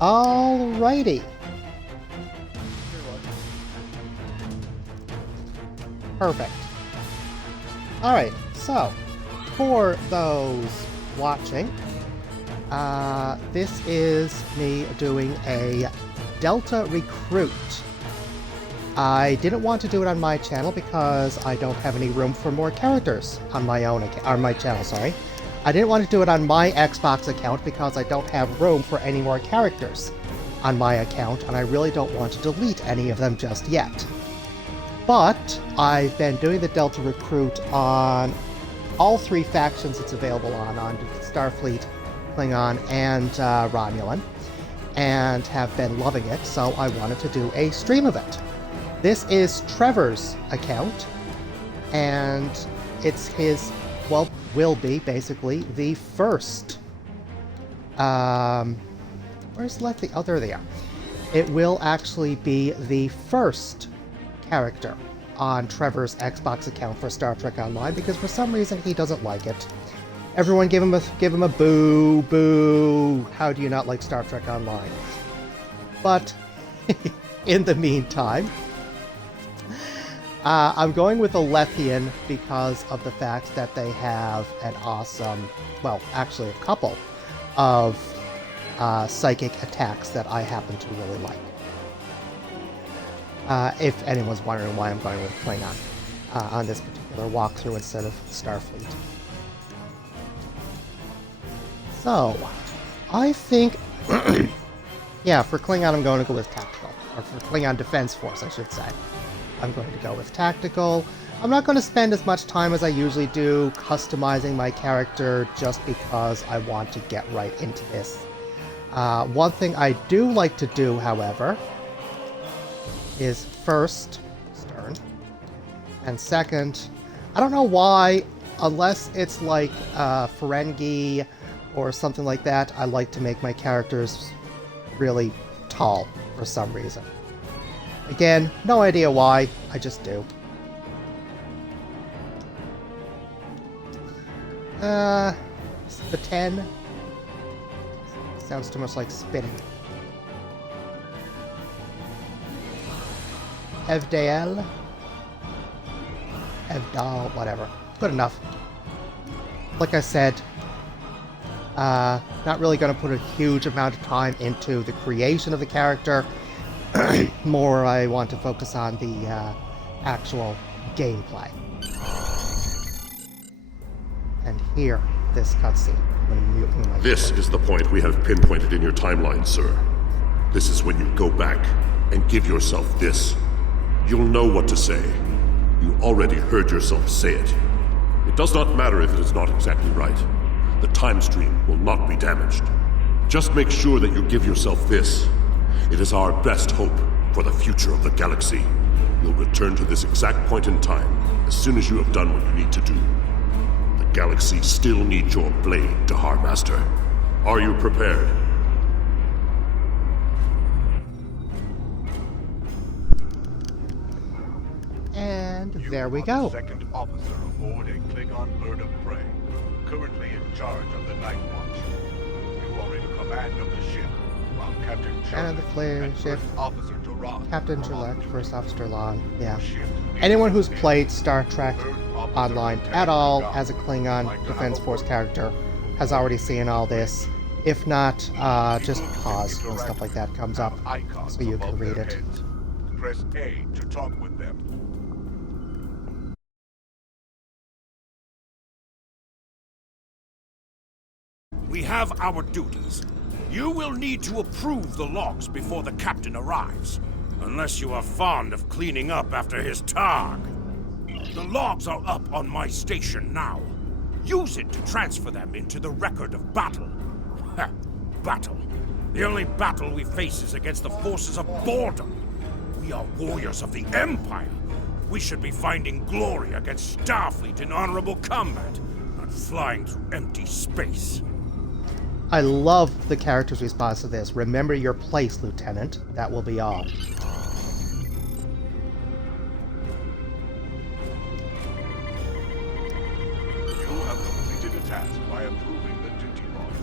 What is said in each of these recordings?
Alrighty. Perfect. Alright, so, for those watching, this is me doing a Delta Recruit. I didn't want to do it on my channel because I don't have any room for more characters on my own on my channel, sorry. I didn't want to do it on my Xbox account because I don't have room for any more characters on my account, and I really don't want to delete any of them just yet. But I've been doing the Delta Recruit on all three factions it's available on Starfleet, Klingon, and Romulan, and have been loving it, so I wanted to do a stream of it. This is Trevor's account, and it's his, well, will be basically the first. Where's left the other there? It will actually be the first character on Trevor's Xbox account for Star Trek Online because for some reason he doesn't like it. Everyone give him a boo, boo. How do you not like Star Trek Online? But in the meantime, I'm going with a Lethian because of the fact that they have an awesome, well, actually a couple of psychic attacks that I happen to really like. If anyone's wondering why I'm going with Klingon on this particular walkthrough instead of Starfleet. So, I think, yeah, for Klingon I'm going to go with Tactical, or for Klingon Defense Force I should say. I'm going to go with Tactical. I'm not going to spend as much time as I usually do customizing my character just because I want to get right into this. One thing I do like to do, however, is first, Stern, and second, I don't know why, unless it's like Ferengi or something like that, I like to make my characters really tall for some reason. Again, no idea why, I just do. The 10 sounds too much like spinning. Evdal, whatever. Good enough. Like I said, not really going to put a huge amount of time into the creation of the character. More, I want to focus on the actual gameplay. And hear this cutscene when muting my This is the point we have pinpointed in your timeline, sir. This is when you go back and give yourself this. You'll know what to say. You already heard yourself say it. It does not matter if it is not exactly right. The time stream will not be damaged. Just make sure that you give yourself this. It is our best hope for the future of the galaxy. You'll return to this exact point in time as soon as you have done what you need to do. The galaxy still needs your blade, Dahar Master. Are you prepared? And there we go. The second officer aboard a Klingon bird of prey, currently in charge of the Night Watch. You are in command of the ship, while Captain And the flare ship. First Officer Duran Captain Gillette, First Officer Lon, yeah. Anyone who's played Star Trek Online at all as a Klingon Defense Force character has already seen all this. If not, just pause when stuff like that comes up so you can read it. Press A to talk with them. We have our duties. You will need to approve the logs before the captain arrives, unless you are fond of cleaning up after his targ. The logs are up on my station now. Use it to transfer them into the record of battle. Battle. The only battle we face is against the forces of boredom. We are warriors of the Empire. We should be finding glory against Starfleet in honorable combat, not flying through empty space. I love the character's response to this. Remember your place, Lieutenant. That will be all. You have completed a task by approving the duty logs.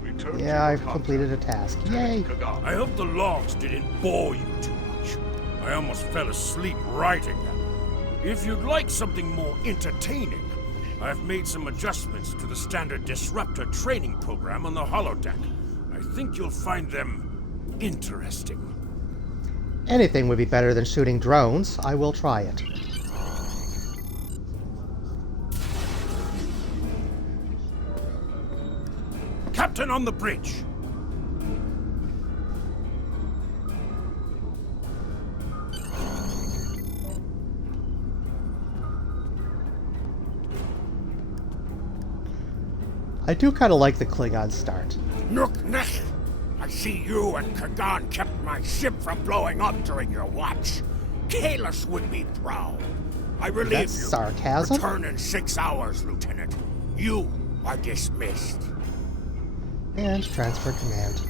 Return Yeah, I've completed a task. Yay! I hope the logs didn't bore you too much. I almost fell asleep writing them. If you'd like something more entertaining, I've made some adjustments to the standard disruptor training program on the holodeck. I think you'll find them interesting. Anything would be better than shooting drones. I will try it. Captain on the bridge! I do kind of like the Klingon start. Nook Nech! I see you and Kagan kept my ship from blowing up during your watch. Kalis would be proud. I relieve That's you. sarcasm? Return in 6 hours, Lieutenant. You are dismissed. And transfer command.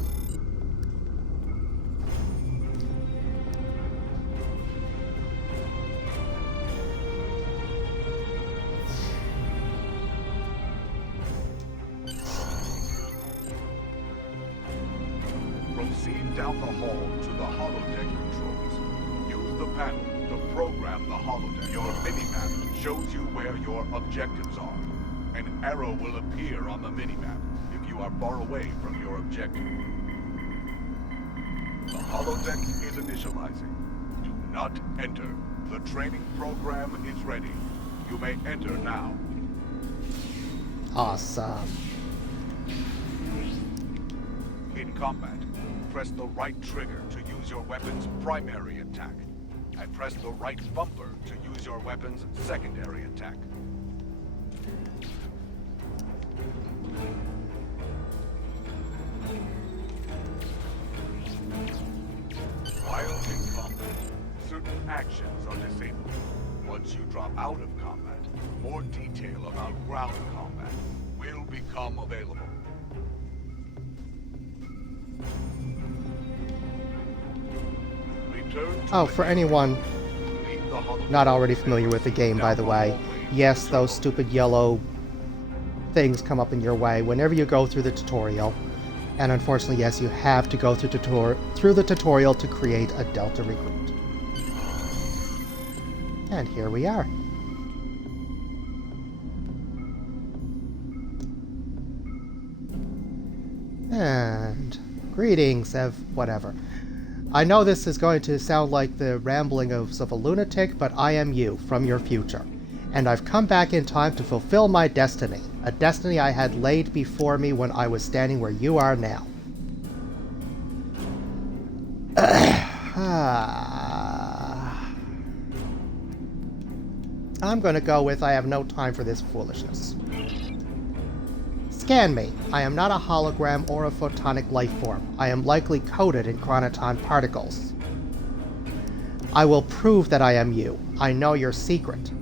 Proceed down the hall to the holodeck controls. Use the panel to program the holodeck. Your minimap shows you where your objectives are. An arrow will appear on the minimap if you are far away from your objective. The holodeck is initializing. Do not enter. The training program is ready. You may enter now. Awesome. In combat, press the right trigger to use your weapon's primary attack, and press the right bumper to use your weapon's secondary attack. While in combat, certain actions are disabled. Once you drop out of combat, more detail about ground combat will become available. Oh, for anyone not already familiar with the game, by the way, yes, those stupid yellow things come up in your way whenever you go through the tutorial. And unfortunately, yes, you have to go through the tutorial to create a Delta Recruit. And here we are. And greetings of whatever. I know this is going to sound like the ramblings of a lunatic, but I am you from your future. And I've come back in time to fulfill my destiny. A destiny I had laid before me when I was standing where you are now. I'm gonna go with I have no time for this foolishness. Scan me. I am not a hologram or a photonic life form. I am likely coated in chronoton particles. I will prove that I am you. I know your secret.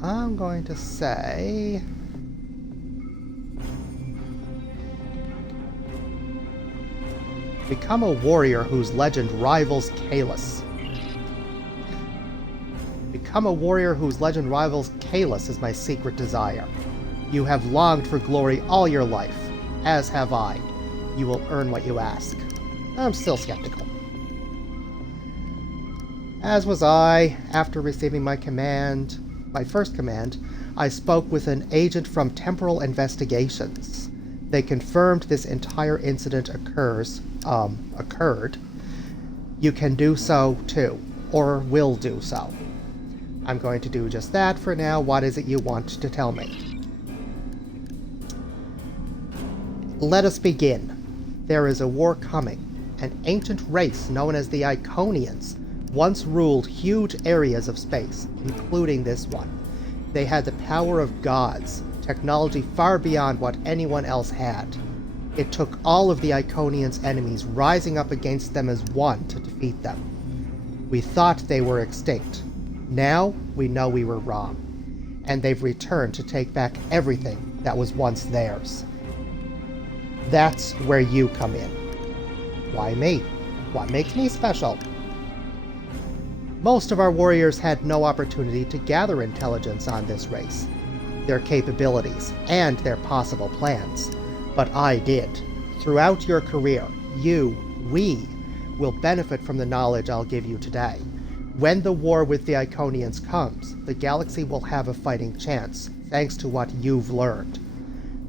I'm going to say... become a warrior whose legend rivals Kalis. Become a warrior whose legend rivals Kalis is my secret desire. You have longed for glory all your life, as have I. You will earn what you ask. I'm still skeptical. As was I, after receiving my first command, I spoke with an agent from Temporal Investigations. They confirmed this entire incident occurred. You can do so too, or will do so. I'm going to do just that for now. What is it you want to tell me? Let us begin. There is a war coming. An ancient race known as the Iconians once ruled huge areas of space, including this one. They had the power of gods, technology far beyond what anyone else had. It took all of the Iconians' enemies rising up against them as one to defeat them. We thought they were extinct. Now we know we were wrong. And they've returned to take back everything that was once theirs. That's where you come in. Why me? What makes me special? Most of our warriors had no opportunity to gather intelligence on this race, their capabilities, and their possible plans. But I did. Throughout your career, we will benefit from the knowledge I'll give you today. When the war with the Iconians comes, the galaxy will have a fighting chance, thanks to what you've learned.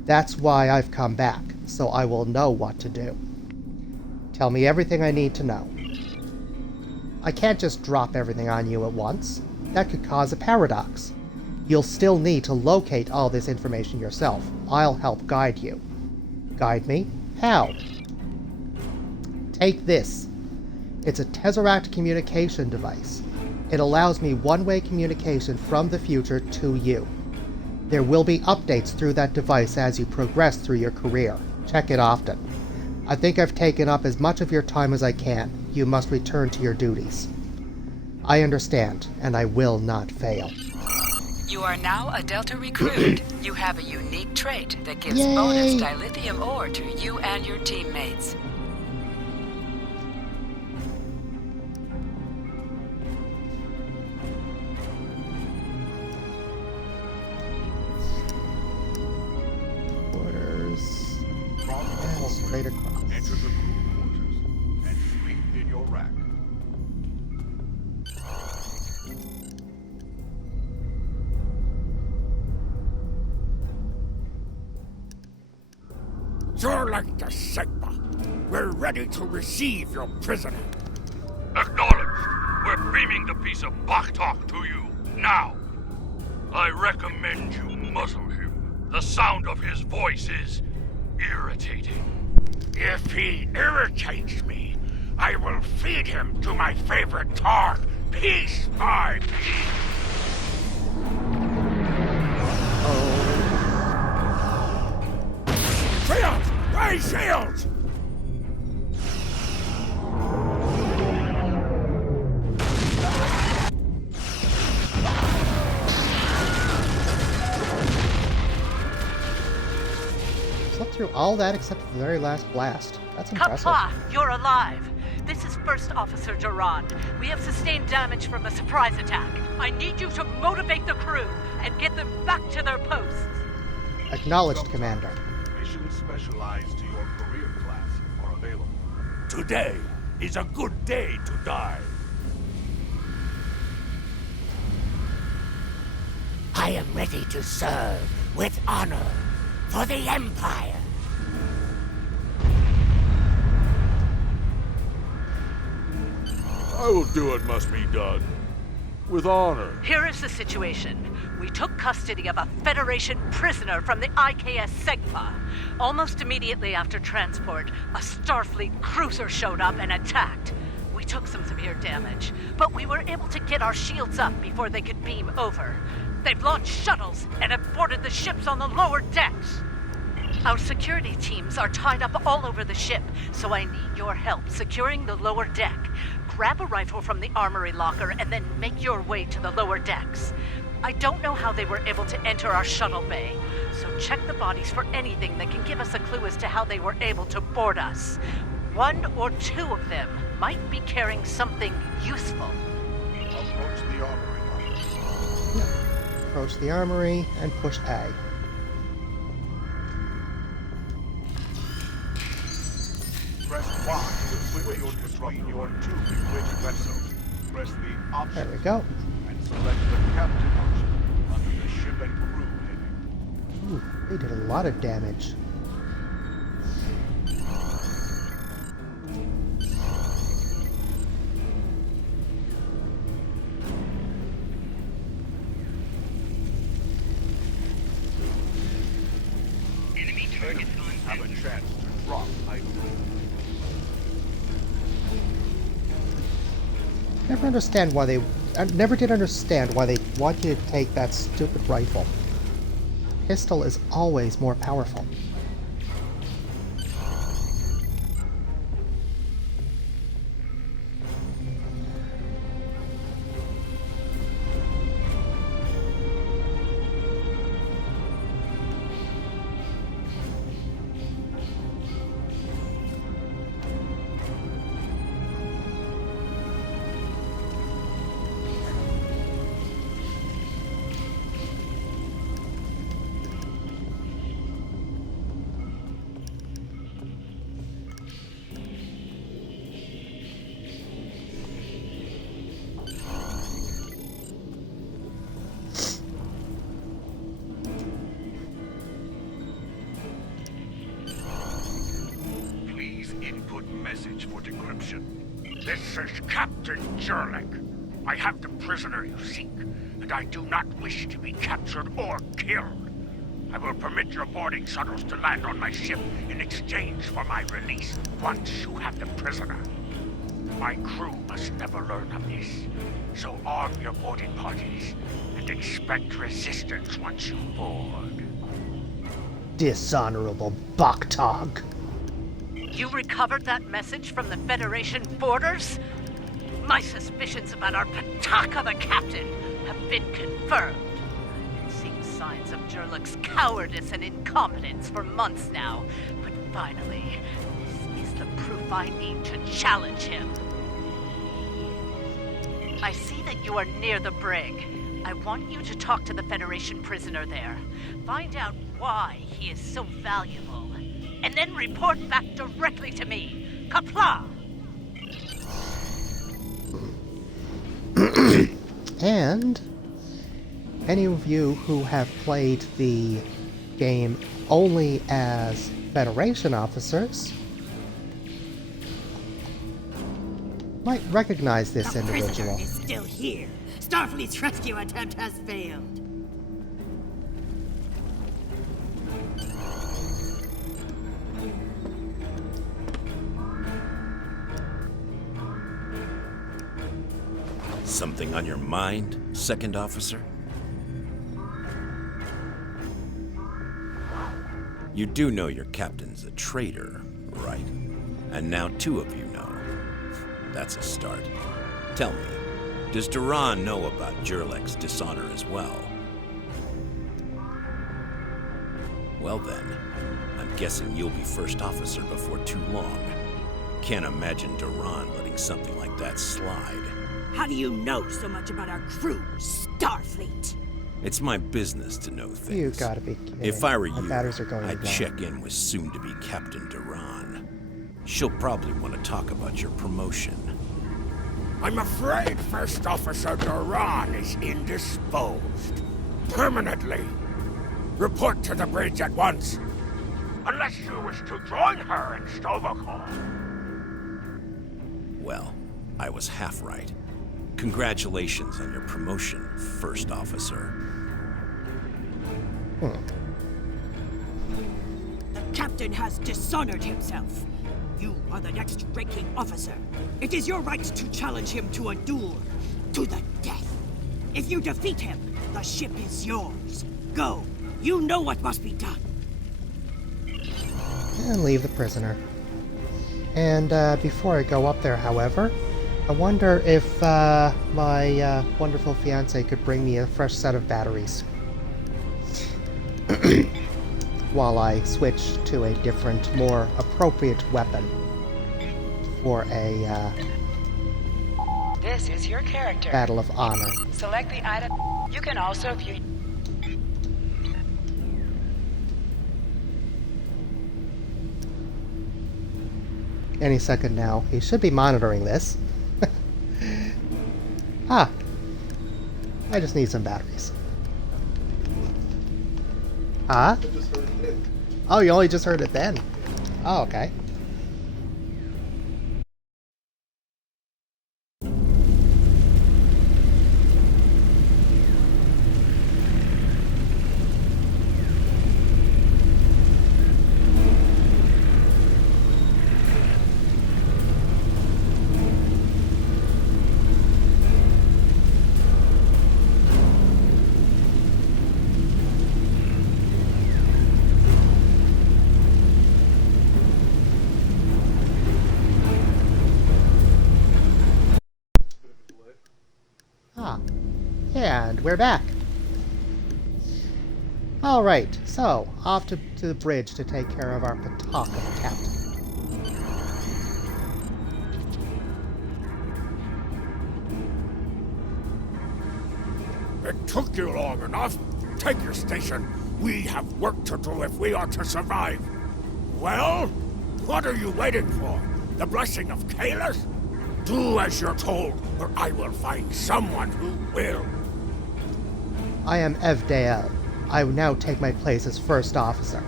That's why I've come back, so I will know what to do. Tell me everything I need to know. I can't just drop everything on you at once. That could cause a paradox. You'll still need to locate all this information yourself. I'll help guide you. Guide me? How? Take this. It's a Tesseract communication device. It allows me one-way communication from the future to you. There will be updates through that device as you progress through your career. Check it often. I think I've taken up as much of your time as I can. You must return to your duties. I understand, and I will not fail. You are now a Delta Recruit. You have a unique trait that gives Yay. bonus dilithium ore to you and your teammates. Quarters. And straight across. Enter the crew quarters and sleep in your rack. You're like the Sigma. We're ready to receive your prisoner. Acknowledged. We're beaming the piece of Bach-talk to you, now. I recommend you muzzle him. The sound of his voice is irritating. If he irritates me, I will feed him to my favorite targ, piece by piece. Shield! Ray shield! Slept through all that except for the very last blast. That's impressive. Kappa, you're alive. This is First Officer Duran. We have sustained damage from a surprise attack. I need you to motivate the crew and get them back to their posts. Acknowledged, Commander. Missions specialized to your career class are available. Today is a good day to die. I am ready to serve with honor for the Empire. I will do what must be done. With honor. Here is the situation. We took custody of a Federation prisoner from the IKS Segpa. Almost immediately after transport, a Starfleet cruiser showed up and attacked. We took some severe damage, but we were able to get our shields up before they could beam over. They've launched shuttles and have boarded the ships on the lower decks. Our security teams are tied up all over the ship, so I need your help securing the lower deck. Grab a rifle from the armory locker and then make your way to the lower decks. I don't know how they were able to enter our shuttle bay, so check the bodies for anything that can give us a clue as to how they were able to board us. One or two of them might be carrying something useful. Approach the armory locker. Approach the armory and push A. Press Y to switch between your two equipped vessels. Press the option There we go. and select the captain option under the ship and crew heading. Ooh, they did a lot of damage. Enemy targets on Have a chance to drop idle. I never did understand why they want you to take that stupid rifle. Pistol is always more powerful. input message for decryption. This is Captain Jurlik. I have the prisoner you seek, and I do not wish to be captured or killed. I will permit your boarding shuttles to land on my ship in exchange for my release once you have the prisoner. My crew must never learn of this, so arm your boarding parties and expect resistance once you board. Dishonorable Baktog. You recovered that message from the Federation borders? My suspicions about our Pataka the Captain have been confirmed. I've seen signs of Jurlik's cowardice and incompetence for months now, but finally, this is the proof I need to challenge him. I see that you are near the brig. I want you to talk to the Federation prisoner there. Find out why he is so valuable, and then report back directly to me. Kapla! And any of you who have played the game only as Federation officers might recognize this individual. The prisoner is still here. Starfleet's rescue attempt has failed. Something on your mind, second officer? You do know your captain's a traitor, right? And now two of you know. That's a start. Tell me, does Duran know about Jurlik's dishonor as well? Well then, I'm guessing you'll be first officer before too long. Can't imagine Duran letting something like that slide. How do you know so much about our crew, Starfleet? It's my business to know things. You gotta be kidding. If I were Our you, batteries are going I'd low. check in with soon-to-be Captain Duran. She'll probably want to talk about your promotion. I'm afraid First Officer Duran is indisposed. Permanently. Report to the bridge at once. Unless you wish to join her in Stovacol. Well, I was half right. Congratulations on your promotion, First Officer. The captain has dishonored himself. You are the next ranking officer. It is your right to challenge him to a duel, to the death. If you defeat him, the ship is yours. Go. You know what must be done. And leave the prisoner. And before I go up there, however, I wonder if my wonderful fiance could bring me a fresh set of batteries. While I switch to a different, more appropriate weapon for a This is your character. battle of honor. Select the item. You can also view. Any second now. He should be monitoring this. Ah. I just need some batteries. Huh? Oh, you only just heard it then? Oh, okay. And we're back. Alright, so, off to the bridge to take care of our Pataka captain. It took you long enough. Take your station. We have work to do if we are to survive. Well, what are you waiting for? The blessing of Kalis? Do as you're told, or I will find someone who will. I am Evdale. I now take my place as first officer.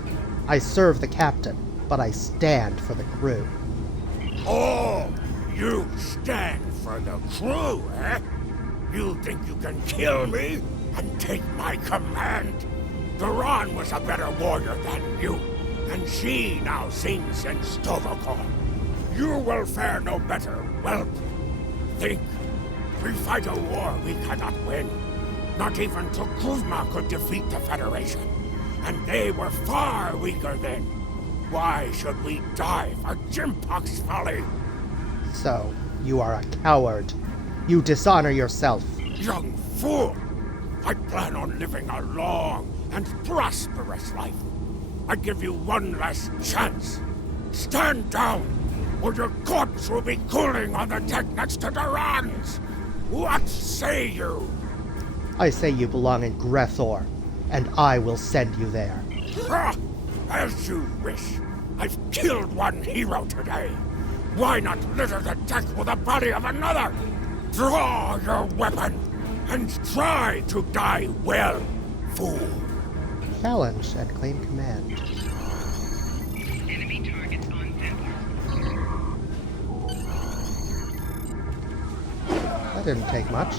I serve the captain, but I stand for the crew. Oh, you stand for the crew, eh? You think you can kill me and take my command? Duran was a better warrior than you, and she now sings in Stovokor. You will fare no better, whelp. Think. We fight a war we cannot win. Not even Tukuzma could defeat the Federation. And they were far weaker then. Why should we die for Jimpok's folly? So, you are a coward. You dishonor yourself. Young fool! I plan on living a long and prosperous life. I give you one last chance. Stand down, or your corpse will be cooling on the deck next to Duran's. What say you? I say you belong in Grethor, and I will send you there. As you wish. I've killed one hero today. Why not litter the deck with the body of another? Draw your weapon, and try to die well, fool. Challenge and claim command. Enemy targets on Zephyr. That didn't take much.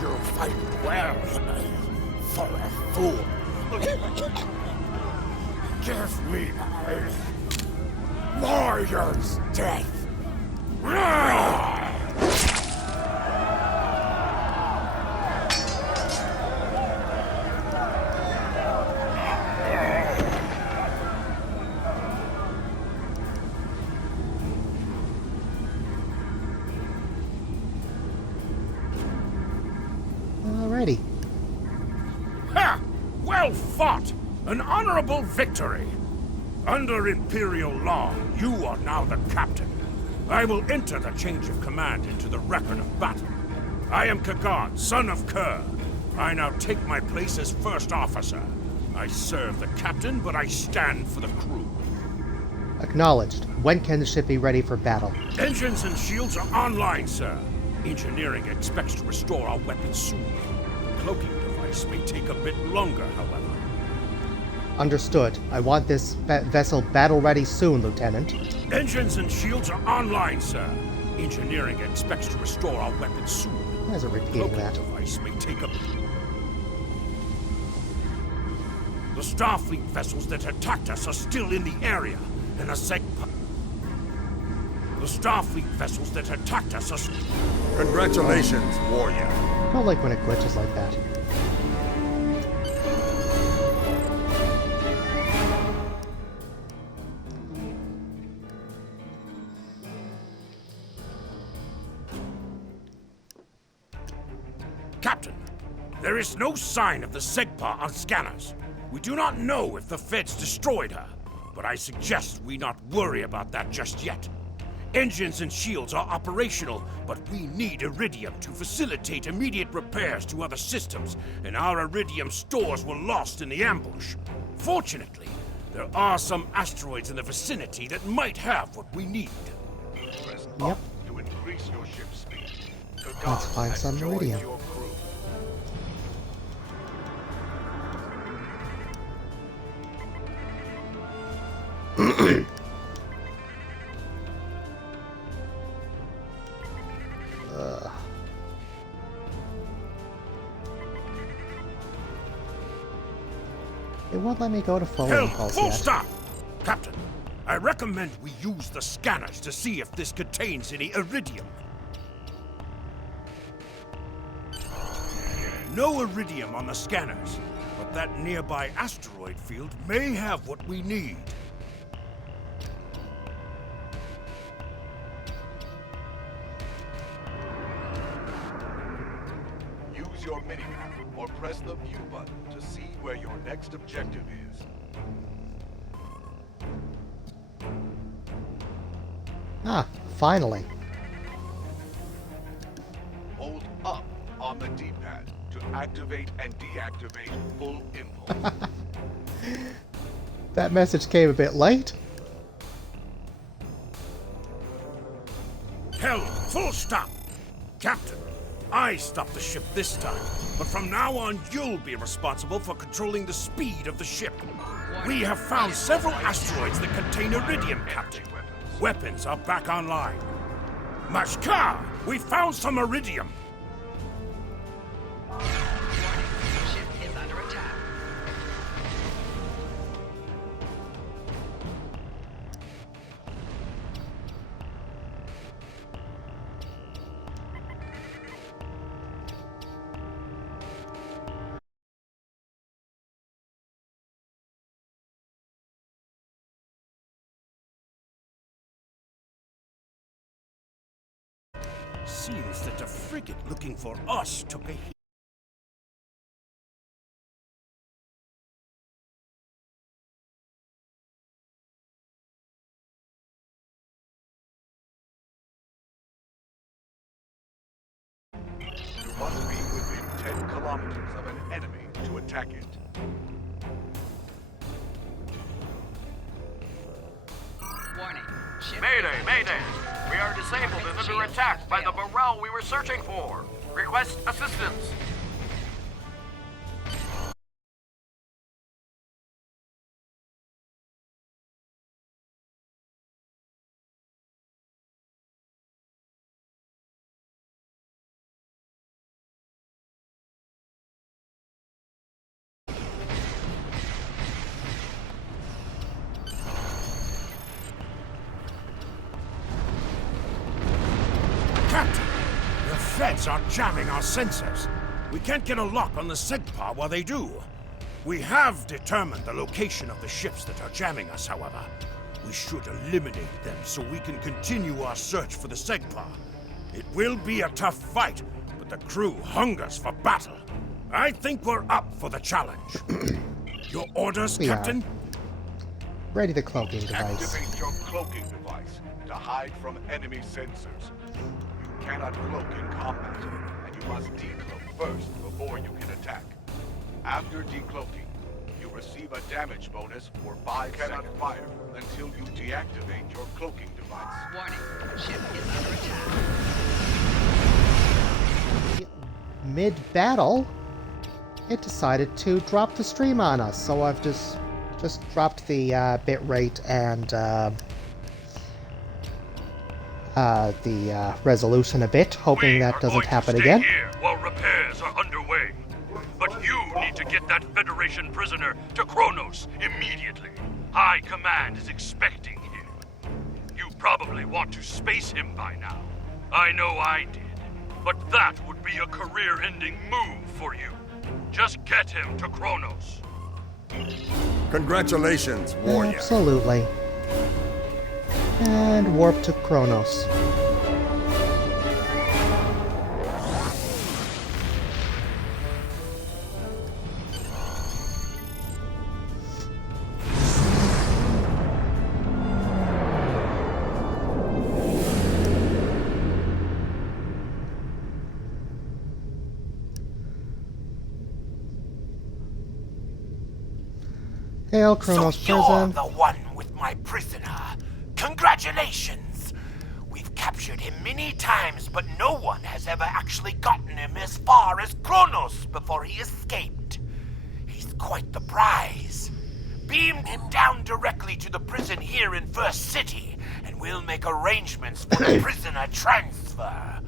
You fight well for a fool. Give me a warrior's death. Alrighty. Ha! Well fought! An honorable victory! Under Imperial law, you are now the captain. I will enter the change of command into the record of battle. I am Kagan, son of Kerr. I now take my place as first officer. I serve the captain, but I stand for the crew. Acknowledged. When can the ship be ready for battle? Engines and shields are online, sir. Engineering expects to restore our weapons soon. The cloaking device may take a bit longer, however. Understood. I want this vessel battle-ready soon, Lieutenant. Engines and shields are online, sir. Engineering expects to restore our weapons soon. Why is it repeating Cloaking that? device may take a... The Starfleet vessels that attacked us are still in the area, and a The Starfleet vessels that attacked us are... Congratulations, warrior. I don't like when it glitches like that. Captain, there is no sign of the Segpa on scanners. We do not know if the Feds destroyed her, but I suggest we not worry about that just yet. Engines and shields are operational, but we need Iridium to facilitate immediate repairs to other systems, and our Iridium stores were lost in the ambush. Fortunately, there are some asteroids in the vicinity that might have what we need. Press Yep. up to increase your ship speed. Let's find some Iridium. Your crew. It won't let me go to full Hell, impulse full yet. stop! Captain, I recommend we use the scanners to see if this contains any Iridium. No Iridium on the scanners, but that nearby asteroid field may have what we need. Use your minimap or press the view button to see where your next objective is. Ah, finally. Hold up on the D-pad to activate and deactivate full impulse. That message came a bit late. Hell, full stop! Captain, I stopped the ship this time, but from now on you'll be responsible for controlling the speed of the ship. We have found several asteroids that contain iridium, Captain. Weapons are back online. Mashkar, we found some iridium. Ship is under attack. Seems that a frigate looking for us took a hit. You must be within 10 kilometers of an enemy to attack it. Warning. Ship Mayday, is under mayday! attack. We are disabled and under attack by the morale we were searching for. Request assistance. Captain, the feds are jamming our sensors. We can't get a lock on the SEGPA while they do. We have determined the location of the ships that are jamming us, however. We should eliminate them so we can continue our search for the SEGPA. It will be a tough fight, but the crew hungers for battle. I think we're up for the challenge. Your orders, We are. Captain? Ready the cloaking device. Activate your cloaking device to hide from enemy sensors. You cannot cloak in combat, and you must decloak first before you can attack. After decloaking, you receive a damage bonus for 5 seconds. Cannot fire until you deactivate your cloaking device. Warning. Ship is under attack. Mid-battle, it decided to drop the stream on us, so I've just dropped the bitrate and the resolution a bit, hoping that doesn't happen again. Here while repairs are underway. But you need to get that Federation prisoner to Kronos immediately. High Command is expecting him. You probably want to space him by now. I know I did. But that would be a career-ending move for you. Just get him to Kronos. Congratulations, warrior. Absolutely. And warp to Kronos. Hail, Kronos So you're prison. the one with my prisoner. Congratulations! We've captured him many times, but no one has ever actually gotten him as far as Kronos before he escaped. He's quite the prize. Beam him down directly to the prison here in First City, and we'll make arrangements for the prisoner transfer.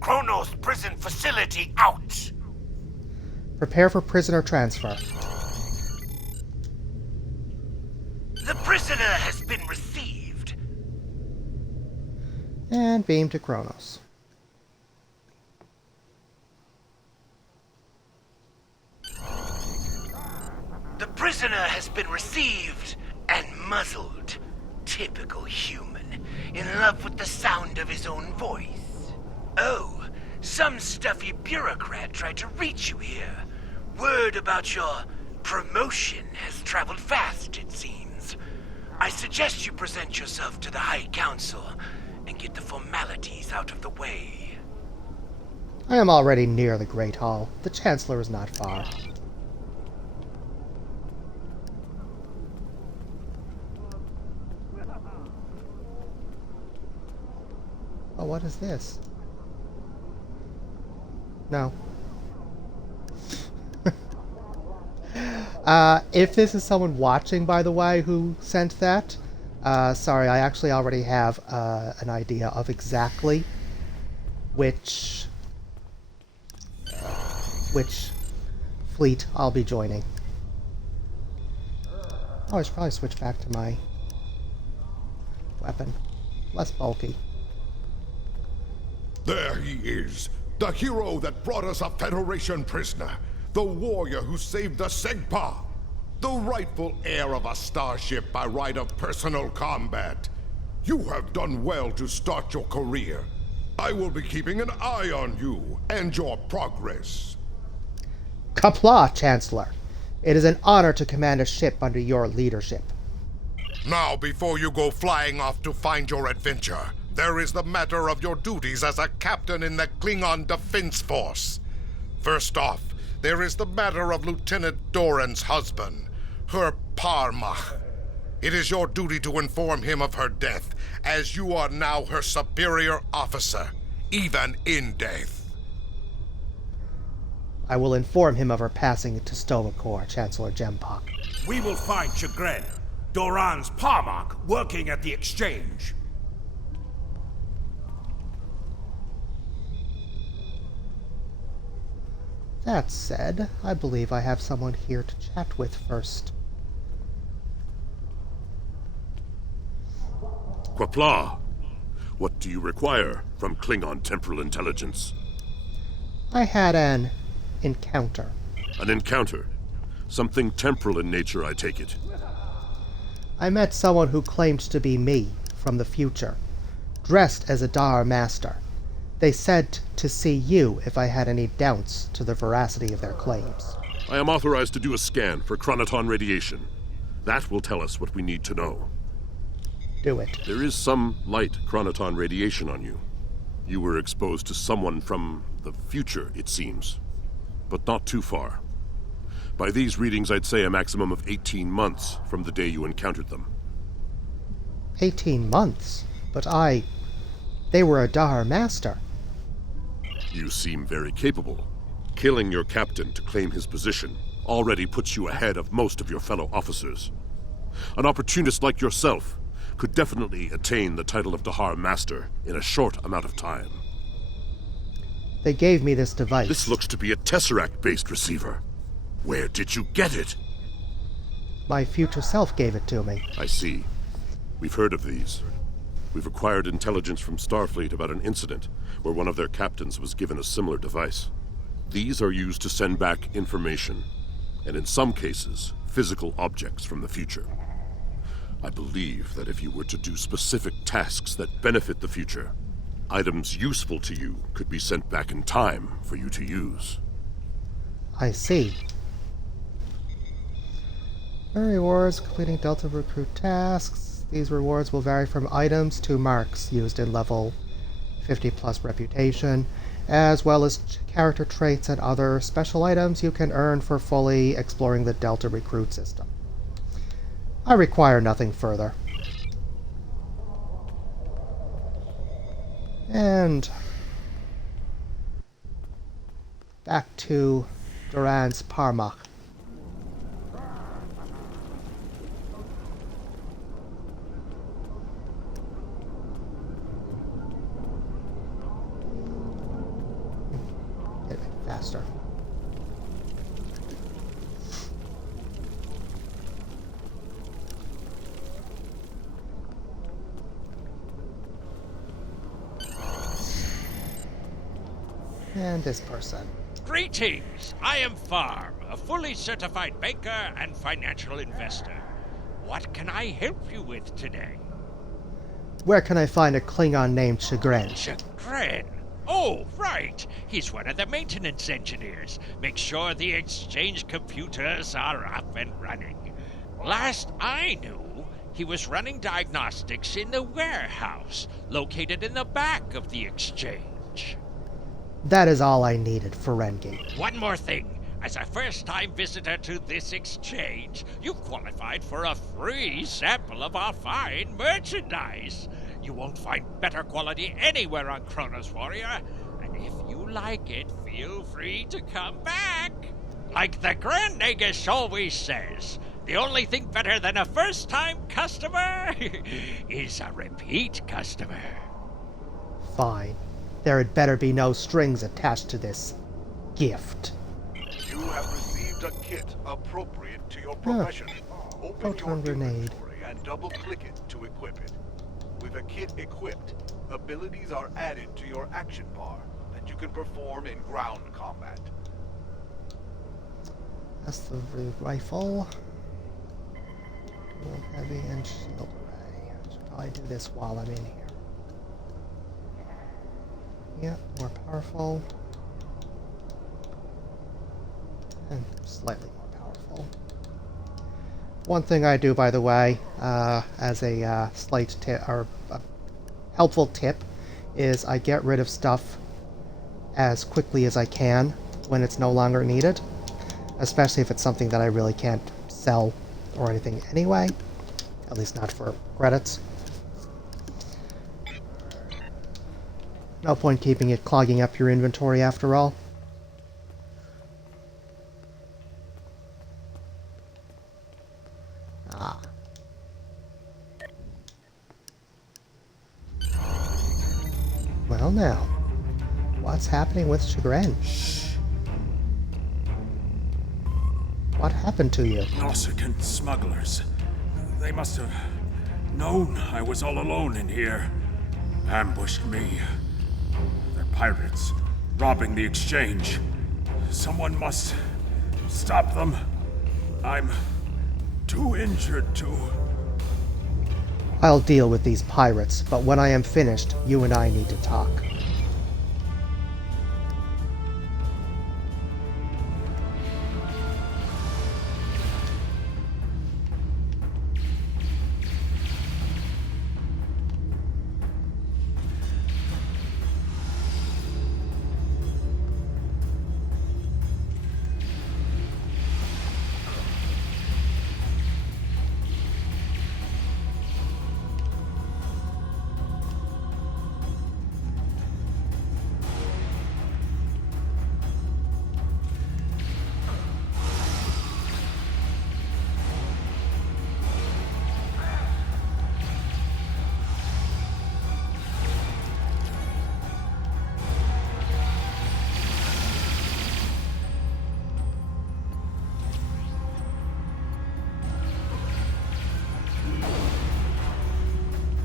Kronos prison facility out. Prepare for prisoner transfer. The prisoner has been received. And beam to Kronos. The prisoner has been received and muzzled. Typical human, in love with the sound of his own voice. Oh, some stuffy bureaucrat tried to reach you here. Word about your promotion has traveled fast, it seems. I suggest you present yourself to the High Council and get the formalities out of the way. I am already near the Great Hall. The Chancellor is not far. Oh, what is this? No. If this is someone watching, by the way, who sent that, sorry, I actually already have an idea of exactly which fleet I'll be joining. Oh, I should probably switch back to my weapon. Less bulky. There he is, the hero that brought us a Federation prisoner, the warrior who saved the Segpa, the rightful heir of a starship by right of personal combat. You have done well to start your career. I will be keeping an eye on you and your progress. Kapla, Chancellor. It is an honor to command a ship under your leadership. Now, before you go flying off to find your adventure, there is the matter of your duties as a captain in the Klingon Defense Force. First off, there is the matter of Lieutenant Doran's husband, her Parmach. It is your duty to inform him of her death, as you are now her superior officer, even in death. I will inform him of her passing to Stovacor, Chancellor Jempok. We will find Chagrin, Doran's Parmach, working at the exchange. That said, I believe I have someone here to chat with first. Quapla, what do you require from Klingon temporal intelligence? I had an encounter. An encounter? Something temporal in nature, I take it. I met someone who claimed to be me from the future, dressed as a Dar Master. They said to see you if I had any doubts to the veracity of their claims. I am authorized to do a scan for chronoton radiation. That will tell us what we need to know. Do it. There is some light chronoton radiation on you. You were exposed to someone from the future, it seems. But not too far. By these readings, I'd say a maximum of 18 months from the day you encountered them. 18 months? But they were a Dar Master. You seem very capable. Killing your captain to claim his position already puts you ahead of most of your fellow officers. An opportunist like yourself could definitely attain the title of Dahar Master in a short amount of time. They gave me this device. This looks to be a Tesseract-based receiver. Where did you get it? My future self gave it to me. I see. We've heard of these. We've acquired intelligence from Starfleet about an incident where one of their captains was given a similar device. These are used to send back information, and in some cases, physical objects from the future. I believe that if you were to do specific tasks that benefit the future, items useful to you could be sent back in time for you to use. I see. Rewards completing Delta Recruit tasks. These rewards will vary from items to marks used in level 50 plus reputation, as well as character traits and other special items you can earn for fully exploring the Delta Recruit system. I require nothing further. And back to Doran's Parmach. Get it faster. And this person. Greetings! I am Farm, a fully certified banker and financial investor. What can I help you with today? Where can I find a Klingon named Chagrin? Chagrin? Oh, right! He's one of the maintenance engineers. Make sure the exchange computers are up and running. Last I knew, he was running diagnostics in the warehouse, located in the back of the exchange. That is all I needed, Ferengi. One more thing. As a first-time visitor to this exchange, you qualified for a free sample of our fine merchandise. You won't find better quality anywhere on Kronos Warrior. And if you like it, feel free to come back. Like the Grand Nagus always says, the only thing better than a first-time customer is a repeat customer. Fine. There had better be no strings attached to this gift. You have received a kit appropriate to your profession. Open your Photon grenade. inventory and double-click it to equip it. With a kit equipped, abilities are added to your action bar that you can perform in ground combat. That's the rifle. Dual heavy and shield array. Should probably do this while I'm in here. Yeah, more powerful. And slightly more powerful. One thing I do, by the way, as a slight tip or a helpful tip, is I get rid of stuff as quickly as I can when it's no longer needed, especially if it's something that I really can't sell or anything anyway, at least not for credits. No point keeping it clogging up your inventory after all. Ah. Well now, what's happening with Chagrin? What happened to you? Nausicaan smugglers. They must have known I was all alone in here. Ambushed me. They're pirates, robbing the exchange. Someone must stop them. I'm too injured to... I'll deal with these pirates, but when I am finished, you and I need to talk.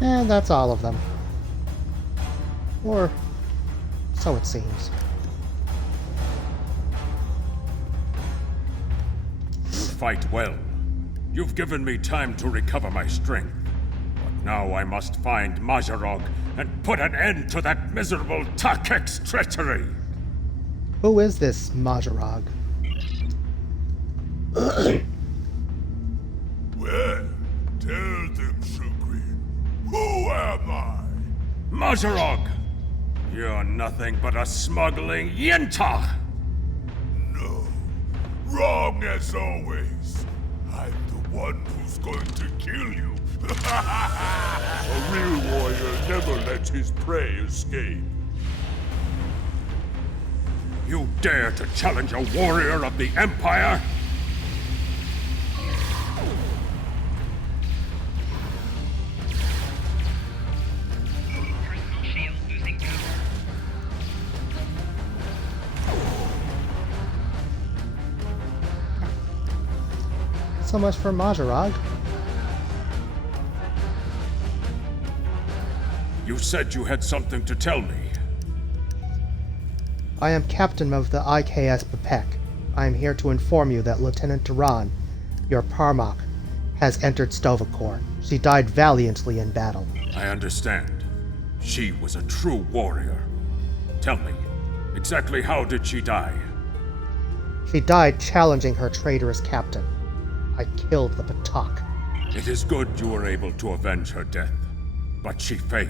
And that's all of them. Or so it seems. You fight well. You've given me time to recover my strength. But now I must find Mazarog and put an end to that miserable Takek's treachery. Who is this Mazarog? Well, tell them, Chagrin. Who am I? Mazarog! You're nothing but a smuggling Yintah! No. Wrong as always. I'm the one who's going to kill you. A real warrior never lets his prey escape. You dare to challenge a warrior of the Empire? So much for Mazarog. You said you had something to tell me. I am captain of the IKS Pepek. I am here to inform you that Lieutenant Duran, your Parmok, has entered Stovacor. She died valiantly in battle. I understand. She was a true warrior. Tell me, exactly how did she die? She died challenging her traitorous captain. I killed the Patak. It is good you were able to avenge her death, but she failed.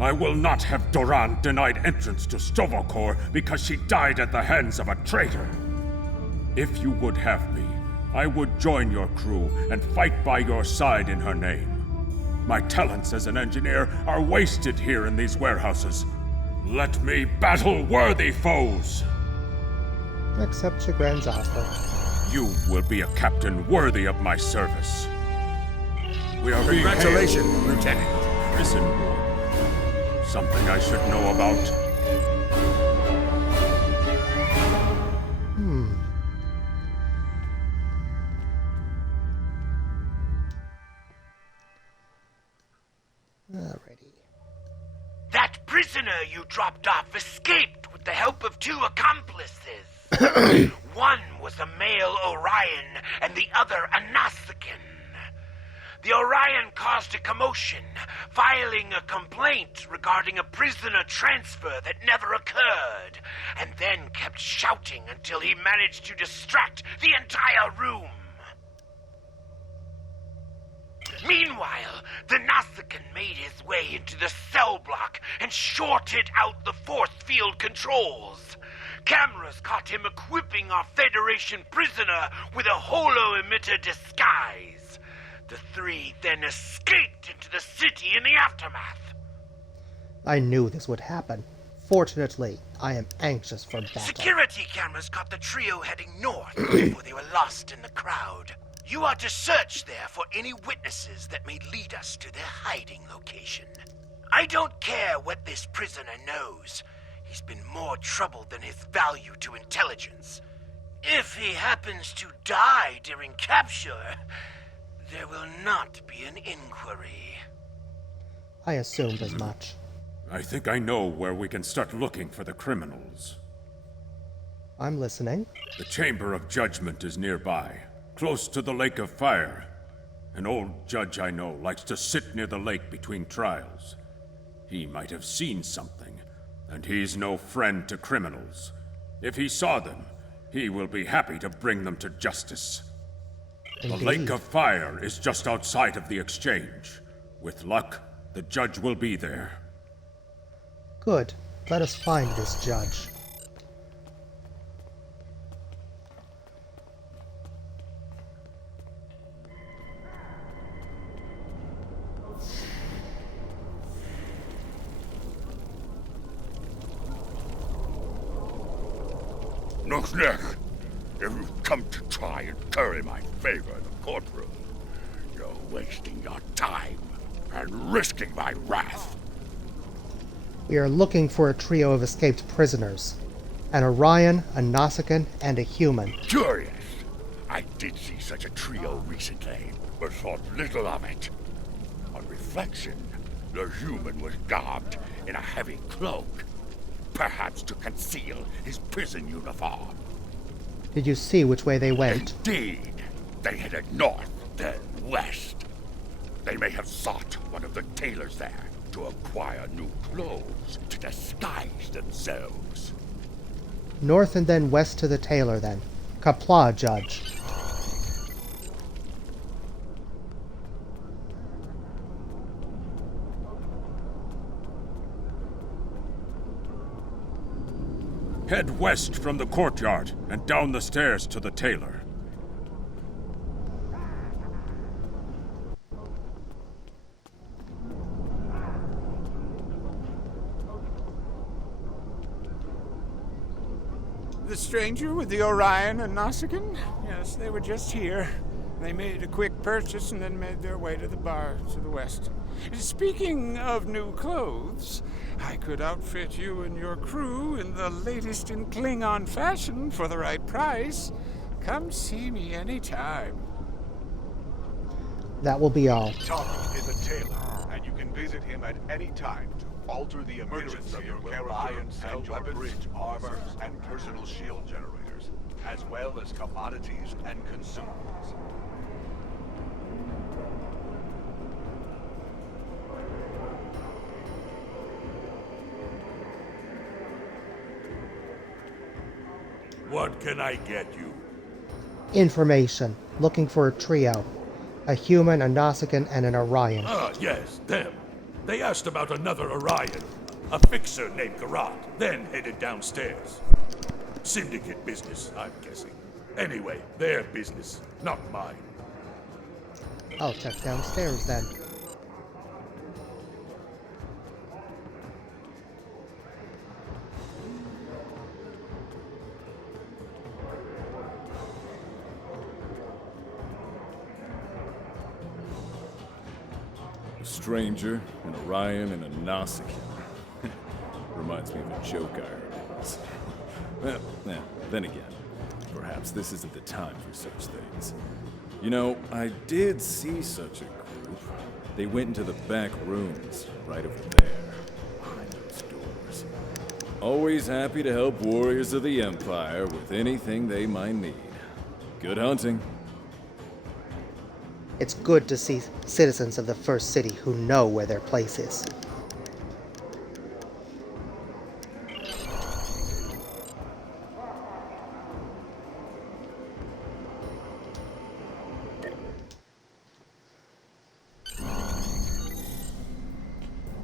I will not have Duran denied entrance to Stovacor because she died at the hands of a traitor. If you would have me, I would join your crew and fight by your side in her name. My talents as an engineer are wasted here in these warehouses. Let me battle worthy foes! Accept Chagrin's offer. You will be a captain worthy of my service. We are being Congratulations, hailed. Lieutenant. Prison ward. Something I should know about. Alrighty. That prisoner you dropped off escaped with the help of 2 accomplices. One was a male Orion and the other a Nausicaan. The Orion caused a commotion, filing a complaint regarding a prisoner transfer that never occurred, and then kept shouting until he managed to distract the entire room. Meanwhile, the Nausicaan made his way into the cell block and shorted out the force field controls. Cameras caught him equipping our Federation prisoner with a holo-emitter disguise. The 3 then escaped into the city in the aftermath. I knew this would happen. Fortunately, I am anxious for battle. Security cameras caught the trio heading north before they were lost in the crowd. You are to search there for any witnesses that may lead us to their hiding location. I don't care what this prisoner knows. He's been more trouble than his value to intelligence. If he happens to die during capture, there will not be an inquiry. I assumed as much. I think I know where we can start looking for the criminals. I'm listening. The Chamber of Judgment is nearby, close to the Lake of Fire. An old judge I know likes to sit near the lake between trials. He might have seen something, and he's no friend to criminals. If he saw them, he will be happy to bring them to justice. Indeed. The Lake of Fire is just outside of the exchange. With luck, the judge will be there. Good. Let us find this judge. Nochneck, if you've come to try and curry my favor in the courtroom, you're wasting your time and risking my wrath. We are looking for a trio of escaped prisoners. An Orion, a Nausicaan, and a human. Curious. I did see such a trio recently, but thought little of it. On reflection, the human was garbed in a heavy cloak, perhaps to conceal his prison uniform. Did you see which way they went? Indeed. They headed north, then west. They may have sought one of the tailors there to acquire new clothes to disguise themselves. North and then west to the tailor, then. Kapla, Judge. Head west from the courtyard and down the stairs to the tailor. The stranger with the Orion and Nausicaan? Yes, they were just here. They made a quick purchase and then made their way to the bar to the west. Speaking of new clothes, I could outfit you and your crew in the latest in Klingon fashion for the right price. Come see me anytime. That will be all. Tom is a tailor, and you can visit him at any time to alter the appearance of your character and your bridge, armor, and personal shield generators, as well as commodities and consumables. What can I get you? Information. Looking for a trio. A human, a Nausicaan, and an Orion. Ah, yes, them. They asked about another Orion, a fixer named Garat, then headed downstairs. Syndicate business, I'm guessing. Anyway, their business, not mine. I'll check downstairs then. stranger, an Orion, and a Nausicaa. Reminds me of a joke I heard once. Well, then again, perhaps this isn't the time for such things. You know, I did see such a group. They went into the back rooms, right over there, behind those doors. Always happy to help warriors of the Empire with anything they might need. Good hunting. It's good to see citizens of the First City who know where their place is.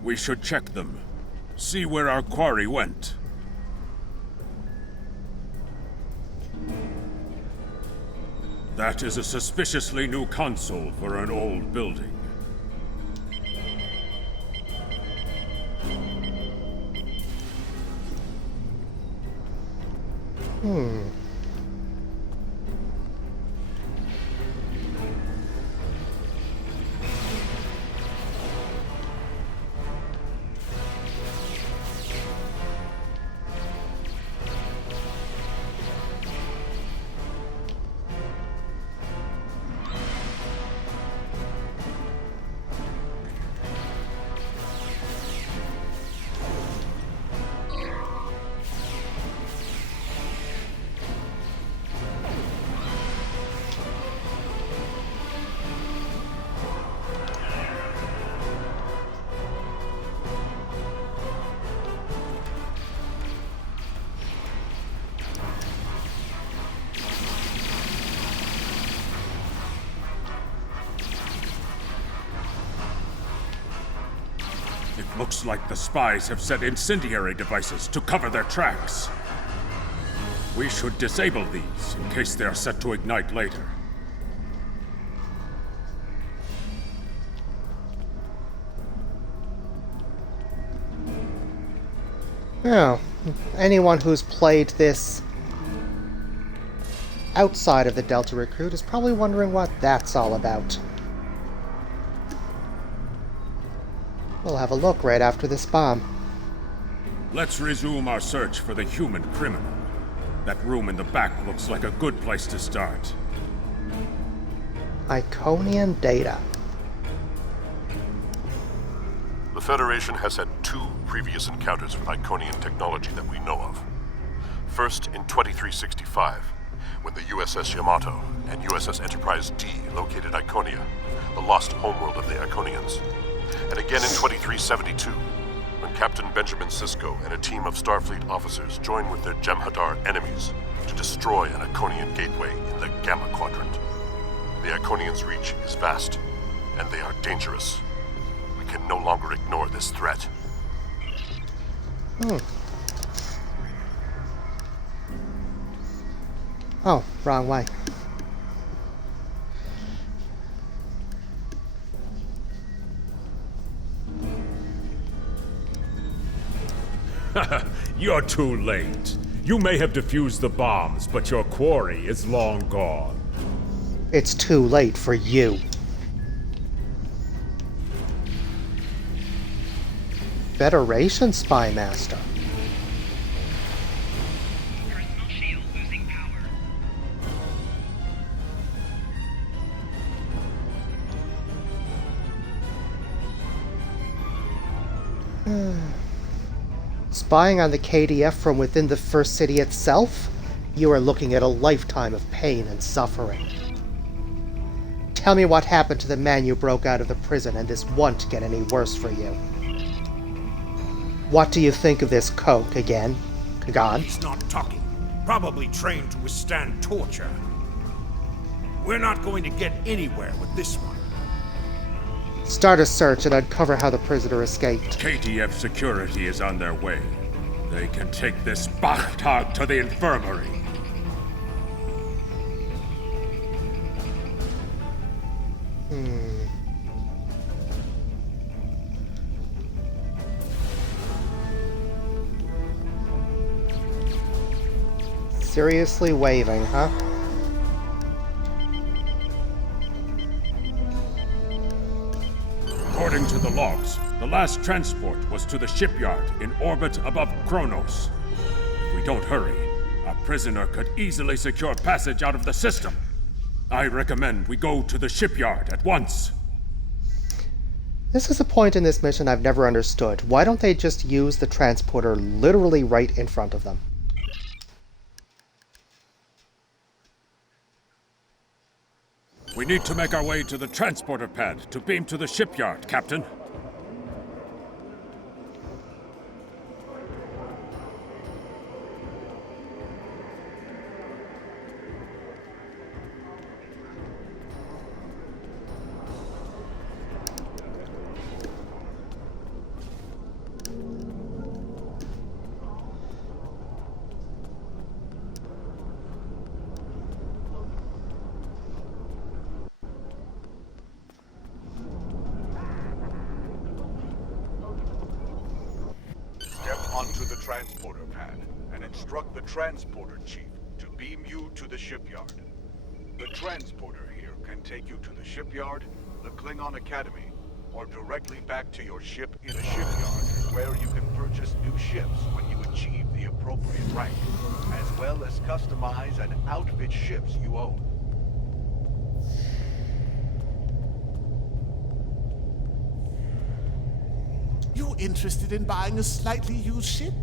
We should check them. See where our quarry went. That is a suspiciously new console for an old building. Looks like the spies have set incendiary devices to cover their tracks. We should disable these in case they are set to ignite later. Now, anyone who's played this outside of the Delta Recruit is probably wondering what that's all about. We'll have a look right after this bomb. Let's resume our search for the human criminal. That room in the back looks like a good place to start. Iconian data. The Federation has had 2 previous encounters with Iconian technology that we know of. First in 2365, when the USS Yamato and USS Enterprise D located Iconia, the lost homeworld of the Iconians. And again in 2372, when Captain Benjamin Sisko and a team of Starfleet officers joined with their Jem'Hadar enemies to destroy an Iconian gateway in the Gamma Quadrant. The Iconians' reach is vast, and they are dangerous. We can no longer ignore this threat. Oh, wrong way. You're too late. You may have defused the bombs, but your quarry is long gone. It's too late for you. Federation Spy Master. Personal shield losing power. Spying on the KDF from within the First City itself? You are looking at a lifetime of pain and suffering. Tell me what happened to the man you broke out of the prison, and this won't get any worse for you. What do you think of this coke again, Kagan? He's not talking. Probably trained to withstand torture. We're not going to get anywhere with this one. Start a search and uncover how the prisoner escaped. KDF security is on their way. They can take this Bachtag to the infirmary. Seriously waving, huh? According to the last transport was to the shipyard in orbit above Kronos. If we don't hurry, a prisoner could easily secure passage out of the system. I recommend we go to the shipyard at once. This is a point in this mission I've never understood. Why don't they just use the transporter literally right in front of them? We need to make our way to the transporter pad to beam to the shipyard, Captain. Onto the transporter pad and instruct the transporter chief to beam you to the shipyard. The transporter here can take you to the shipyard, the Klingon Academy, or directly back to your ship in a shipyard, where you can purchase new ships when you achieve the appropriate rank, as well as customize and outfit ships you own. You interested in buying a slightly used ship?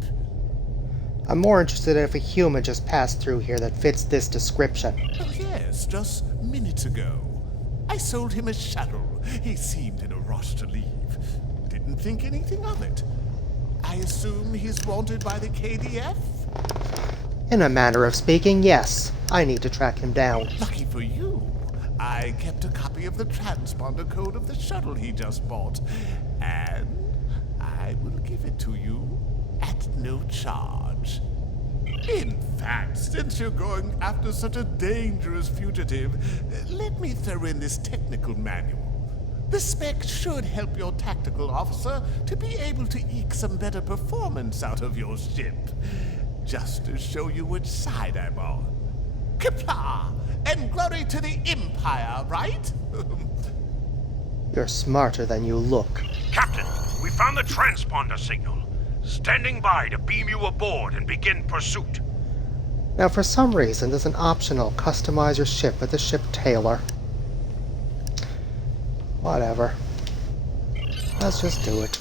I'm more interested if a human just passed through here that fits this description. Oh, yes, just minutes ago. I sold him a shuttle. He seemed in a rush to leave. Didn't think anything of it. I assume he's wanted by the KDF? In a manner of speaking, yes. I need to track him down. Lucky for you. I kept a copy of the transponder code of the shuttle he just bought. And I will give it to you at no charge. In fact, since you're going after such a dangerous fugitive, let me throw in this technical manual. The spec should help your tactical officer to be able to eke some better performance out of your ship. Just to show you which side I'm on. Qapla'! And glory to the Empire, right? You're smarter than you look. Captain, we found the transponder signal. Standing by to beam you aboard and begin pursuit. Now, for some reason, there's an optional customize your ship at the ship tailor. Whatever. Let's just do it.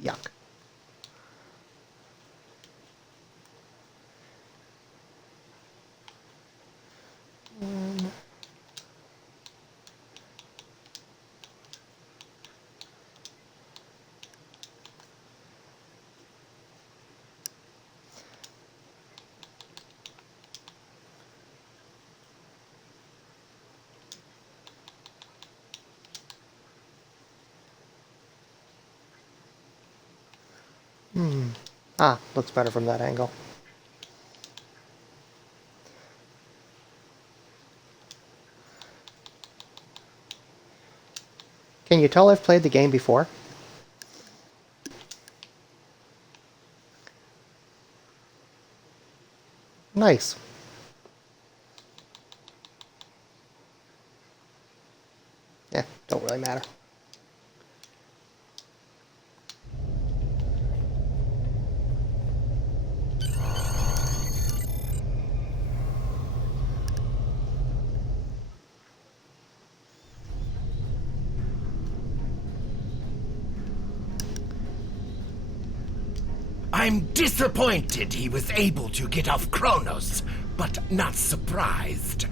Yuck. Looks better from that angle. Can you tell I've played the game before? Nice. Yeah, don't really matter. I'm disappointed he was able to get off Kronos, but not surprised.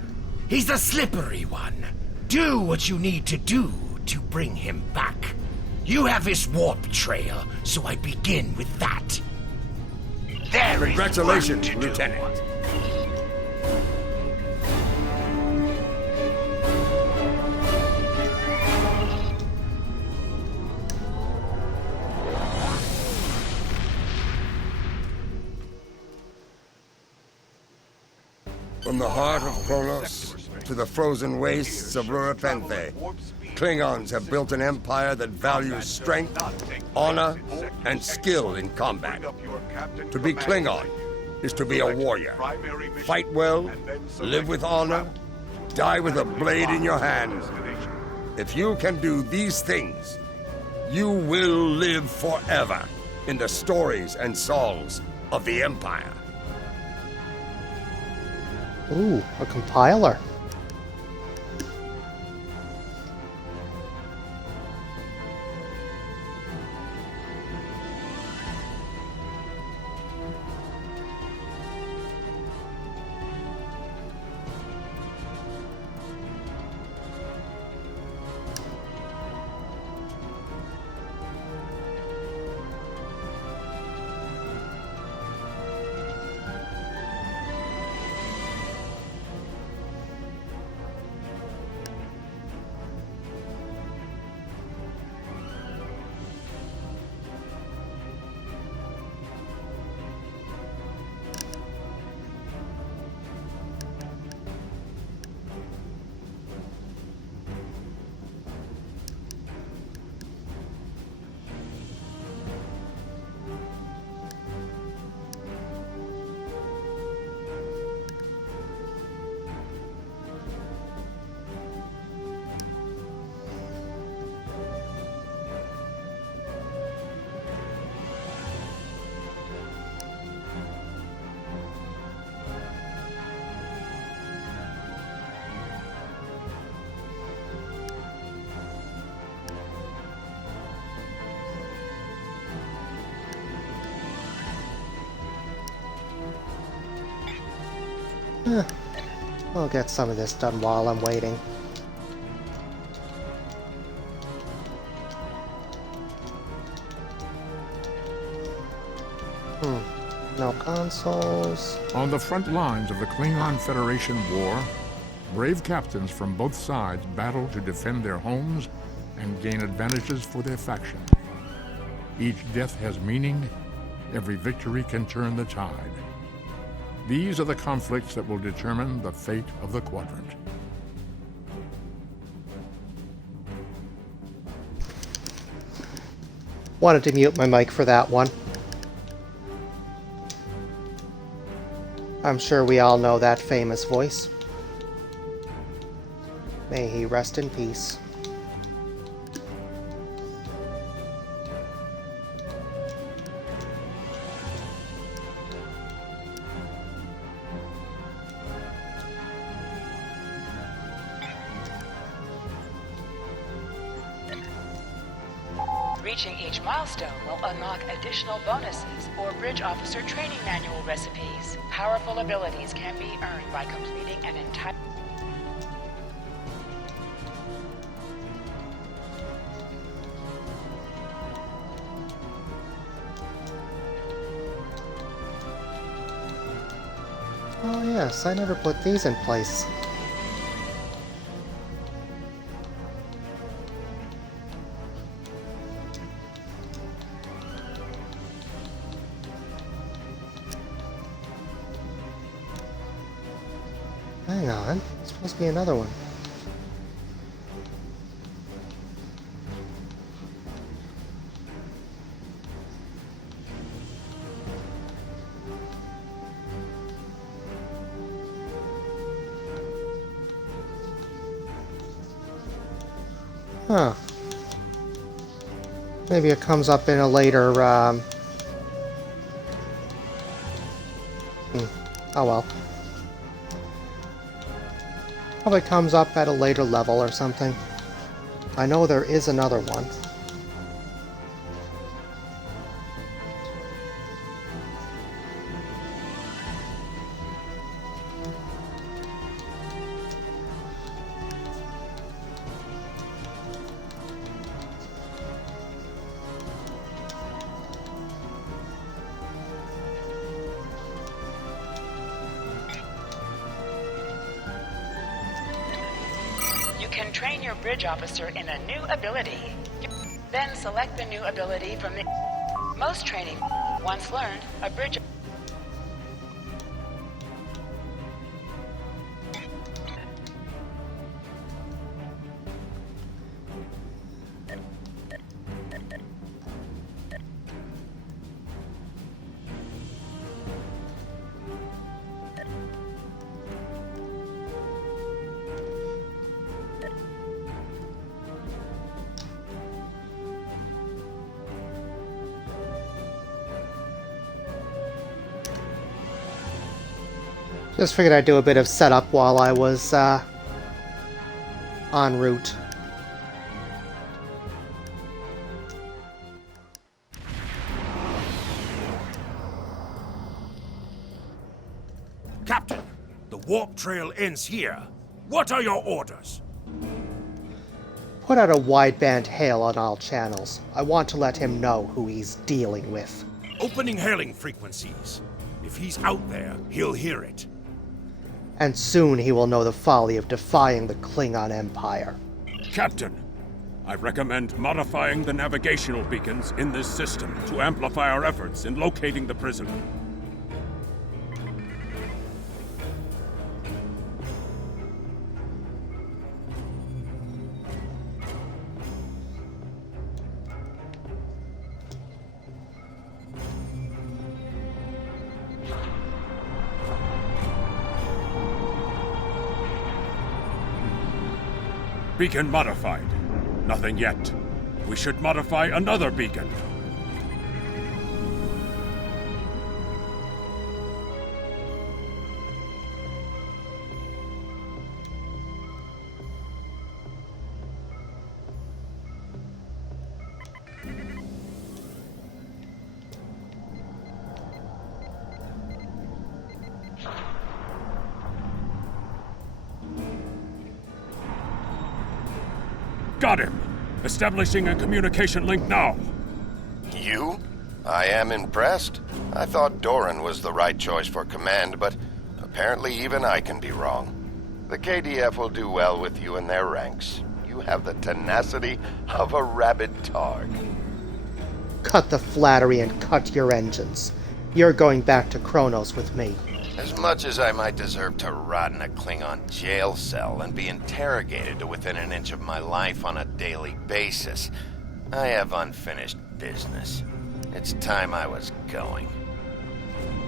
He's a slippery one. Do what you need to do to bring him back. You have his warp trail, so I begin with that. There is Congratulations, work to do. Lieutenant. From the heart of Kronos to the frozen wastes of Rurapenthe, Klingons have built an empire that values strength, honor, and skill in combat. To be Klingon is to be a warrior. Fight well, live with honor, die with a blade in your hand. If you can do these things, you will live forever in the stories and songs of the Empire. Ooh, a compiler. I'll get some of this done while I'm waiting. No consoles. On the front lines of the Klingon Federation war, brave captains from both sides battle to defend their homes and gain advantages for their faction. Each death has meaning. Every victory can turn the tide. These are the conflicts that will determine the fate of the quadrant. Wanted to mute my mic for that one. I'm sure we all know that famous voice. May he rest in peace. Reaching each milestone will unlock additional bonuses or bridge officer training manual recipes. Powerful abilities can be earned by completing an entire... Oh yes, I never put these in place. Hang on, it's supposed to be another one. Huh. Maybe it comes up in a later, Oh well. Probably comes up at a later level or something. I know there is another one. You can train your bridge officer in a new ability. Then select the new ability from the... Most training. Once learned, a bridge... Just figured I'd do a bit of setup while I was en route. Captain, the warp trail ends here. What are your orders? Put out a wideband hail on all channels. I want to let him know who he's dealing with. Opening hailing frequencies. If he's out there, he'll hear it. And soon he will know the folly of defying the Klingon Empire. Captain, I recommend modifying the navigational beacons in this system to amplify our efforts in locating the prisoner. Beacon modified. Nothing yet. We should modify another beacon. Got him! Establishing a communication link now. You? I am impressed. I thought Doran was the right choice for command, but apparently even I can be wrong. The KDF will do well with you in their ranks. You have the tenacity of a rabid targ. Cut the flattery and cut your engines. You're going back to Kronos with me. As much as I might deserve to rot in a Klingon jail cell and be interrogated to within an inch of my life on a daily basis, I have unfinished business. It's time I was going.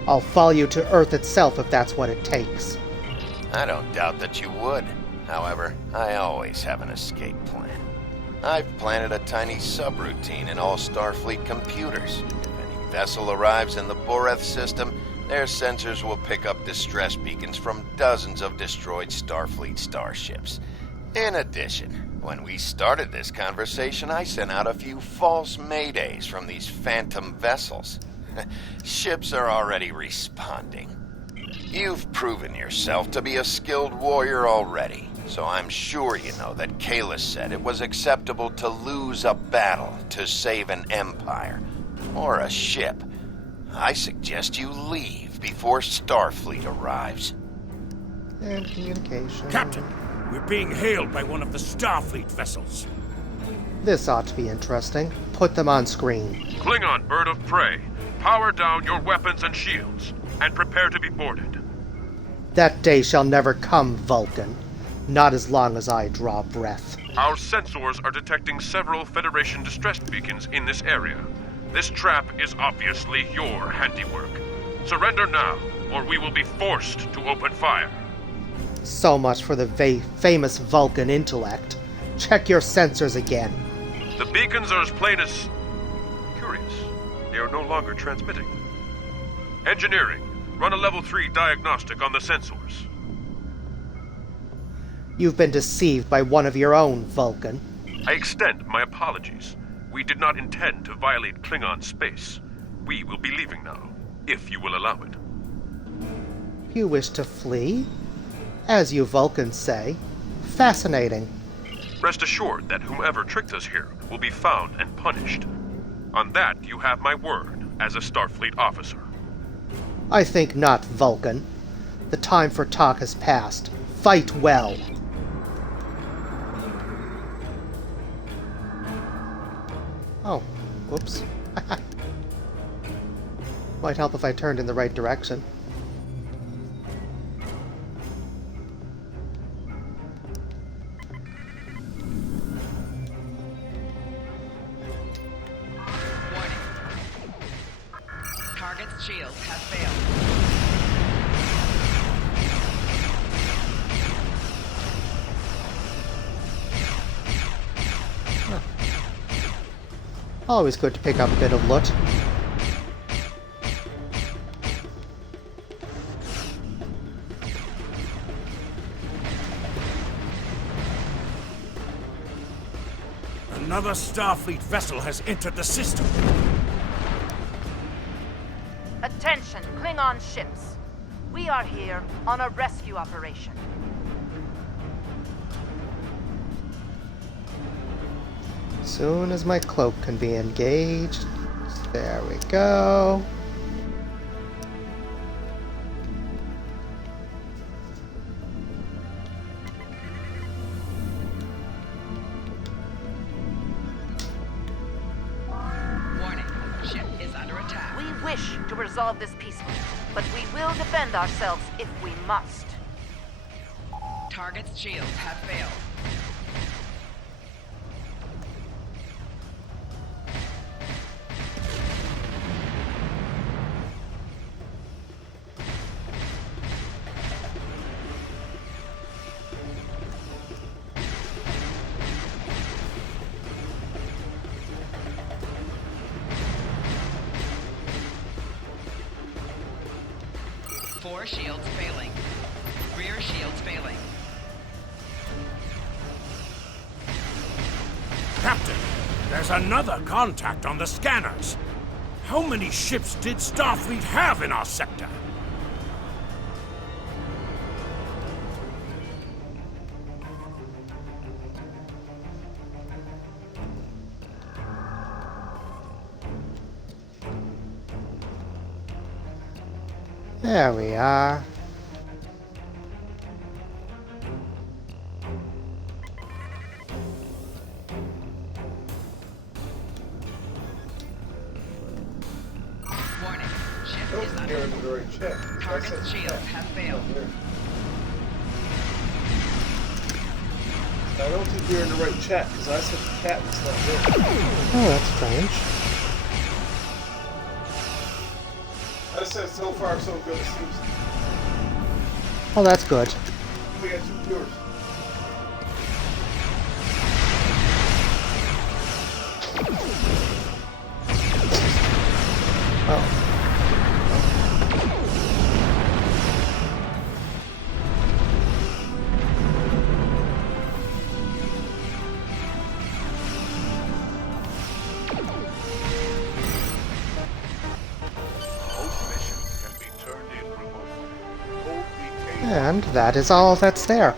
I'll follow you to Earth itself if that's what it takes. I don't doubt that you would. However, I always have an escape plan. I've planted a tiny subroutine in all Starfleet computers. If any vessel arrives in the Boreth system, their sensors will pick up distress beacons from dozens of destroyed Starfleet starships. In addition, when we started this conversation, I sent out a few false maydays from these phantom vessels. Ships are already responding. You've proven yourself to be a skilled warrior already, so I'm sure you know that Kalis said it was acceptable to lose a battle to save an empire, or a ship. I suggest you leave before Starfleet arrives. And communication. Captain, we're being hailed by one of the Starfleet vessels. This ought to be interesting. Put them on screen. Klingon bird of prey, power down your weapons and shields, and prepare to be boarded. That day shall never come, Vulcan. Not as long as I draw breath. Our sensors are detecting several Federation distress beacons in this area. This trap is obviously your handiwork. Surrender now, or we will be forced to open fire. So much for the famous Vulcan intellect. Check your sensors again. The beacons are as plain as... curious. They are no longer transmitting. Engineering, run a level 3 diagnostic on the sensors. You've been deceived by one of your own, Vulcan. I extend my apologies. We did not intend to violate Klingon space. We will be leaving now, if you will allow it. You wish to flee? As you Vulcans say. Fascinating. Rest assured that whomever tricked us here will be found and punished. On that, you have my word as a Starfleet officer. I think not, Vulcan. The time for talk has passed. Fight well. Oh, whoops. Might help if I turned in the right direction. Target's shields have failed. Always good to pick up a bit of loot. Another Starfleet vessel has entered the system. Attention, Klingon ships. We are here on a rescue operation. Soon as my cloak can be engaged. There we go. Warning, ship is under attack. We wish to resolve this peacefully, but we will defend ourselves if we must. Target's shields have failed. Four shields failing. Rear shields failing. Captain, there's another contact on the scanners. How many ships did Starfleet have in our sector? There we are. Warning, ship is under attack. Target's shields have failed. I don't think you're in the right chat, because I said the captain's not there. Oh, that's strange. I said so far so good, it seems. Oh, that's good. We got 2 viewers. Oh. And that is all that's there.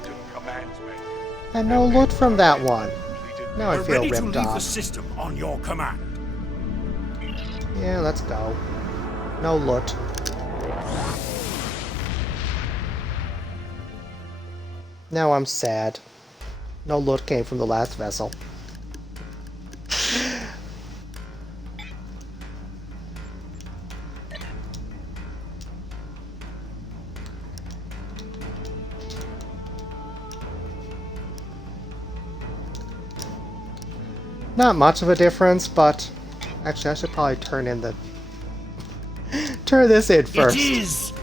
And no loot from that one. Now I We're feel ready to ripped leave the off. system on your command. Yeah, let's go. No loot. Now I'm sad. No loot came from the last vessel. Not much of a difference, but actually I should probably turn this in first. It is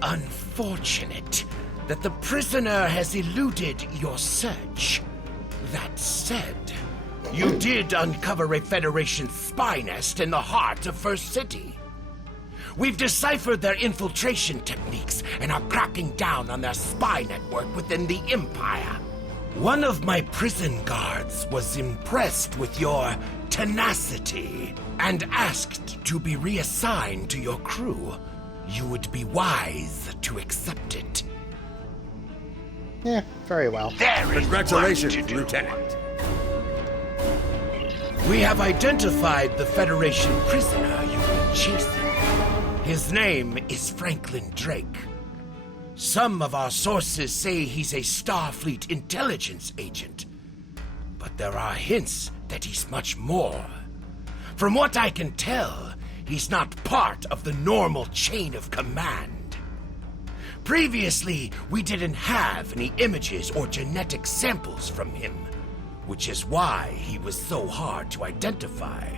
unfortunate that the prisoner has eluded your search. That said, you did uncover a Federation spy nest in the heart of First City. We've deciphered their infiltration techniques and are cracking down on their spy network within the Empire. One of my prison guards was impressed with your tenacity and asked to be reassigned to your crew. You would be wise to accept it. Yeah, very well. Congratulations, Lieutenant. We have identified the Federation prisoner you've been chasing. His name is Franklin Drake. Some of our sources say he's a Starfleet intelligence agent, but there are hints that he's much more. From what I can tell, he's not part of the normal chain of command. Previously, we didn't have any images or genetic samples from him, which is why he was so hard to identify.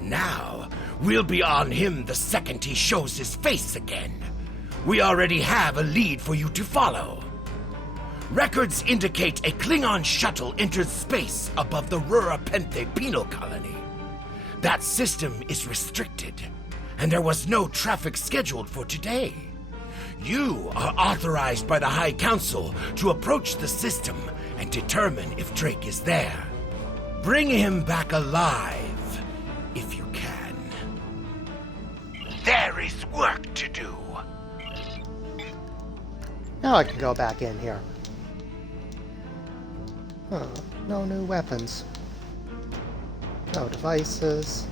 Now, we'll be on him the second he shows his face again. We already have a lead for you to follow. Records indicate a Klingon shuttle entered space above the Rura Penthe penal colony. That system is restricted, and there was no traffic scheduled for today. You are authorized by the High Council to approach the system and determine if Drake is there. Bring him back alive, if you can. There is work to do. Now I can go back in here. Huh, no new weapons. No devices.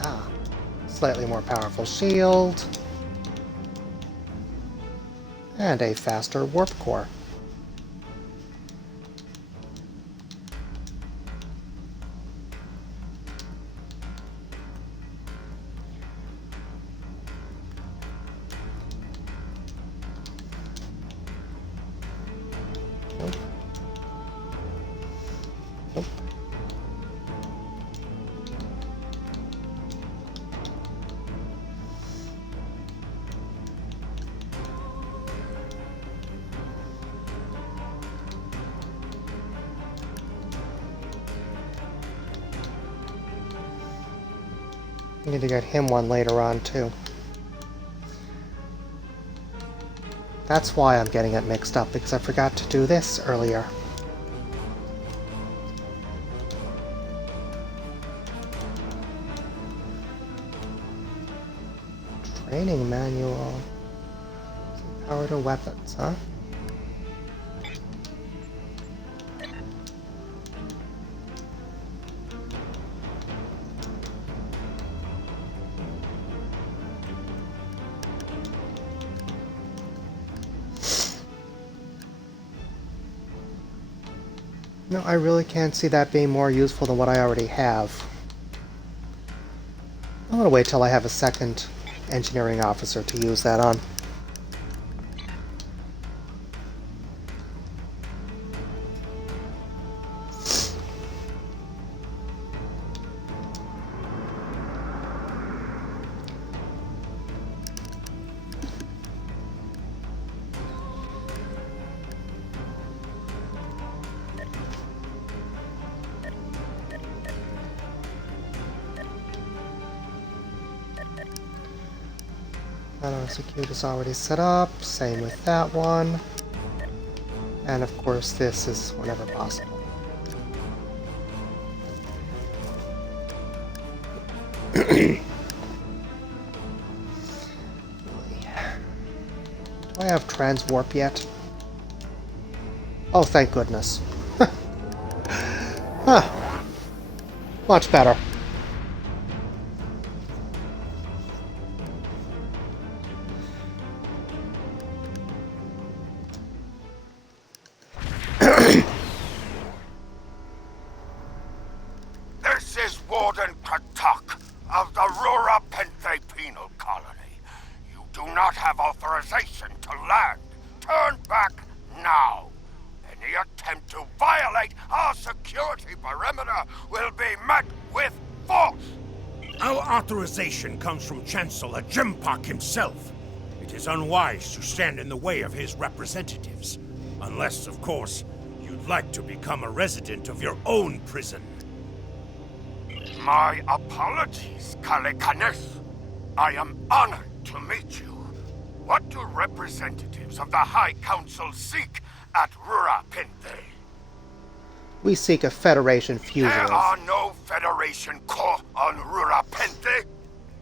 Ah, slightly more powerful shield. And a faster warp core. I need to get him one later on, too. That's why I'm getting it mixed up, because I forgot to do this earlier. Training manual. Power to weapons, huh? No, I really can't see that being more useful than what I already have. I'm gonna wait till I have a second engineering officer to use that on. Execute is already set up, same with that one. And of course this is whenever possible. Do I have transwarp yet? Oh, thank goodness. Huh. Much better. Authorization comes from Chancellor Jimpock himself. It is unwise to stand in the way of his representatives. Unless, of course, you'd like to become a resident of your own prison. My apologies, Kalekanes. I am honored to meet you. What do representatives of the High Council seek at Rura Pinthe? We seek a Federation fusion. There are no Federation corps on Rura Pinthe.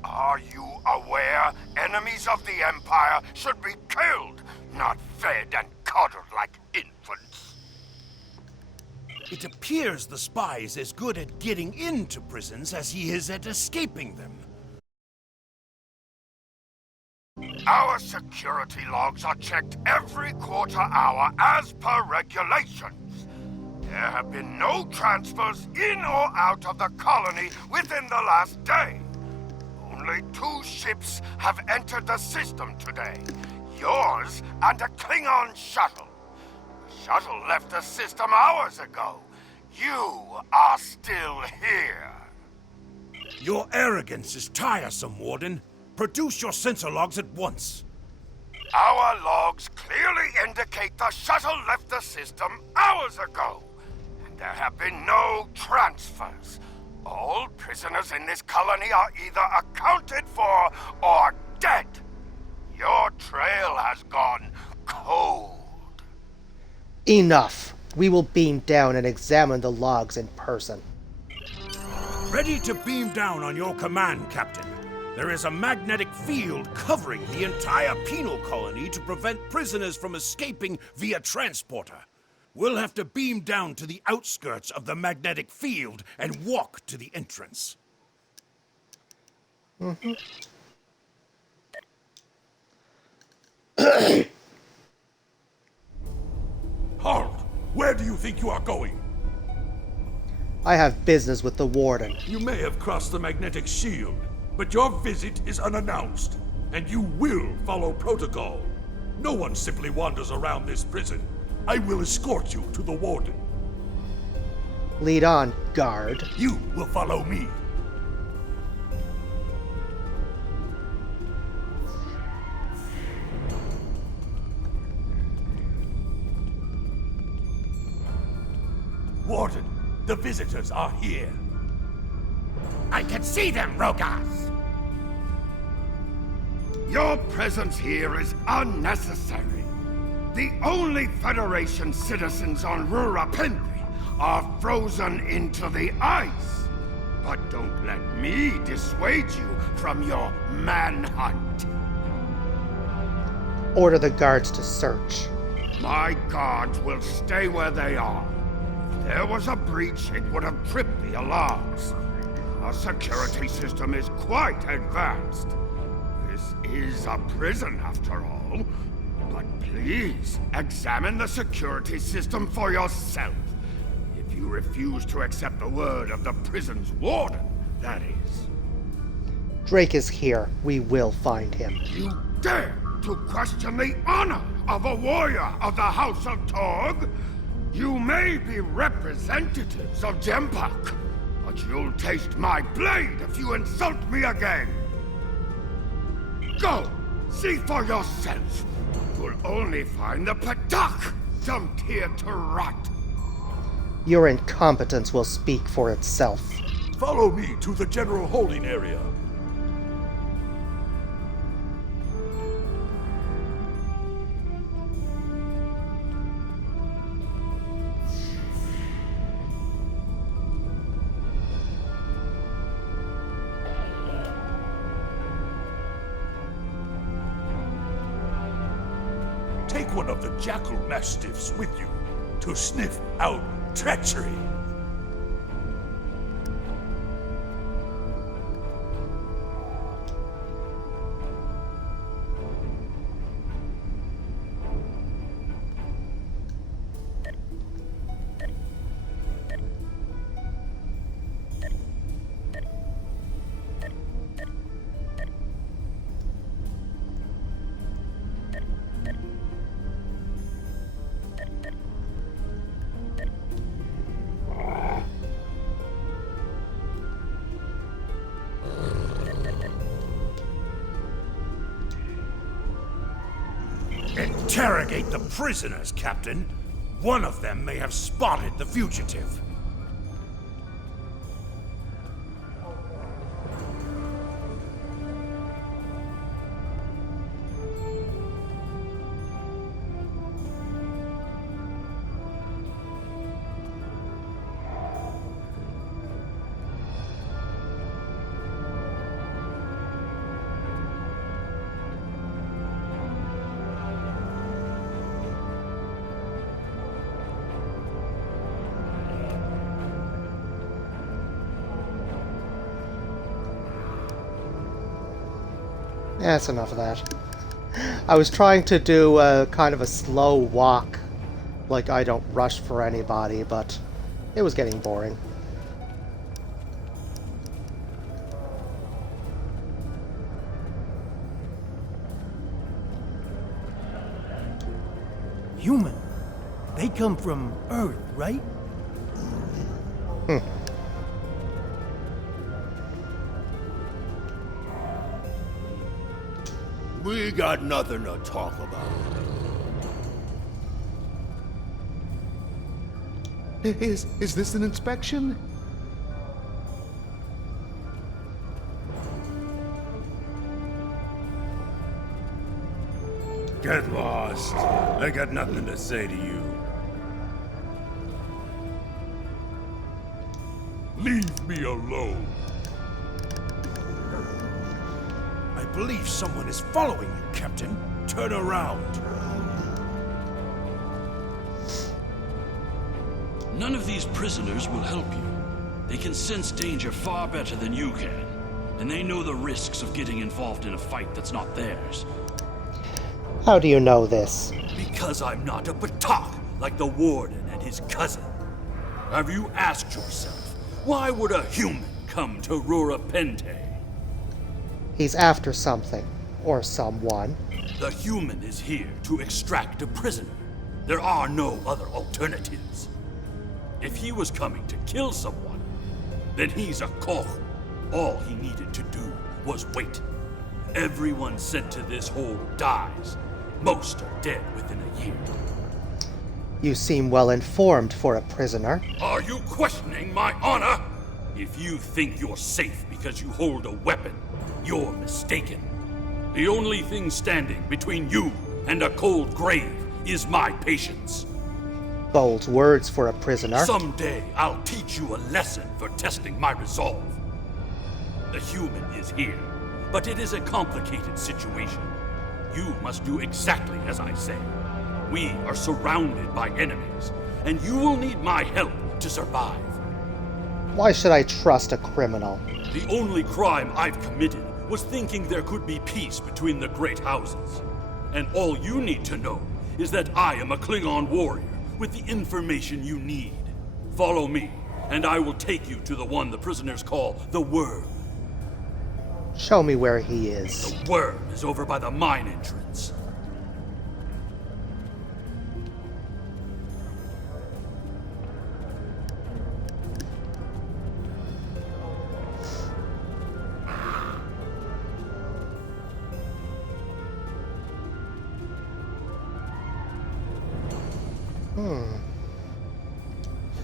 Are you aware enemies of the Empire should be killed, not fed and coddled like infants? It appears the spy is as good at getting into prisons as he is at escaping them. Our security logs are checked every quarter hour as per regulations. There have been no transfers in or out of the colony within the last day. Only 2 ships have entered the system today. Yours and a Klingon shuttle. The shuttle left the system hours ago. You are still here. Your arrogance is tiresome, Warden. Produce your sensor logs at once. Our logs clearly indicate the shuttle left the system hours ago. And there have been no transfers. All prisoners in this colony are either accounted for or dead. Your trail has gone cold. Enough. We will beam down and examine the logs in person. Ready to beam down on your command, Captain. There is a magnetic field covering the entire penal colony to prevent prisoners from escaping via transporter. We'll have to beam down to the outskirts of the magnetic field and walk to the entrance. Halt! Where do you think you are going? I have business with the warden. You may have crossed the magnetic shield, but your visit is unannounced, and you will follow protocol. No one simply wanders around this prison. I will escort you to the warden. Lead on, guard. You will follow me. Warden, the visitors are here. I can see them, Rogas! Your presence here is unnecessary. The only Federation citizens on Rurapente are frozen into the ice. But don't let me dissuade you from your manhunt. Order the guards to search. My guards will stay where they are. If there was a breach, it would have tripped the alarms. Our security system is quite advanced. This is a prison, after all. But please, examine the security system for yourself. If you refuse to accept the word of the prison's warden, that is. Drake is here. We will find him. You dare to question the honor of a warrior of the House of Torg? You may be representatives of Jempak, but you'll taste my blade if you insult me again. Go! See for yourself. You'll only find the Patak dumped here to rot. Your incompetence will speak for itself. Follow me to the general holding area. Take one of the jackal mastiffs with you to sniff out treachery. Interrogate the prisoners, Captain. One of them may have spotted the fugitive. That's enough of that. I was trying to do a kind of a slow walk, like I don't rush for anybody, but it was getting boring. Human. They come from Earth, right? We got nothing to talk about. Is this an inspection? Get lost. I got nothing to say to you. Leave me alone. I believe someone is following you, Captain. Turn around. None of these prisoners will help you. They can sense danger far better than you can. And they know the risks of getting involved in a fight that's not theirs. How do you know this? Because I'm not a Batak like the Warden and his cousin. Have you asked yourself, why would a human come to Rura Pente? He's after something. Or someone. The human is here to extract a prisoner. There are no other alternatives. If he was coming to kill someone, then he's a koch. All he needed to do was wait. Everyone sent to this hole dies. Most are dead within a year. You seem well informed for a prisoner. Are you questioning my honor? If you think you're safe because you hold a weapon, you're mistaken. The only thing standing between you and a cold grave is my patience. Bold words for a prisoner. Someday I'll teach you a lesson for testing my resolve. The human is here, but it is a complicated situation. You must do exactly as I say. We are surrounded by enemies, and you will need my help to survive. Why should I trust a criminal? The only crime I've committed was thinking there could be peace between the great houses. And all you need to know is that I am a Klingon warrior with the information you need. Follow me, and I will take you to the one the prisoners call the Worm. Show me where he is. The Worm is over by the mine entrance.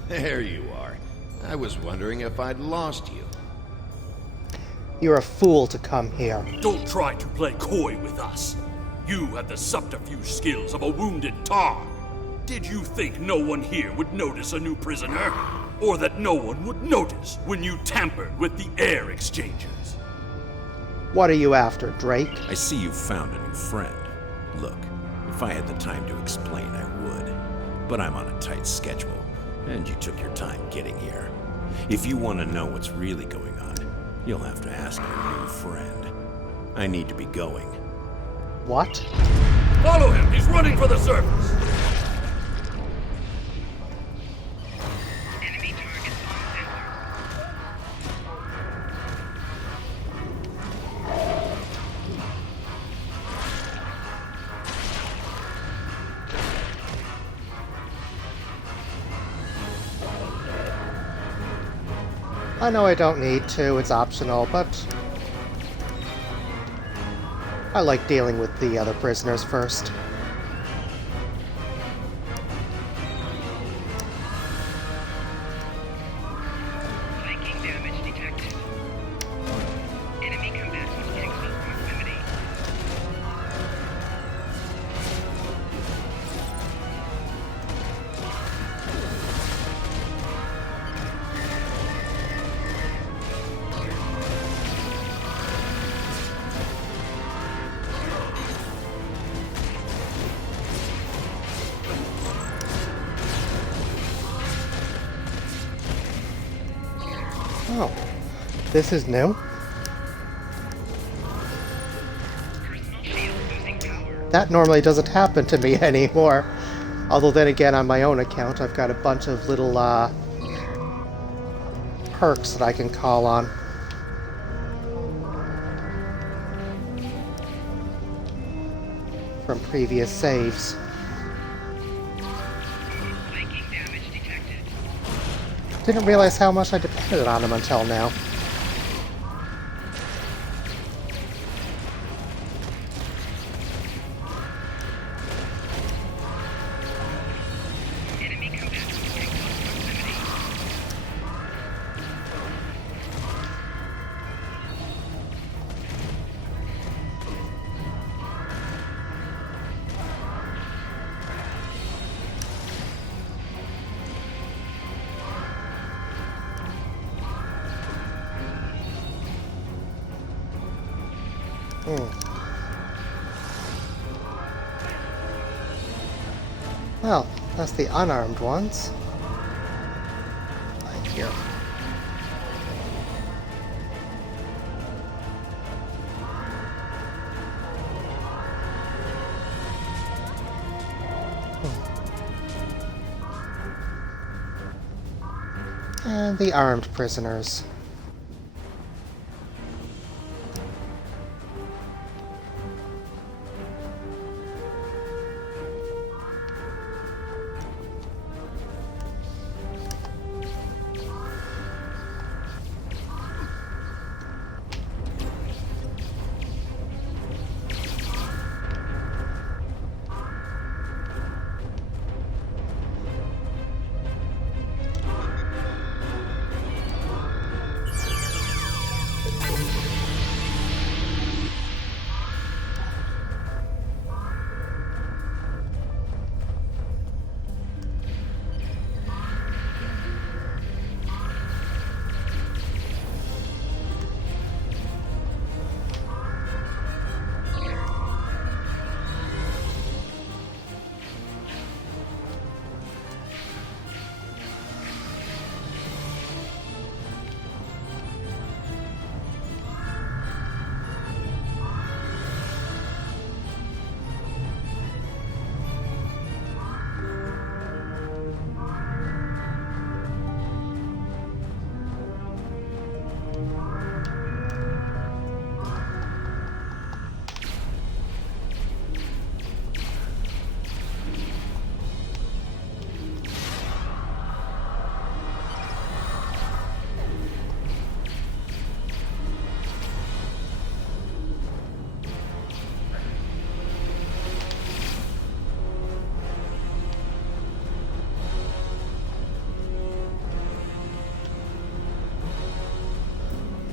There you are. I was wondering if I'd lost you. You're a fool to come here. Don't try to play coy with us. You have the subterfuge skills of a wounded tar. Did you think no one here would notice a new prisoner? Or that no one would notice when you tampered with the air exchangers? What are you after, Drake? I see you found a new friend. Look, if I had the time to explain, I would. But I'm on a tight schedule, and you took your time getting here. If you want to know what's really going on, you'll have to ask your new friend. I need to be going. What? Follow him! He's running for the surface! Enemy targets on sensor. I know I don't need to, it's optional, but I like dealing with the other prisoners first. Flanking damage detected. Enemy combatants in close proximity. Oh, this is new? That normally doesn't happen to me anymore. Although then again, on my own account, I've got a bunch of little, perks that I can call on. From previous saves. Flanking damage detected. Didn't realize how much I depended on him until now. Enemy combatants in close proximity. Well, that's the unarmed ones. Right here. And the armed prisoners.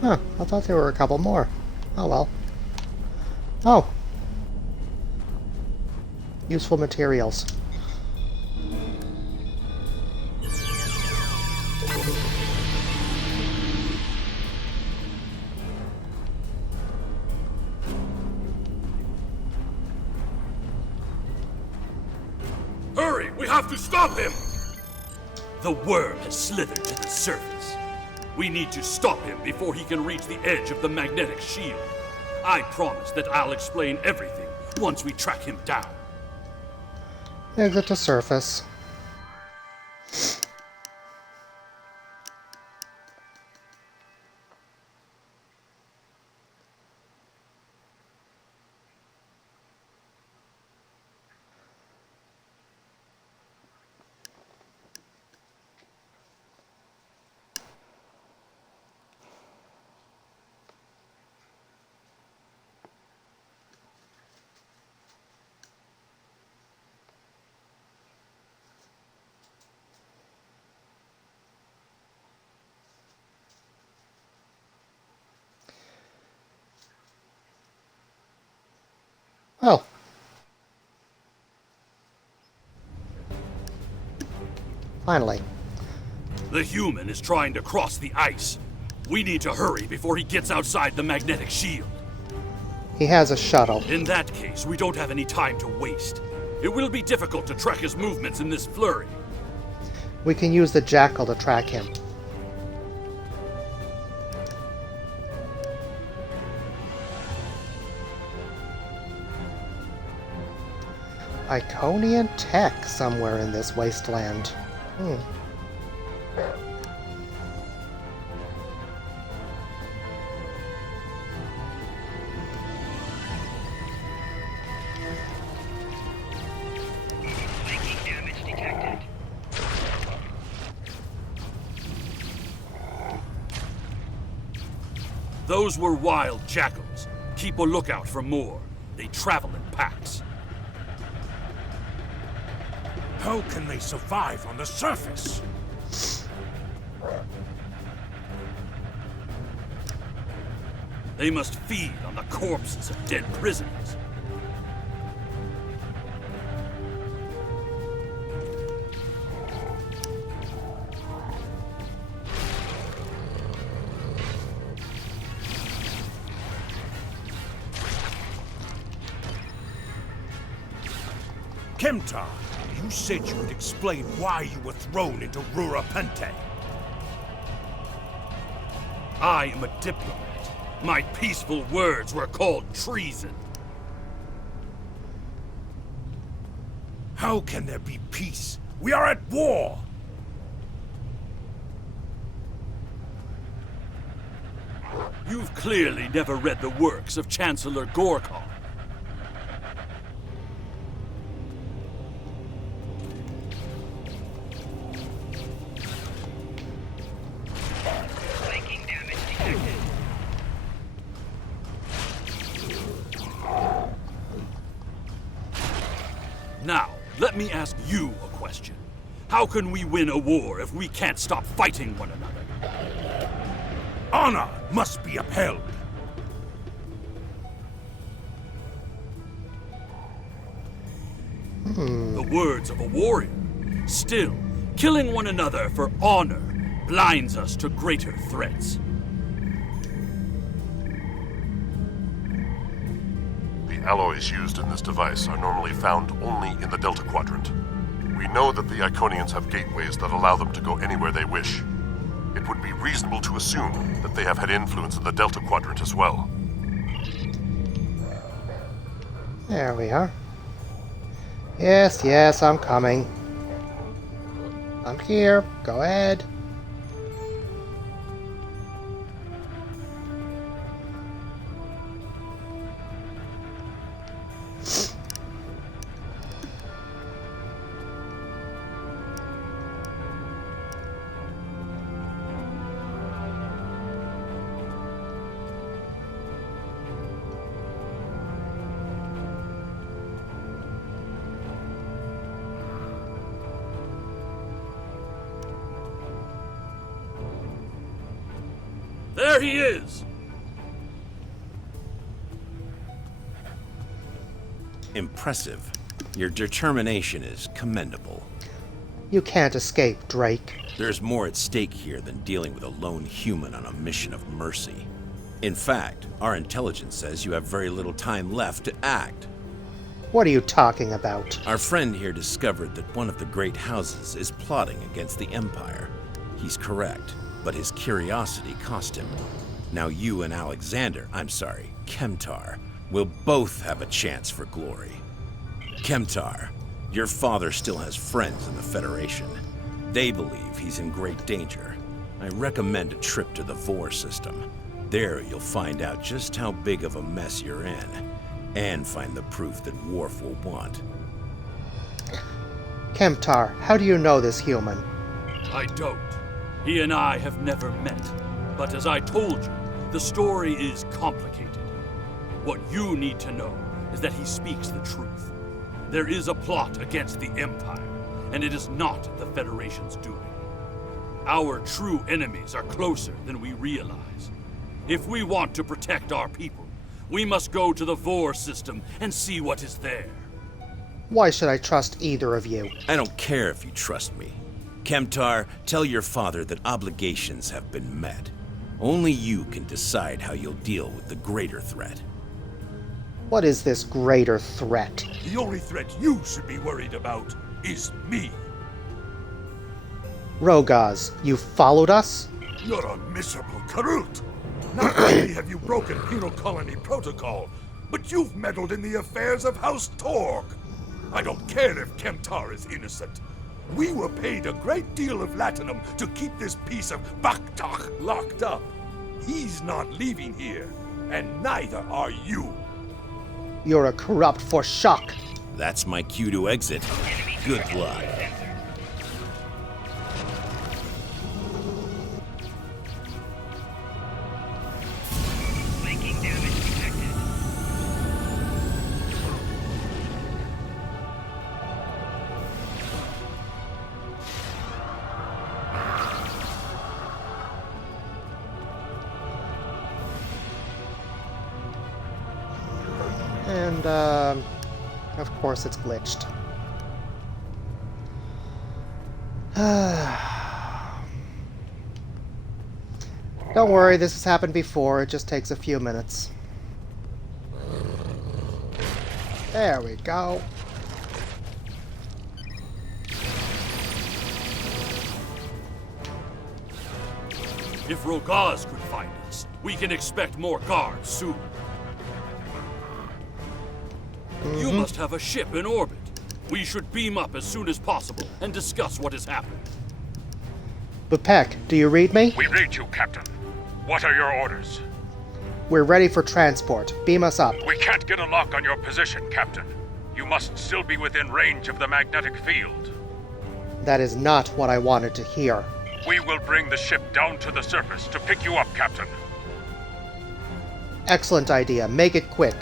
Huh, I thought there were a couple more. Oh well. Oh! Useful materials. Hurry! We have to stop him! The worm has slithered to the surface. We need to stop him before he can reach the edge of the magnetic shield. I promise that I'll explain everything once we track him down. Exit to surface. Oh. Finally. The human is trying to cross the ice. We need to hurry before he gets outside the magnetic shield. He has a shuttle. In that case, we don't have any time to waste. It will be difficult to track his movements in this flurry. We can use the jackal to track him. Iconian tech somewhere in this wasteland. Flanking damage detected. Those were wild jackals. Keep a lookout for more. They travel in packs. How can they survive on the surface? They must feed on the corpses of dead prisoners. Kemtar, you said you would explain why you were thrown into Rura Pente. I am a diplomat. My peaceful words were called treason. How can there be peace? We are at war! You've clearly never read the works of Chancellor Gorkon. Flanking damage detected. Now, let me ask you a question. How can we win a war if we can't stop fighting one another? Honor must be upheld. The words of a warrior. Still, killing one another for honor blinds us to greater threats. The alloys used in this device are normally found only in the Delta Quadrant. We know that the Iconians have gateways that allow them to go anywhere they wish. It would be reasonable to assume that they have had influence in the Delta Quadrant as well. There we are. Yes, yes, I'm coming. I'm here. Go ahead. There he is! Impressive. Your determination is commendable. You can't escape, Drake. There's more at stake here than dealing with a lone human on a mission of mercy. In fact, our intelligence says you have very little time left to act. What are you talking about? Our friend here discovered that one of the great houses is plotting against the Empire. He's correct, but his curiosity cost him. Now you and Kemtar, will both have a chance for glory. Kemtar, your father still has friends in the Federation. They believe he's in great danger. I recommend a trip to the Vor system. There you'll find out just how big of a mess you're in, and find the proof that Worf will want. Kemtar, how do you know this human? I don't. He and I have never met. But as I told you, the story is complicated. What you need to know is that he speaks the truth. There is a plot against the Empire, and it is not the Federation's doing. Our true enemies are closer than we realize. If we want to protect our people, we must go to the Vor system and see what is there. Why should I trust either of you? I don't care if you trust me. Kemtar, tell your father that obligations have been met. Only you can decide how you'll deal with the greater threat. What is this greater threat? The only threat you should be worried about is me. Rogaz, you followed us? You're a miserable Karut. Not only have you broken penal colony protocol, but you've meddled in the affairs of House Torg. I don't care if Kemtar is innocent. We were paid a great deal of latinum to keep this piece of Baktak locked up. He's not leaving here, and neither are you. You're a corrupt for shock. That's my cue to exit. Good luck. Flanking damage detected. And, of course it's glitched. Don't worry, this has happened before, it just takes a few minutes. There we go. If Rogaz could find us, we can expect more guards soon. You must have a ship in orbit. We should beam up as soon as possible and discuss what has happened. But Peck, do you read me? We read you, Captain. What are your orders? We're ready for transport. Beam us up. We can't get a lock on your position, Captain. You must still be within range of the magnetic field. That is not what I wanted to hear. We will bring the ship down to the surface to pick you up, Captain. Excellent idea. Make it quick.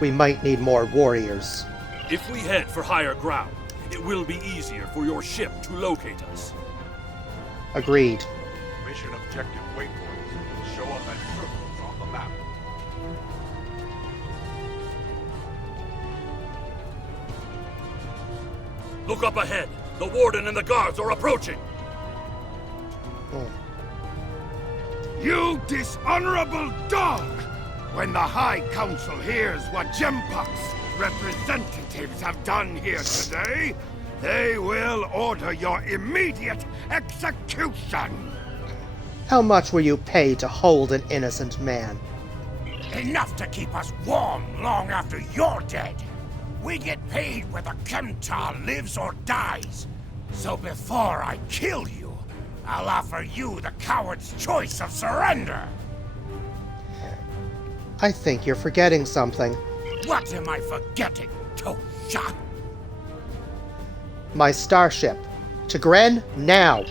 We might need more warriors. If we head for higher ground, it will be easier for your ship to locate us. Agreed. Mission objective waypoints will show up as circles on the map. Look up ahead. The warden and the guards are approaching. You dishonorable dog! When the High Council hears what Gempok's representatives have done here today, they will order your immediate execution! How much will you pay to hold an innocent man? Enough to keep us warm long after you're dead. We get paid whether Kemtar lives or dies. So before I kill you, I'll offer you the coward's choice of surrender. I think you're forgetting something. What am I forgetting, Tosha? My starship. To Gren, now!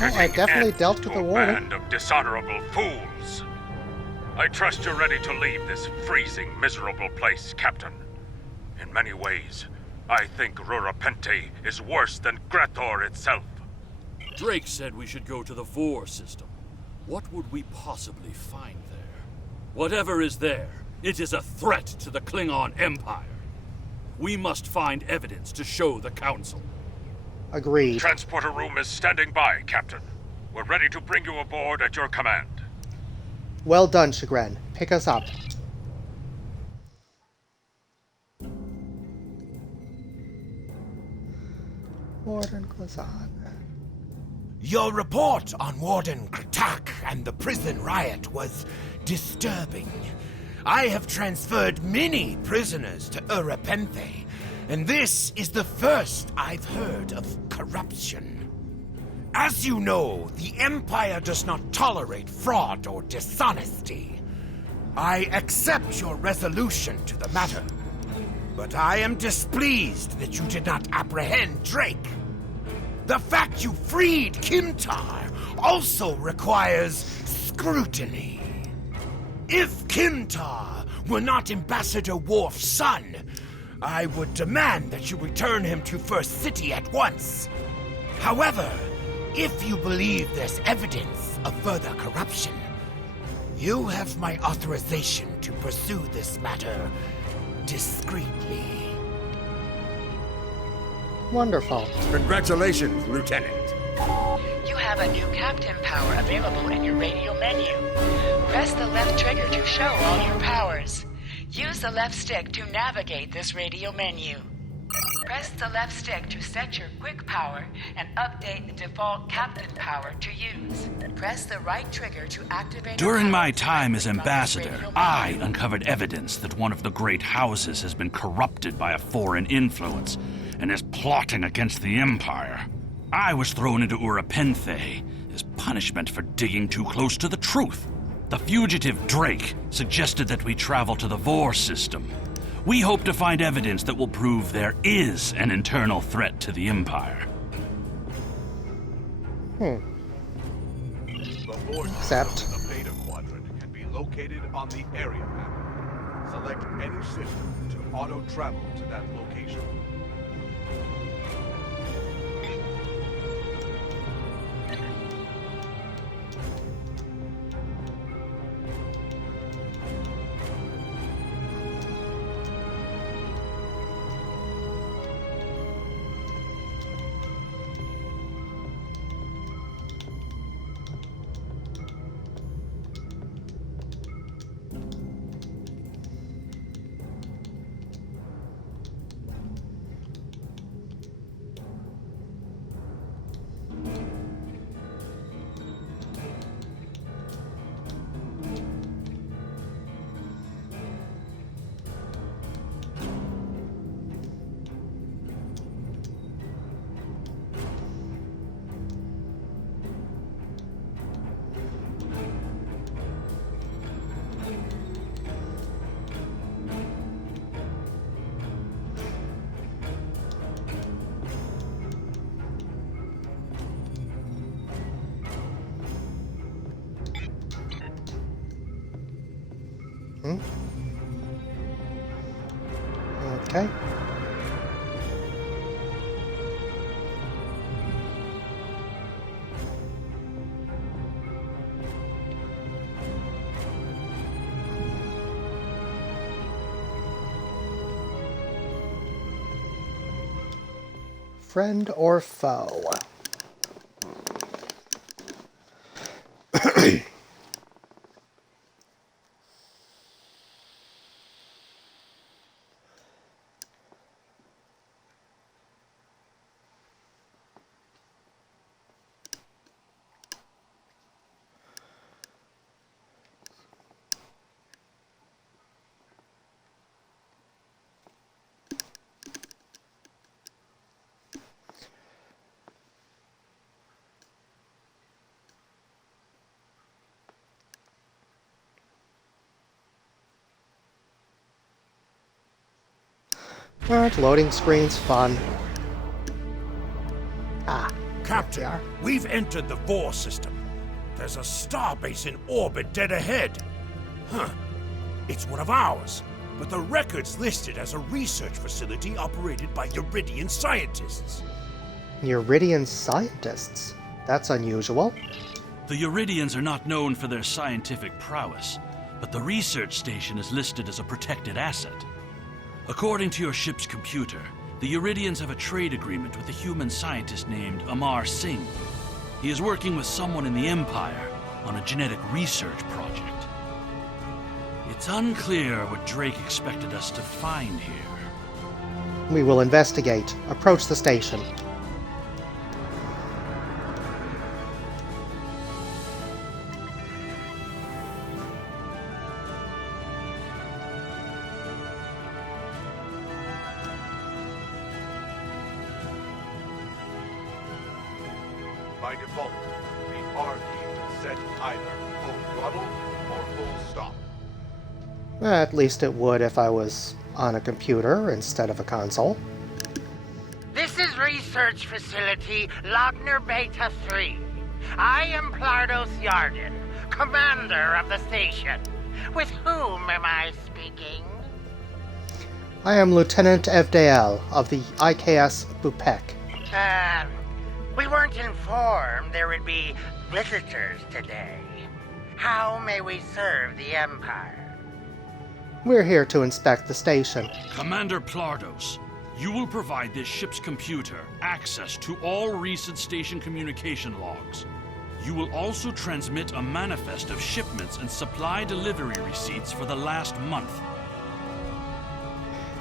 I definitely dealt with the warning. Band of dishonorable fools. I trust you're ready to leave this freezing, miserable place, Captain. In many ways, I think Rurapente is worse than Grathor itself. Drake said we should go to the Vor system. What would we possibly find there? Whatever is there, it is a threat to the Klingon Empire. We must find evidence to show the Council. Agreed. Transporter room is standing by, Captain. We're ready to bring you aboard at your command. Well done, Chagrin. Pick us up. Warden Glazan. Your report on Warden Kratak and the prison riot was disturbing. I have transferred many prisoners to Urapenthe, and this is the first I've heard of corruption. As you know, the Empire does not tolerate fraud or dishonesty. I accept your resolution to the matter, but I am displeased that you did not apprehend Drake. The fact you freed Kimtar also requires scrutiny. If Kimtar were not Ambassador Worf's son, I would demand that you return him to First City at once. However, if you believe there's evidence of further corruption, you have my authorization to pursue this matter discreetly. Wonderful. Congratulations, Lieutenant. You have a new captain power available in your radio menu. Press the left trigger to show all your powers. Use the left stick to navigate this radio menu. Press the left stick to set your quick power and update the default captain power to use. Press the right trigger to activate... During my time as ambassador, I uncovered evidence that one of the great houses has been corrupted by a foreign influence and is plotting against the Empire. I was thrown into Urapenthe as punishment for digging too close to the truth. The fugitive Drake suggested that we travel to the Vor system. We hope to find evidence that will prove there is an internal threat to the Empire. The Vor Except... system in the Beta Quadrant can be located on the area map. Select any system to auto-travel to that location. Okay. Friend or foe? Alright, loading screen's fun. Ah, Captain, we've entered the Vor system. There's a starbase in orbit dead ahead. Huh. It's one of ours, but the record's listed as a research facility operated by Uridian scientists. Uridian scientists? That's unusual. The Uridians are not known for their scientific prowess, but the research station is listed as a protected asset. According to your ship's computer, the Uridians have a trade agreement with a human scientist named Amar Singh. He is working with someone in the Empire on a genetic research project. It's unclear what Drake expected us to find here. We will investigate. Approach the station. By default, the R key is set either full throttle or full stop. At least it would if I was on a computer instead of a console. This is Research Facility Logner Beta 3. I am Plardos Yarden, commander of the station. With whom am I speaking? I am Lieutenant Evdale of the IKS Bupek. We weren't informed there would be visitors today. How may we serve the Empire? We're here to inspect the station. Commander Plardos, you will provide this ship's computer access to all recent station communication logs. You will also transmit a manifest of shipments and supply delivery receipts for the last month.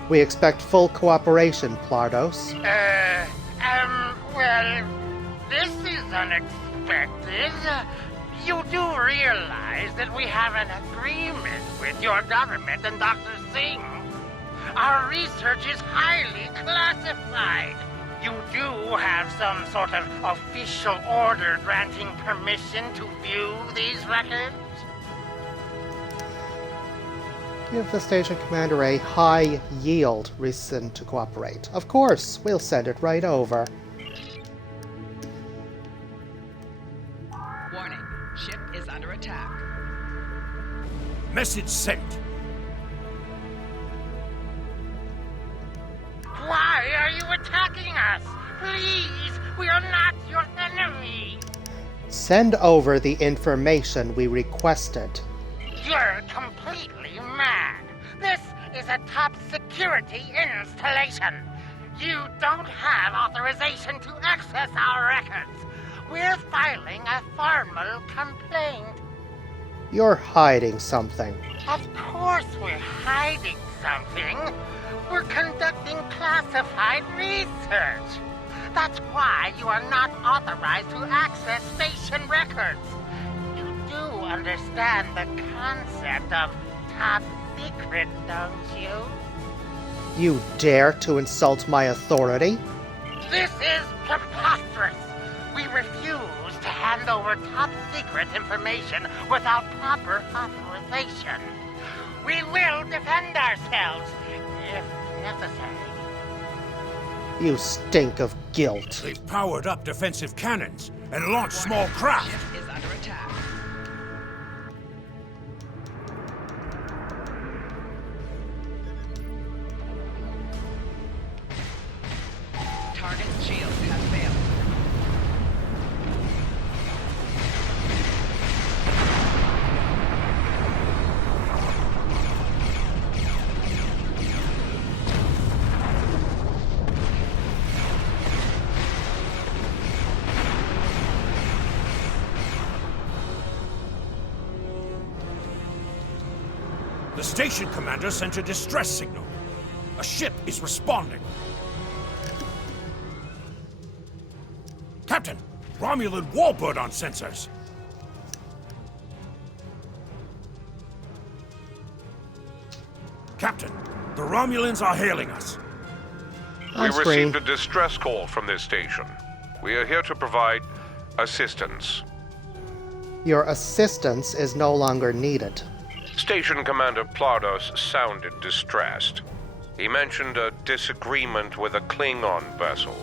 We expect full cooperation, Plardos. Well, this is unexpected. You do realize that we have an agreement with your government and Dr. Singh. Our research is highly classified. You do have some sort of official order granting permission to view these records? Give the station commander a high-yield reason to cooperate. Of course, we'll send it right over. Warning, ship is under attack. Message sent. Why are you attacking us? Please, we are not your enemy. Send over the information we requested. You're completely mad. This is a top security installation. You don't have authorization to access our records. We're filing a formal complaint. You're hiding something. Of course we're hiding something. We're conducting classified research. That's why you are not authorized to access station records. You do understand the concept of top secret, don't you? You dare to insult my authority? This is preposterous. We refuse to hand over top secret information without proper authorization. We will defend ourselves if necessary. You stink of guilt. They've powered up defensive cannons and launched small craft. Ship is under attack. station commander sent a distress signal. A ship is responding. Captain, Romulan warbird on sensors. Captain, the Romulans are hailing us. We received a distress call from this station. We are here to provide assistance. Your assistance is no longer needed. Station Commander Plardos sounded distressed. He mentioned a disagreement with a Klingon vessel.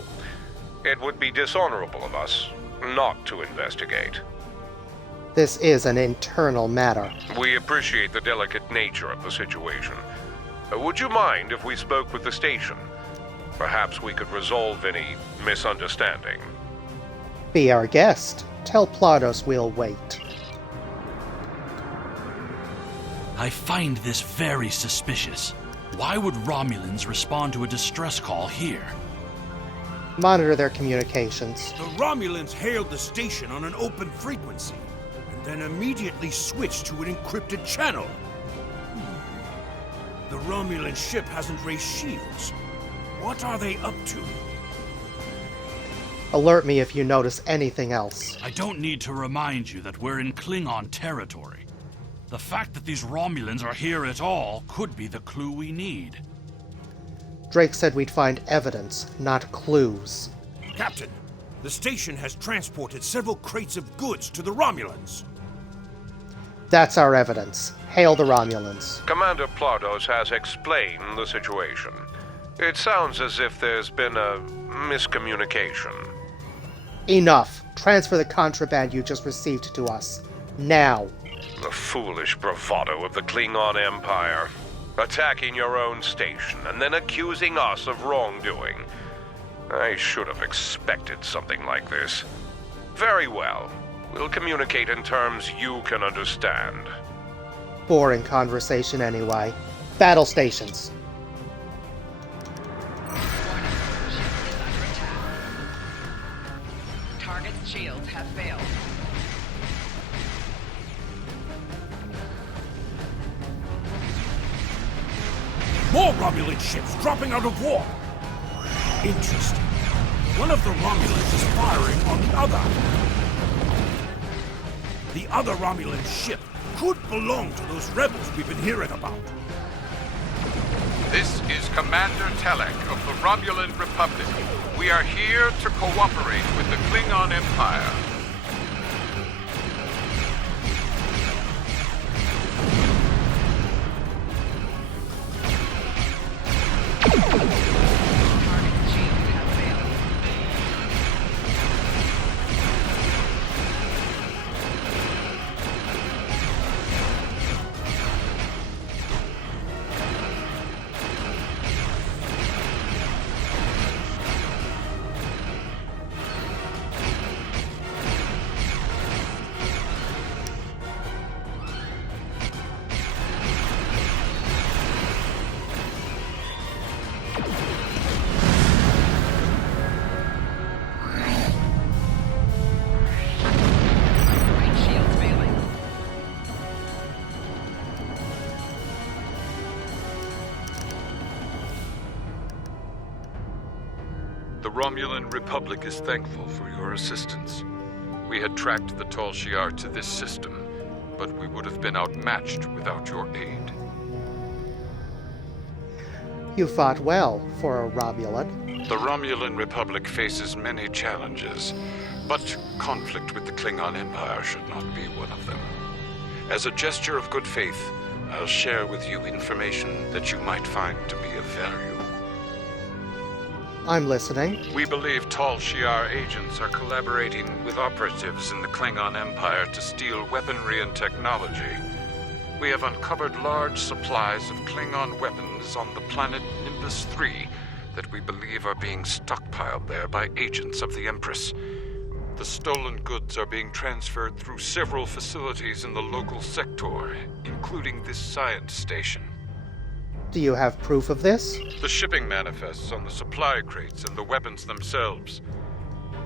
It would be dishonorable of us not to investigate. This is an internal matter. We appreciate the delicate nature of the situation. Would you mind if we spoke with the station? Perhaps we could resolve any misunderstanding. Be our guest. Tell Plardos we'll wait. I find this very suspicious. Why would Romulans respond to a distress call here? Monitor their communications. The Romulans hailed the station on an open frequency, and then immediately switched to an encrypted channel. The Romulan ship hasn't raised shields. What are they up to? Alert me if you notice anything else. I don't need to remind you that we're in Klingon territory. The fact that these Romulans are here at all could be the clue we need. Drake said we'd find evidence, not clues. Captain, the station has transported several crates of goods to the Romulans. That's our evidence. Hail the Romulans. Commander Plardos has explained the situation. It sounds as if there's been a miscommunication. Enough. Transfer the contraband you just received to us. Now. The foolish bravado of the Klingon Empire. Attacking your own station and then accusing us of wrongdoing. I should have expected something like this. Very well. We'll communicate in terms you can understand. Boring conversation anyway. Battle stations. Target's shields have failed. More Romulan ships dropping out of warp. Interesting. One of the Romulans is firing on the other. The other Romulan ship could belong to those rebels we've been hearing about. This is Commander Telek of the Romulan Republic. We are here to cooperate with the Klingon Empire. The Romulan Republic is thankful for your assistance. We had tracked the Tal Shiar to this system, but we would have been outmatched without your aid. You fought well for a Romulan. The Romulan Republic faces many challenges, but conflict with the Klingon Empire should not be one of them. As a gesture of good faith, I'll share with you information that you might find to be of value. I'm listening. We believe Tal Shiar agents are collaborating with operatives in the Klingon Empire to steal weaponry and technology. We have uncovered large supplies of Klingon weapons on the planet Nimbus 3 that we believe are being stockpiled there by agents of the Empress. The stolen goods are being transferred through several facilities in the local sector, including this science station. Do you have proof of this? The shipping manifests on the supply crates and the weapons themselves.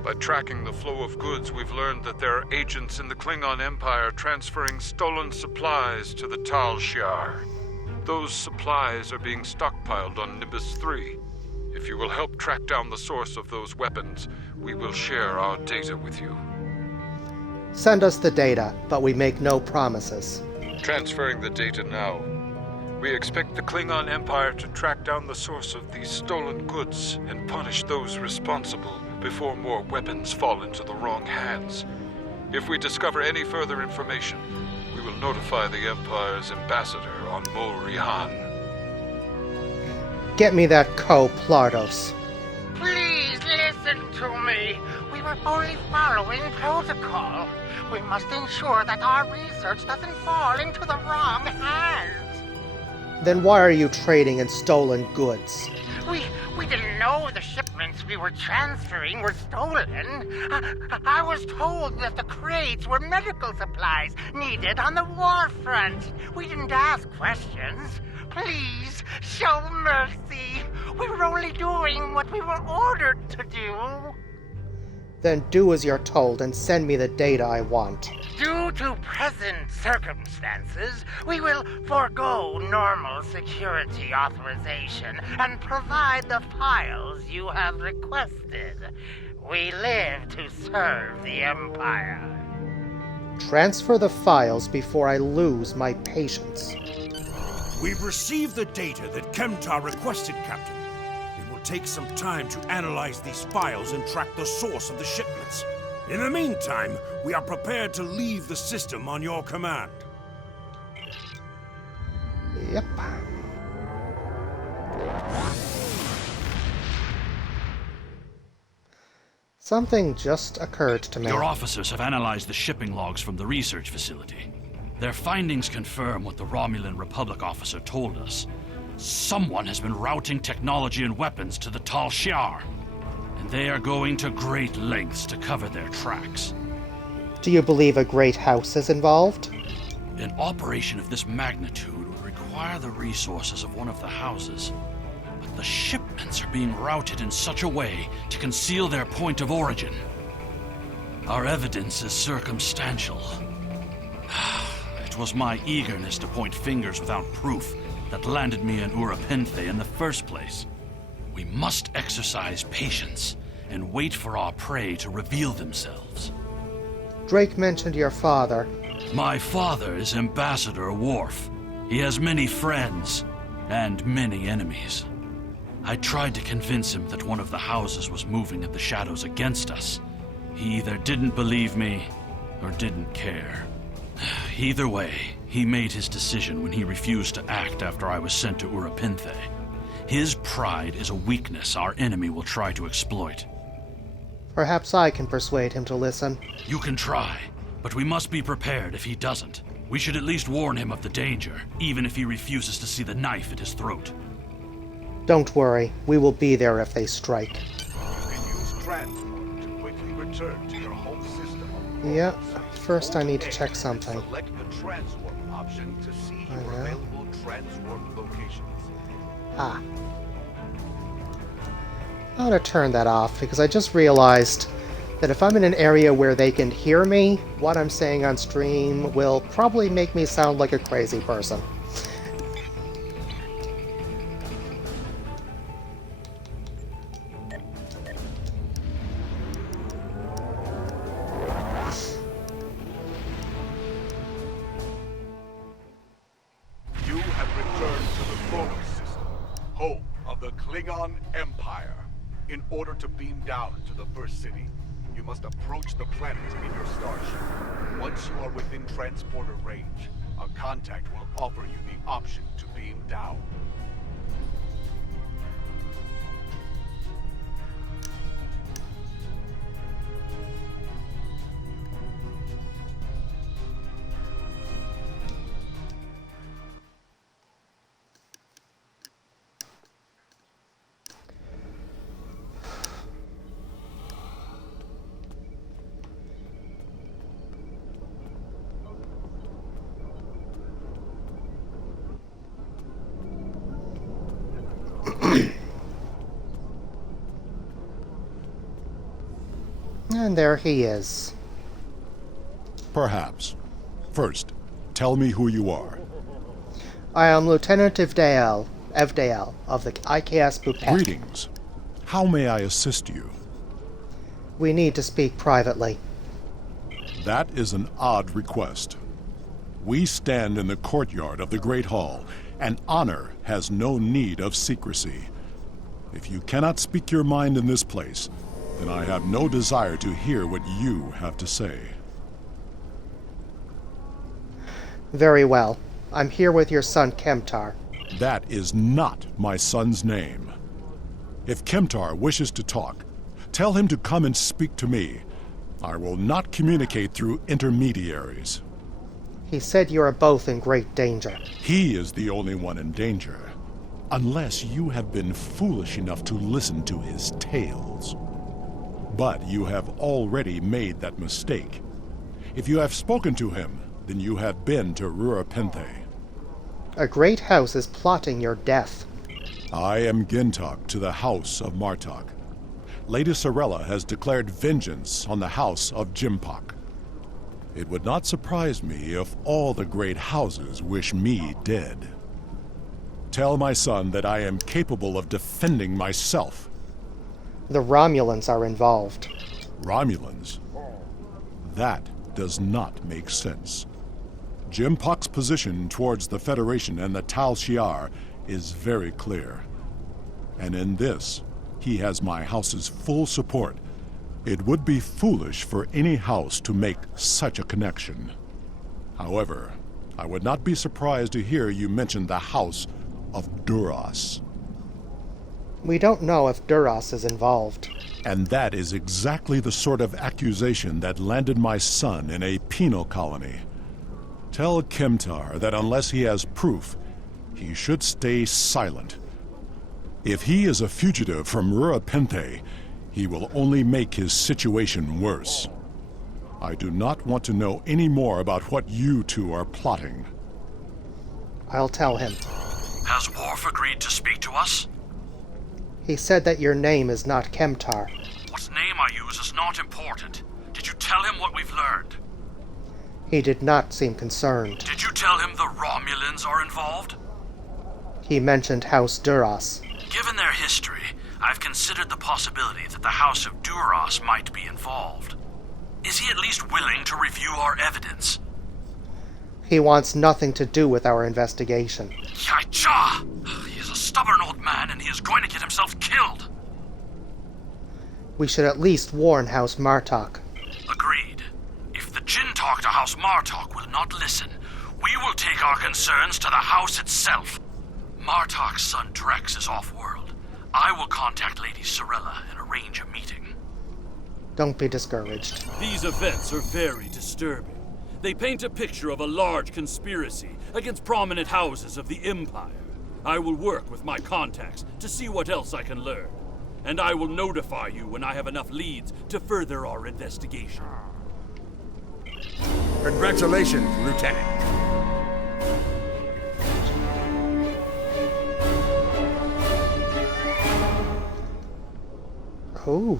By tracking the flow of goods, we've learned that there are agents in the Klingon Empire transferring stolen supplies to the Tal Shiar. Those supplies are being stockpiled on Nimbus 3. If you will help track down the source of those weapons, we will share our data with you. Send us the data, but we make no promises. Transferring the data now. We expect the Klingon Empire to track down the source of these stolen goods and punish those responsible before more weapons fall into the wrong hands. If we discover any further information, we will notify the Empire's ambassador on Morihan. Get me that Plardos. Please listen to me. We were only following protocol. We must ensure that our research doesn't fall into the wrong hands. Then why are you trading in stolen goods? We didn't know the shipments we were transferring were stolen. I was told that the crates were medical supplies needed on the war front. We didn't ask questions. Please, show mercy. We were only doing what we were ordered to do. Then do as you're told and send me the data I want. Due to present circumstances, we will forego normal security authorization and provide the files you have requested. We live to serve the Empire. Transfer the files before I lose my patience. We've received the data that Kemtar requested, Captain. It will take some time to analyze these files and track the source of the shipments. In the meantime, we are prepared to leave the system on your command. Yep. Something just occurred to me. Your officers have analyzed the shipping logs from the research facility. Their findings confirm what the Romulan Republic officer told us. Someone has been routing technology and weapons to the Tal Shiar, and they are going to great lengths to cover their tracks. Do you believe a great house is involved? An operation of this magnitude would require the resources of one of the houses, but the shipments are being routed in such a way to conceal their point of origin. Our evidence is circumstantial. It was my eagerness to point fingers without proof that landed me in Urapenthe in the first place. We must exercise patience and wait for our prey to reveal themselves. Drake mentioned your father. My father is Ambassador Worf. He has many friends and many enemies. I tried to convince him that one of the houses was moving in the shadows against us. He either didn't believe me or didn't care. Either way, he made his decision when he refused to act after I was sent to Urapenthe. His pride is a weakness our enemy will try to exploit. Perhaps I can persuade him to listen. You can try, but we must be prepared if he doesn't. We should at least warn him of the danger, even if he refuses to see the knife at his throat. Don't worry, we will be there if they strike. You can use transport to quickly return to your home system. Yep. First I need to check something. Select the transwarp option to see your available transwarp locations. Ah. I'm gonna turn that off because I just realized that if I'm in an area where they can hear me, what I'm saying on stream will probably make me sound like a crazy person. You have returned to the Chronos system, home of the Klingon Empire. In order to beam down to the first city, you must approach the planet in your starship. Once you are within transporter range, a contact will offer you the option to beam down. And there he is. Perhaps. First, tell me who you are. I am Lieutenant Evdale of the IKS Bupek. Greetings. How may I assist you? We need to speak privately. That is an odd request. We stand in the courtyard of the Great Hall, and honor has no need of secrecy. If you cannot speak your mind in this place, then I have no desire to hear what you have to say. Very well. I'm here with your son, Kemtar. That is not my son's name. If Kemtar wishes to talk, tell him to come and speak to me. I will not communicate through intermediaries. He said you are both in great danger. He is the only one in danger, unless you have been foolish enough to listen to his tales. But you have already made that mistake. If you have spoken to him, then you have been to Rurapenthe. A great house is plotting your death. I am Gintok to the House of Martok. Lady Sorella has declared vengeance on the House of Jimpok. It would not surprise me if all the great houses wish me dead. Tell my son that I am capable of defending myself. The Romulans are involved. Romulans? That does not make sense. Jimpok's position towards the Federation and the Tal Shiar is very clear. And in this, he has my house's full support. It would be foolish for any house to make such a connection. However, I would not be surprised to hear you mention the House of Duras. We don't know if Duras is involved. And that is exactly the sort of accusation that landed my son in a penal colony. Tell Kemtar that unless he has proof, he should stay silent. If he is a fugitive from Rurapenthe, he will only make his situation worse. I do not want to know any more about what you two are plotting. I'll tell him. Has Worf agreed to speak to us? He said that your name is not Kemtar. What name I use is not important. Did you tell him what we've learned? He did not seem concerned. Did you tell him the Romulans are involved? He mentioned House Duras. Given their history, I've considered the possibility that the House of Duras might be involved. Is he at least willing to review our evidence? He wants nothing to do with our investigation. Yaicha! He is a stubborn old man and he is going to get himself killed. We should at least warn House Martok. Agreed. If the Jinn talk to House Martok will not listen, we will take our concerns to the house itself. Martok's son Drex is off-world. I will contact Lady Sorella and arrange a meeting. Don't be discouraged. These events are very disturbing. They paint a picture of a large conspiracy against prominent houses of the Empire. I will work with my contacts to see what else I can learn. And I will notify you when I have enough leads to further our investigation. Congratulations, Lieutenant. Oh.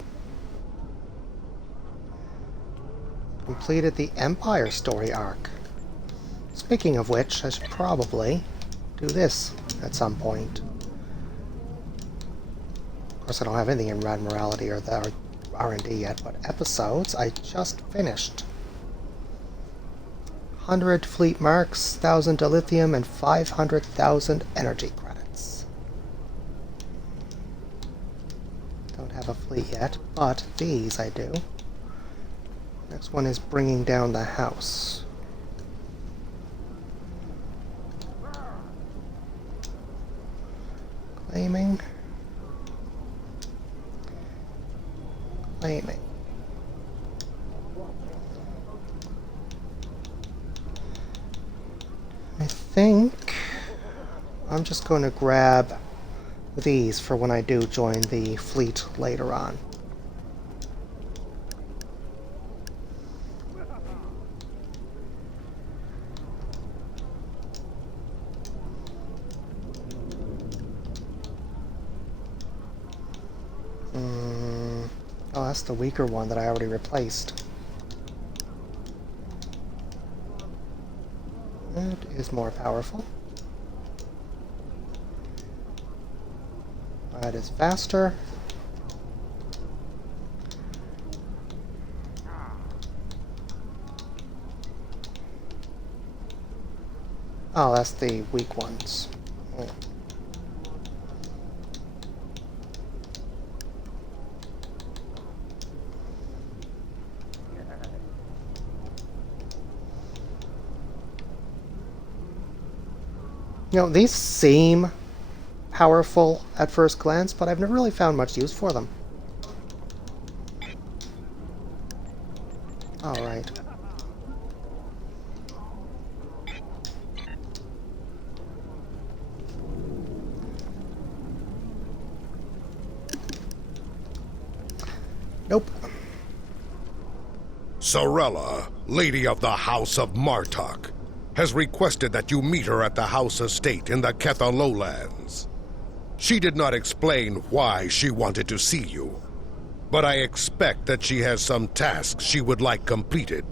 Completed the Empire story arc. Speaking of which, I should probably do this at some point. Of course, I don't have anything in Rad Morality or the R&D yet, but episodes I just finished. 100 fleet marks, 1,000 dilithium, and 500,000 energy credits. Don't have a fleet yet, but these I do. Next one is bringing down the house. Claiming. Claiming. I think I'm just going to grab these for when I do join the fleet later on. Oh, that's the weaker one that I already replaced. It is more powerful. That is faster. Oh, that's the weak ones. Mm. You know, these seem powerful at first glance, but I've never really found much use for them. Alright. Nope. Sorella, Lady of the House of Martok, has requested that you meet her at the House Estate in the Ketha Lowlands. She did not explain why she wanted to see you, but I expect that she has some tasks she would like completed.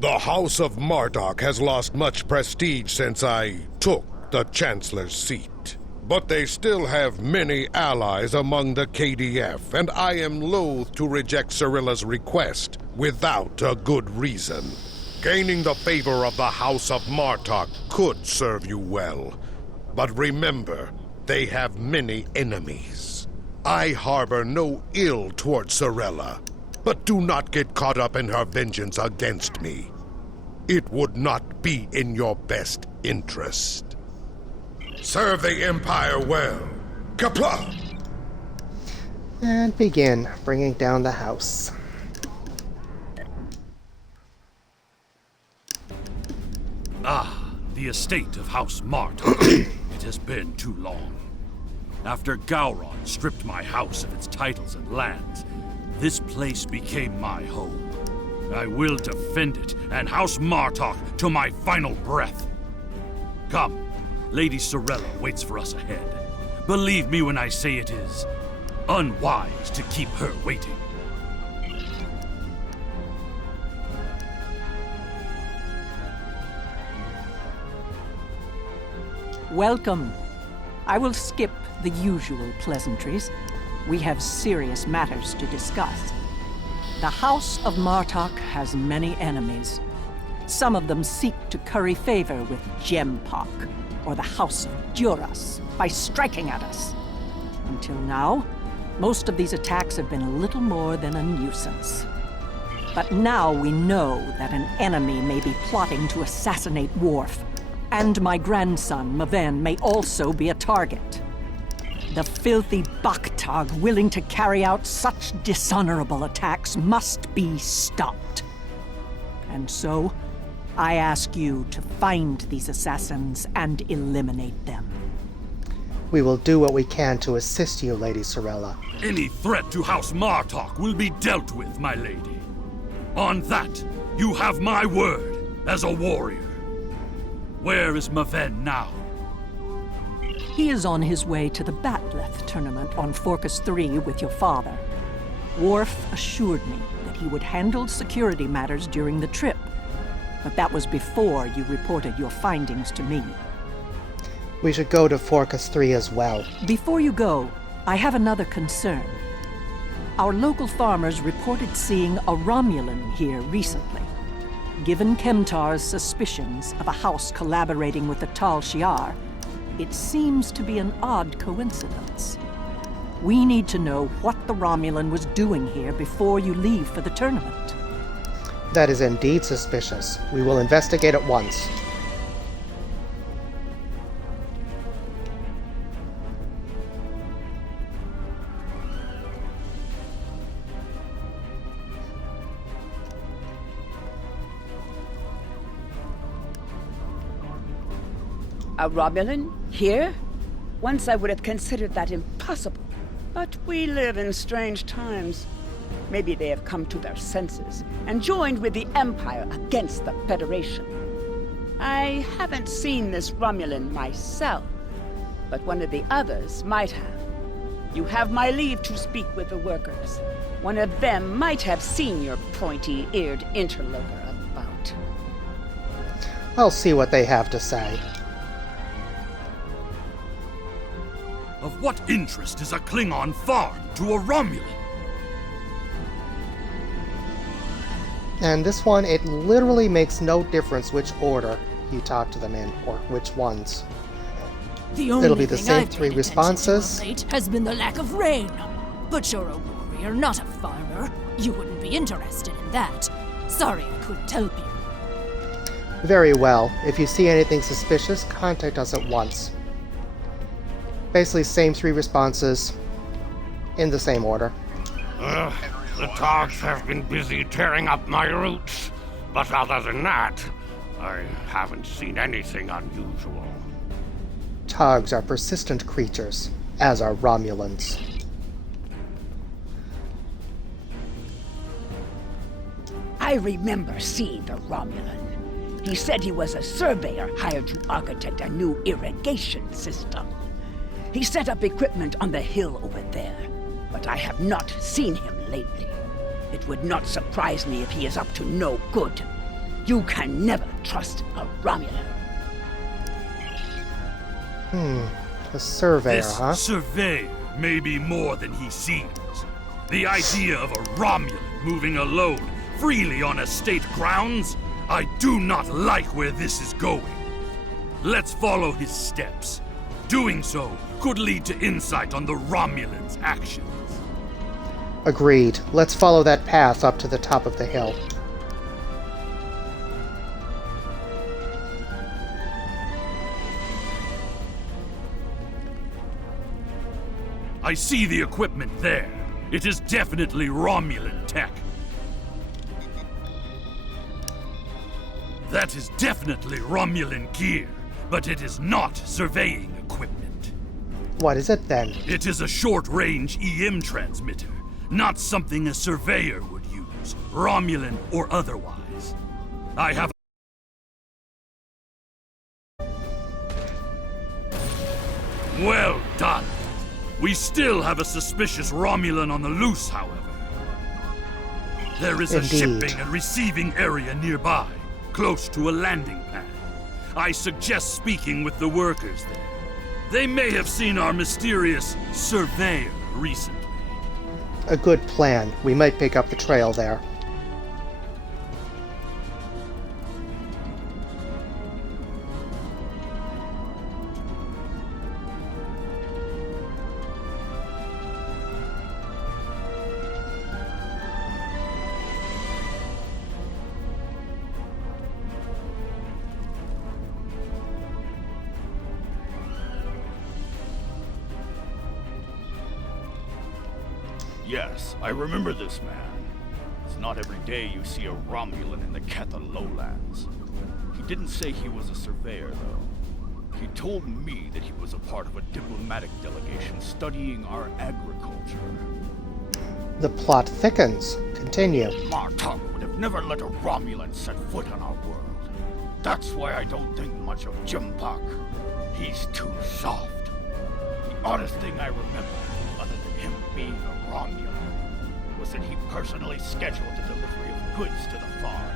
The House of Martok has lost much prestige since I took the Chancellor's seat. But they still have many allies among the KDF, and I am loath to reject Sorella's request without a good reason. Gaining the favor of the House of Martok could serve you well. But remember, they have many enemies. I harbor no ill towards Sorella, but do not get caught up in her vengeance against me. It would not be in your best interest. Serve the Empire well. Kapla! And begin bringing down the house. Ah, the estate of House Martok. It has been too long. After Gowron stripped my house of its titles and lands, this place became my home. I will defend it and House Martok to my final breath. Come, Lady Sorella waits for us ahead. Believe me when I say it is unwise to keep her waiting. Welcome. I will skip the usual pleasantries. We have serious matters to discuss. The House of Martok has many enemies. Some of them seek to curry favor with Gempok, or the House of Duras, by striking at us. Until now, most of these attacks have been little more than a nuisance. But now we know that an enemy may be plotting to assassinate Worf, and my grandson, Maven, may also be a target. The filthy Baktag willing to carry out such dishonorable attacks must be stopped. And so, I ask you to find these assassins and eliminate them. We will do what we can to assist you, Lady Sorella. Any threat to House Martok will be dealt with, my lady. On that, you have my word as a warrior. Where is Maven now? He is on his way to the Batleth tournament on Forcus 3 with your father. Worf assured me that he would handle security matters during the trip, but that was before you reported your findings to me. We should go to Forcus 3 as well. Before you go, I have another concern. Our local farmers reported seeing a Romulan here recently. Given Kemtar's suspicions of a house collaborating with the Tal Shiar, it seems to be an odd coincidence. We need to know what the Romulan was doing here before you leave for the tournament. That is indeed suspicious. We will investigate at once. A Romulan? Here? Once I would have considered that impossible. But we live in strange times. Maybe they have come to their senses and joined with the Empire against the Federation. I haven't seen this Romulan myself, but one of the others might have. You have my leave to speak with the workers. One of them might have seen your pointy-eared interloper about. I'll see what they have to say. A Of what interest is a Klingon farm to a Romulan? And this one, it literally makes no difference which order you talk to them in, or which ones. It'll be the same 3 responses. Late has been the lack of rain. But you're a warrior, not a farmer. You wouldn't be interested in that. Sorry I couldn't help you. Very well. If you see anything suspicious, contact us at once. Basically, same 3 responses in the same order. The Togs have been busy tearing up my roots, but other than that, I haven't seen anything unusual. Togs are persistent creatures, as are Romulans. I remember seeing the Romulan. He said he was a surveyor hired to architect a new irrigation system. He set up equipment on the hill over there, but I have not seen him lately. It would not surprise me if he is up to no good. You can never trust a Romulan. A surveyor, This huh? surveyor may be more than he seems. The idea of a Romulan moving alone freely on estate grounds? I do not like where this is going. Let's follow his steps. Doing so could lead to insight on the Romulans' actions. Agreed. Let's follow that path up to the top of the hill. I see the equipment there. It is definitely Romulan tech. That is definitely Romulan gear, but it is not surveying equipment. What is it then? It is a short-range EM transmitter, not something a surveyor would use, Romulan or otherwise. I have... Well done. We still have a suspicious Romulan on the loose, however. There is a Indeed. shipping and receiving area nearby, close to a landing pad. I suggest speaking with the workers there. They may have seen our mysterious surveyor recently. A good plan. We might pick up the trail there. Yes, I remember this man. It's not every day you see a Romulan in the Ketha lowlands. He didn't say he was a surveyor, though. He told me that he was a part of a diplomatic delegation studying our agriculture. The plot thickens. Continue. Martok would have never let a Romulan set foot on our world. That's why I don't think much of Jimpak. He's too soft. The oddest thing I remember, other than him being a Romulan, was that he personally scheduled the delivery of goods to the farm.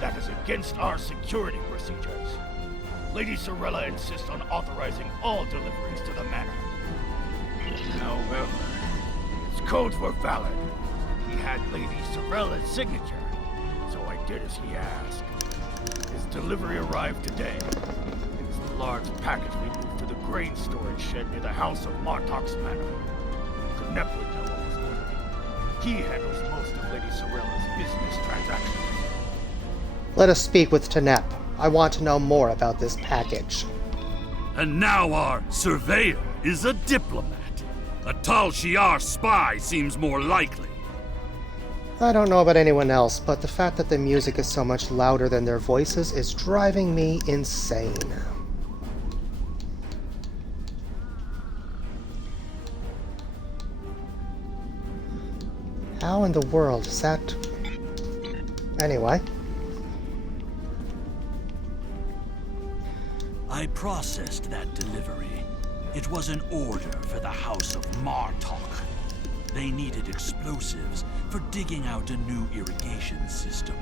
That is against our security procedures. Lady Sorella insists on authorizing all deliveries to the manor. However, his codes were valid. He had Lady Sorella's signature, so I did as he asked. His delivery arrived today. It was the large package we moved to the grain storage shed near the house of Martok's manor. Knep would know what was ordered. He handles most of Lady Sorella's business transactions. Let us speak with Tenep. I want to know more about this package. And now our surveyor is a diplomat. A Tal Shiar spy seems more likely. I don't know about anyone else, but the fact that the music is so much louder than their voices is driving me insane. How in the world is that? Anyway. I processed that delivery. It was an order for the House of Martok. They needed explosives for digging out a new irrigation system.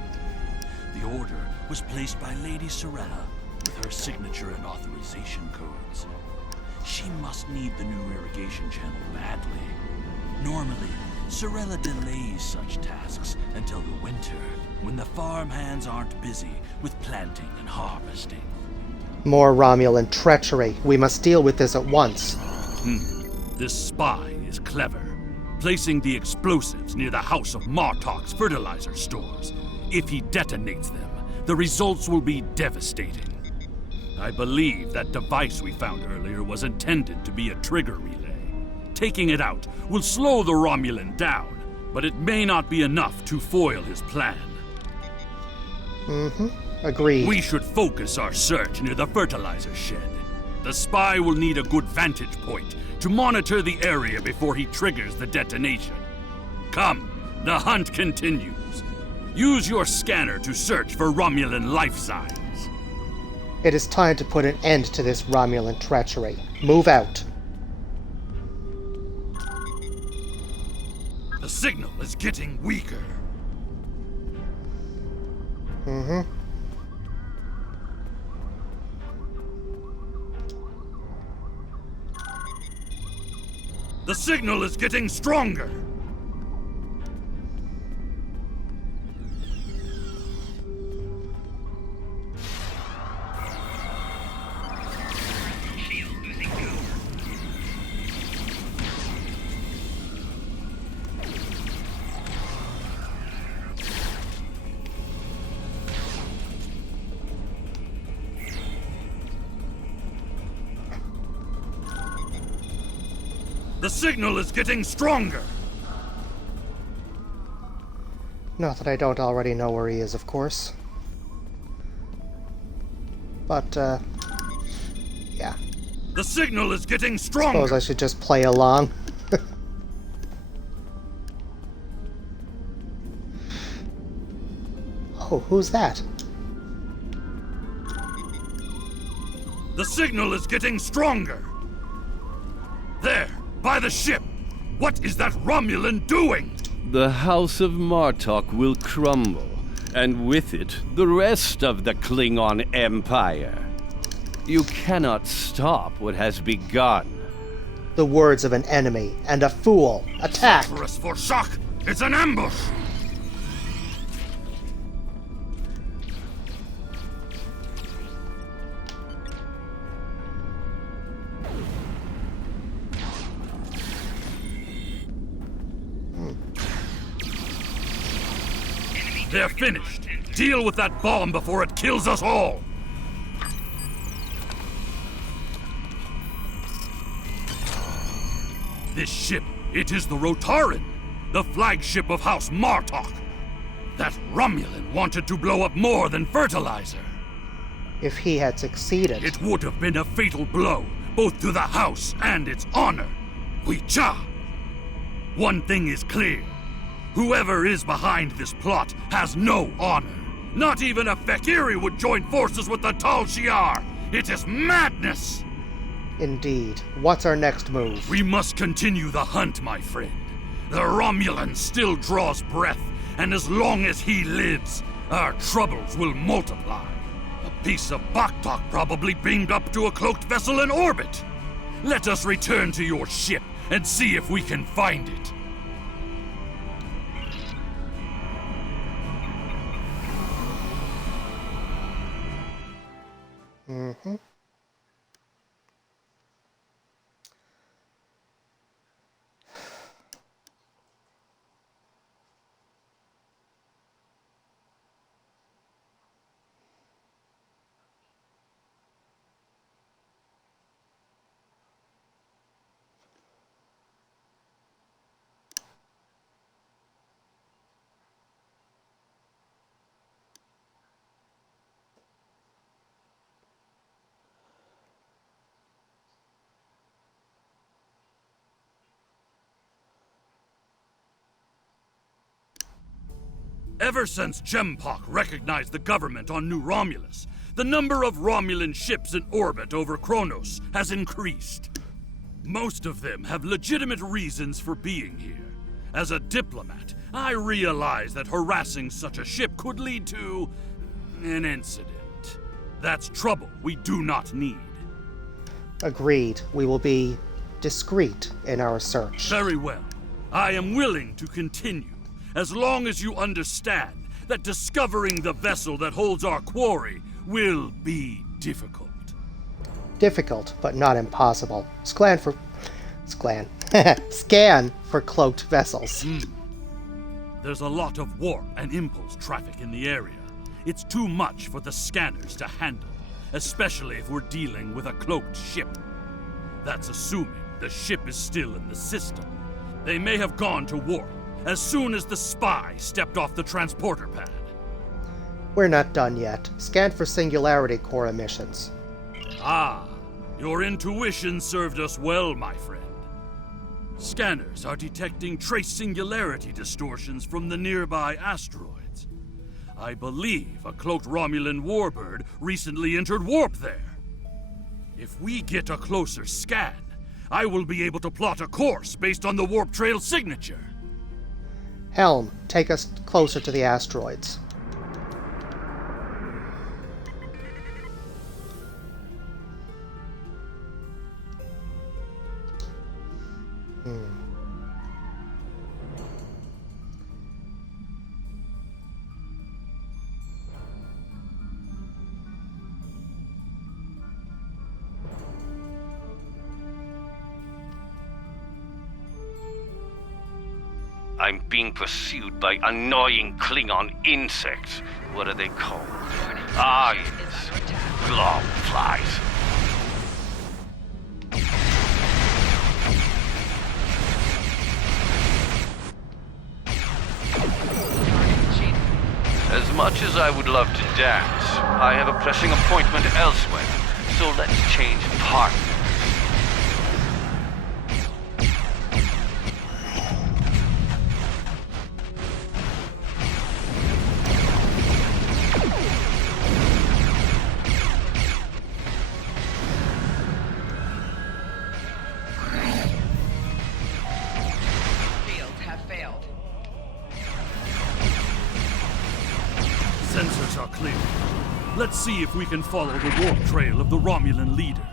The order was placed by Lady Sorella with her signature and authorization codes. She must need the new irrigation channel badly. Normally, Sorella delays such tasks until the winter, when the farm hands aren't busy with planting and harvesting. More Romulan treachery. We must deal with this at once. This spy is clever, placing the explosives near the House of Martok's fertilizer stores. If he detonates them, the results will be devastating. I believe that device we found earlier was intended to be a trigger relay. Taking it out will slow the Romulan down, but it may not be enough to foil his plan. Agreed. We should focus our search near the fertilizer shed. The spy will need a good vantage point to monitor the area before he triggers the detonation. Come, the hunt continues. Use your scanner to search for Romulan life signs. It is time to put an end to this Romulan treachery. Move out. The signal is getting weaker. The signal is getting stronger. The signal is getting stronger! Not that I don't already know where he is, of course. But, yeah. The signal is getting stronger! Suppose I should just play along. Oh, who's that? The signal is getting stronger! There! By the ship! What is that Romulan doing? The House of Martok will crumble, and with it, the rest of the Klingon Empire. You cannot stop what has begun. The words of an enemy and a fool. Attack! For shock! It's an ambush! They're finished. Deal with that bomb before it kills us all. This ship, it is the Rotaran, the flagship of House Martok. That Romulan wanted to blow up more than fertilizer. If he had succeeded, it would have been a fatal blow, both to the House and its honor. Huicha! One thing is clear. Whoever is behind this plot has no honor. Not even a Fekiri would join forces with the Tal Shiar. It is madness! Indeed. What's our next move? We must continue the hunt, my friend. The Romulan still draws breath, and as long as he lives, our troubles will multiply. A piece of Baktok probably beamed up to a cloaked vessel in orbit. Let us return to your ship and see if we can find it. Ever since Gempok recognized the government on New Romulus, the number of Romulan ships in orbit over Kronos has increased. Most of them have legitimate reasons for being here. As a diplomat, I realize that harassing such a ship could lead to an incident. That's trouble we do not need. Agreed. We will be discreet in our search. Very well. I am willing to continue, as long as you understand that discovering the vessel that holds our quarry will be difficult. Difficult, but not impossible. Scan for cloaked vessels. There's a lot of warp and impulse traffic in the area. It's too much for the scanners to handle, especially if we're dealing with a cloaked ship. That's assuming the ship is still in the system. They may have gone to warp as soon as the spy stepped off the transporter pad. We're not done yet. Scan for singularity core emissions. Ah, your intuition served us well, my friend. Scanners are detecting trace singularity distortions from the nearby asteroids. I believe a cloaked Romulan warbird recently entered warp there. If we get a closer scan, I will be able to plot a course based on the warp trail signature. Helm, take us closer to the asteroids. I'm being pursued by annoying Klingon insects. What are they called? Ah, yes. Glob flies. As much as I would love to dance, I have a pressing appointment elsewhere, so let's change partners. Sensors are clear. Let's see if we can follow the warp trail of the Romulan leader.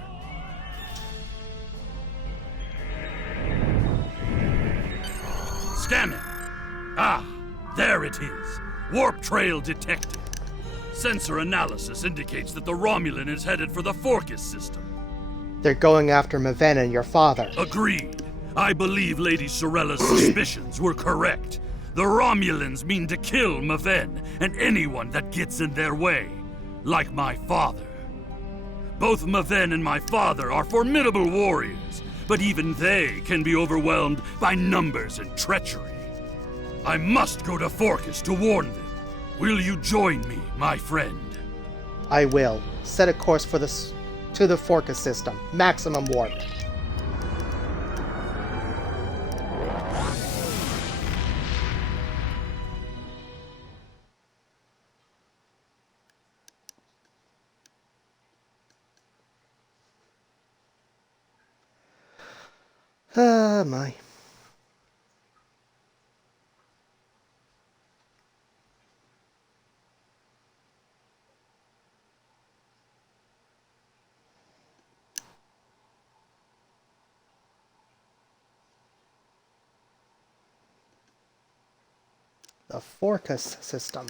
Scanning. Ah, there it is. Warp trail detected. Sensor analysis indicates that the Romulan is headed for the Forcus system. They're going after Maven and your father. Agreed. I believe Lady Sorella's suspicions were correct. The Romulans mean to kill Maven and anyone that gets in their way, like my father. Both Maven and my father are formidable warriors, but even they can be overwhelmed by numbers and treachery. I must go to Forcus to warn them. Will you join me, my friend? I will. Set a course for to the Forcus system. Maximum warp. Ah, my. The Forcus system.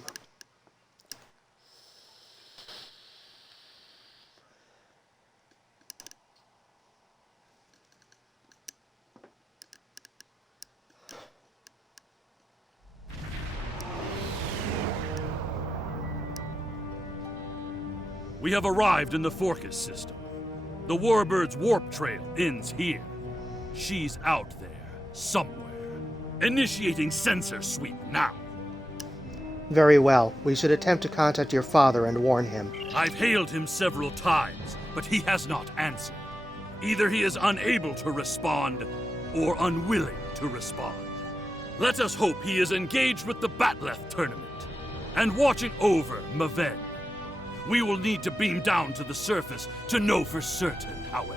We have arrived in the Forcus system. The Warbird's warp trail ends here. She's out there, somewhere. Initiating sensor sweep now. Very well. We should attempt to contact your father and warn him. I've hailed him several times, but he has not answered. Either he is unable to respond, or unwilling to respond. Let us hope he is engaged with the Batleth tournament, and watching over Maven. We will need to beam down to the surface to know for certain, however.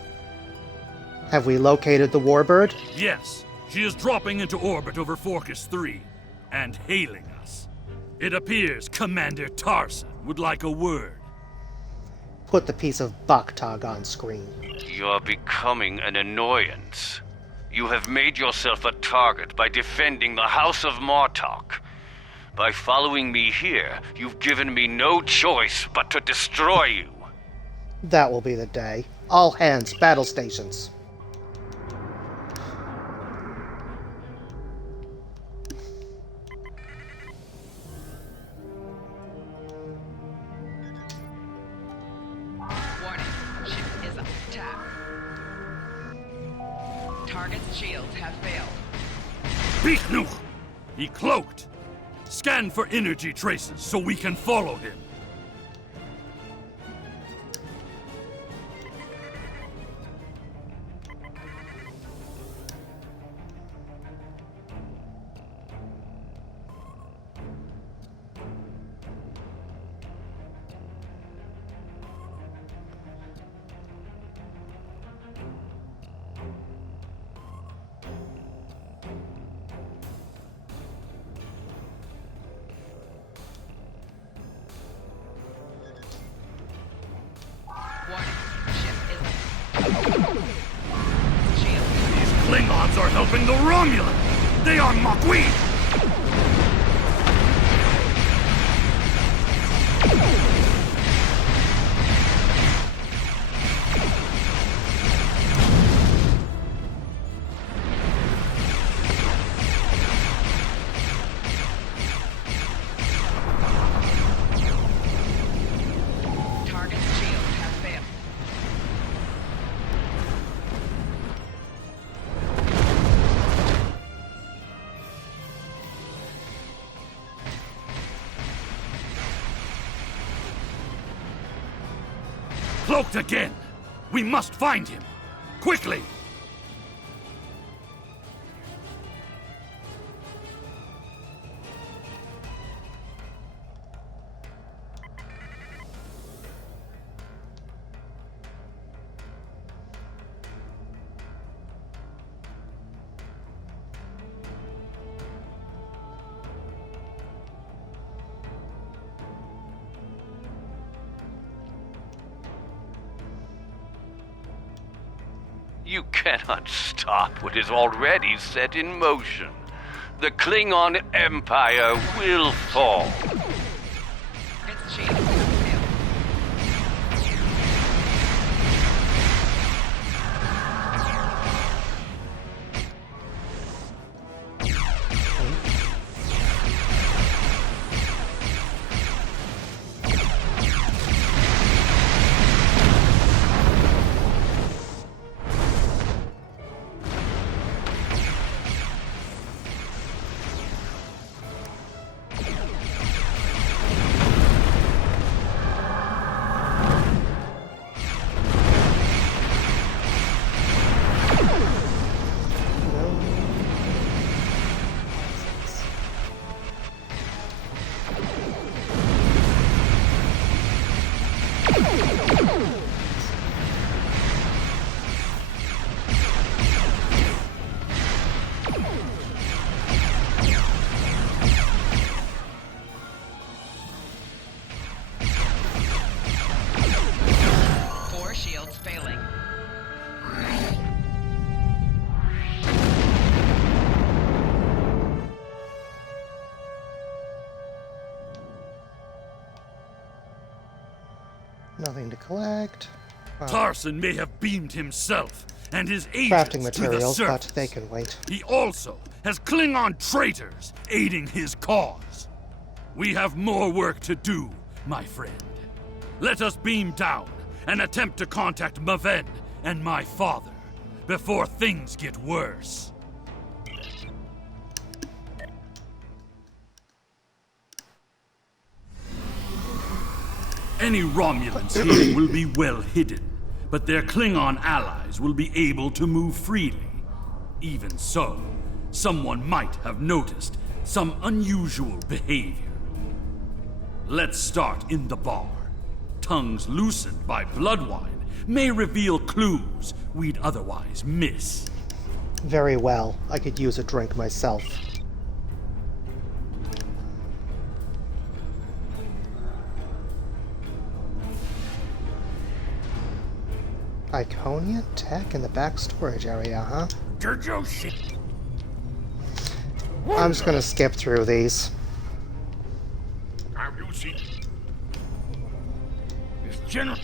Have we located the Warbird? Yes, she is dropping into orbit over Forcus 3, and hailing us. It appears Commander Tarson would like a word. put the piece of Baktag on screen. You're becoming an annoyance. You have made yourself a target by defending the House of Martok. By following me here, you've given me no choice but to destroy you. That will be the day. All hands, battle stations. Warning, ship is under attack. Target's shields have failed. Bichnuch! He cloaked! Scan for energy traces so we can follow him. These Klingons are helping the Romulans! They are Makwi! Target's shields have failed. Cloaked again! We must find him! Quickly! You cannot stop what is already set in motion. The Klingon Empire will fall. Its shields have failed. Four shields failing. Nothing to collect. Tarson may have beamed himself and his agents Crafting to the materials, but surface. they can wait. He also has Klingon traitors aiding his cause. We have more work to do, my friend. Let us beam down and attempt to contact Maven and my father before things get worse. Any Romulans here will be well hidden, but their Klingon allies will be able to move freely. Even so, someone might have noticed some unusual behavior. Let's start in the bar. Tongues loosened by blood wine may reveal clues we'd otherwise miss. Very well. I could use a drink myself. Iconian tech in the back storage area, huh? I'm just gonna skip through these. Have you seen this general?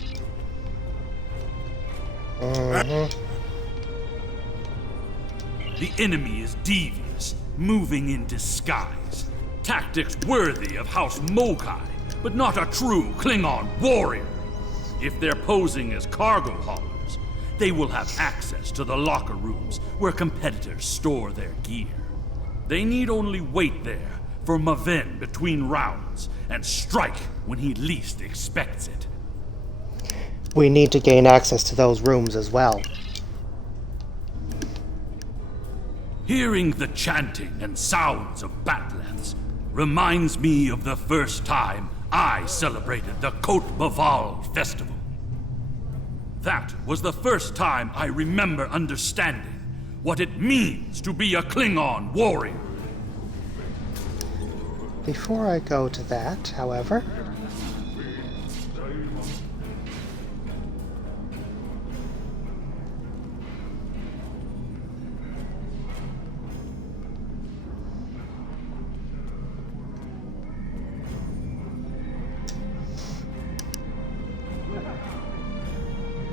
The enemy is devious, moving in disguise. Tactics worthy of House Mokai, but not a true Klingon warrior. If they're posing as cargo haulers, they will have access to the locker rooms where competitors store their gear. They need only wait there for Maven between rounds and strike when he least expects it. We need to gain access to those rooms as well. Hearing the chanting and sounds of bat'leths reminds me of the first time I celebrated the Côte Baval festival. That was the first time I remember understanding what it means to be a Klingon warrior. Before I go to that, however,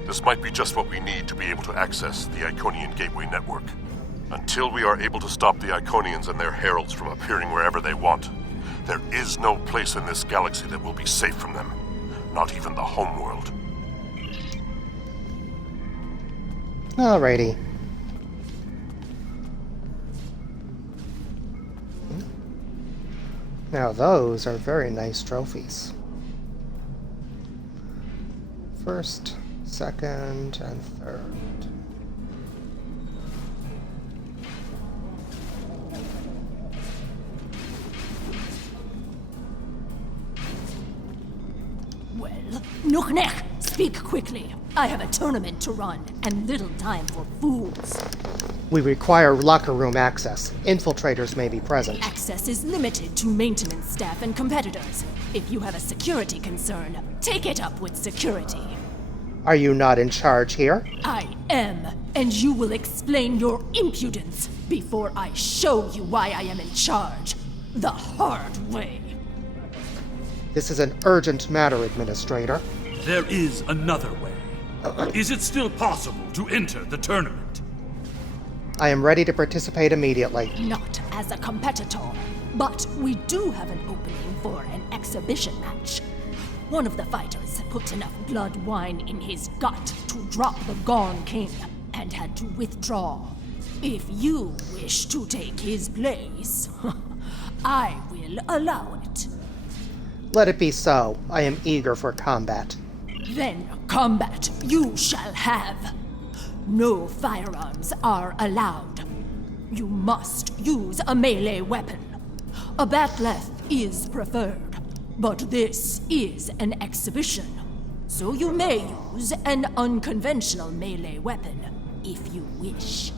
this might be just what we need to be able to access the Iconian Gateway Network. Until we are able to stop the Iconians and their heralds from appearing wherever they want, there is no place in this galaxy that will be safe from them. Not even the homeworld. alrighty. Now those are very nice trophies. First, second, and third. Well, Nuchnech, speak quickly. I have a tournament to run, and little time for fools. We require locker room access. Infiltrators may be present. Access is limited to maintenance staff and competitors. If you have a security concern, take it up with security. Are you not in charge here? I am, and you will explain your impudence before I show you why I am in charge. The hard way. This is an urgent matter, Administrator. There is another way. Is it still possible to enter the tournament? I am ready to participate immediately. Not as a competitor, but we do have an opening for an exhibition match. One of the fighters put enough blood wine in his gut to drop the Gone King and had to withdraw. If you wish to take his place, I will allow it. Let it be so. I am eager for combat. Then combat you shall have. No firearms are allowed. You must use a melee weapon. A bat'leth is preferred, but this is an exhibition, so you may use an unconventional melee weapon if you wish.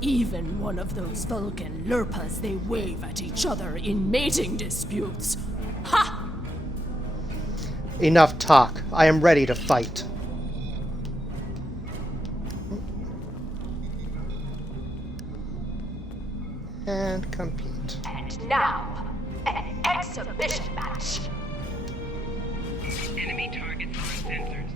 Even one of those Vulcan lurpas they wave at each other in mating disputes. Ha! Enough talk. I am ready to fight. And compete. And now, an exhibition match. Enemy targets on sensors.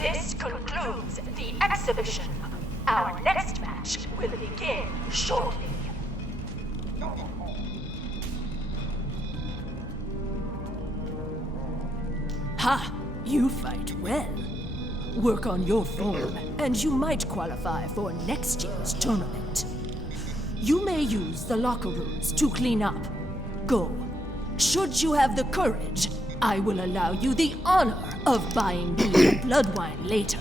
This concludes the exhibition. Our next match will begin shortly. Ha! You fight well. Work on your form, and you might qualify for next year's tournament. You may use the locker rooms to clean up. Go. Should you have the courage, I will allow you the honor of buying me a blood wine later.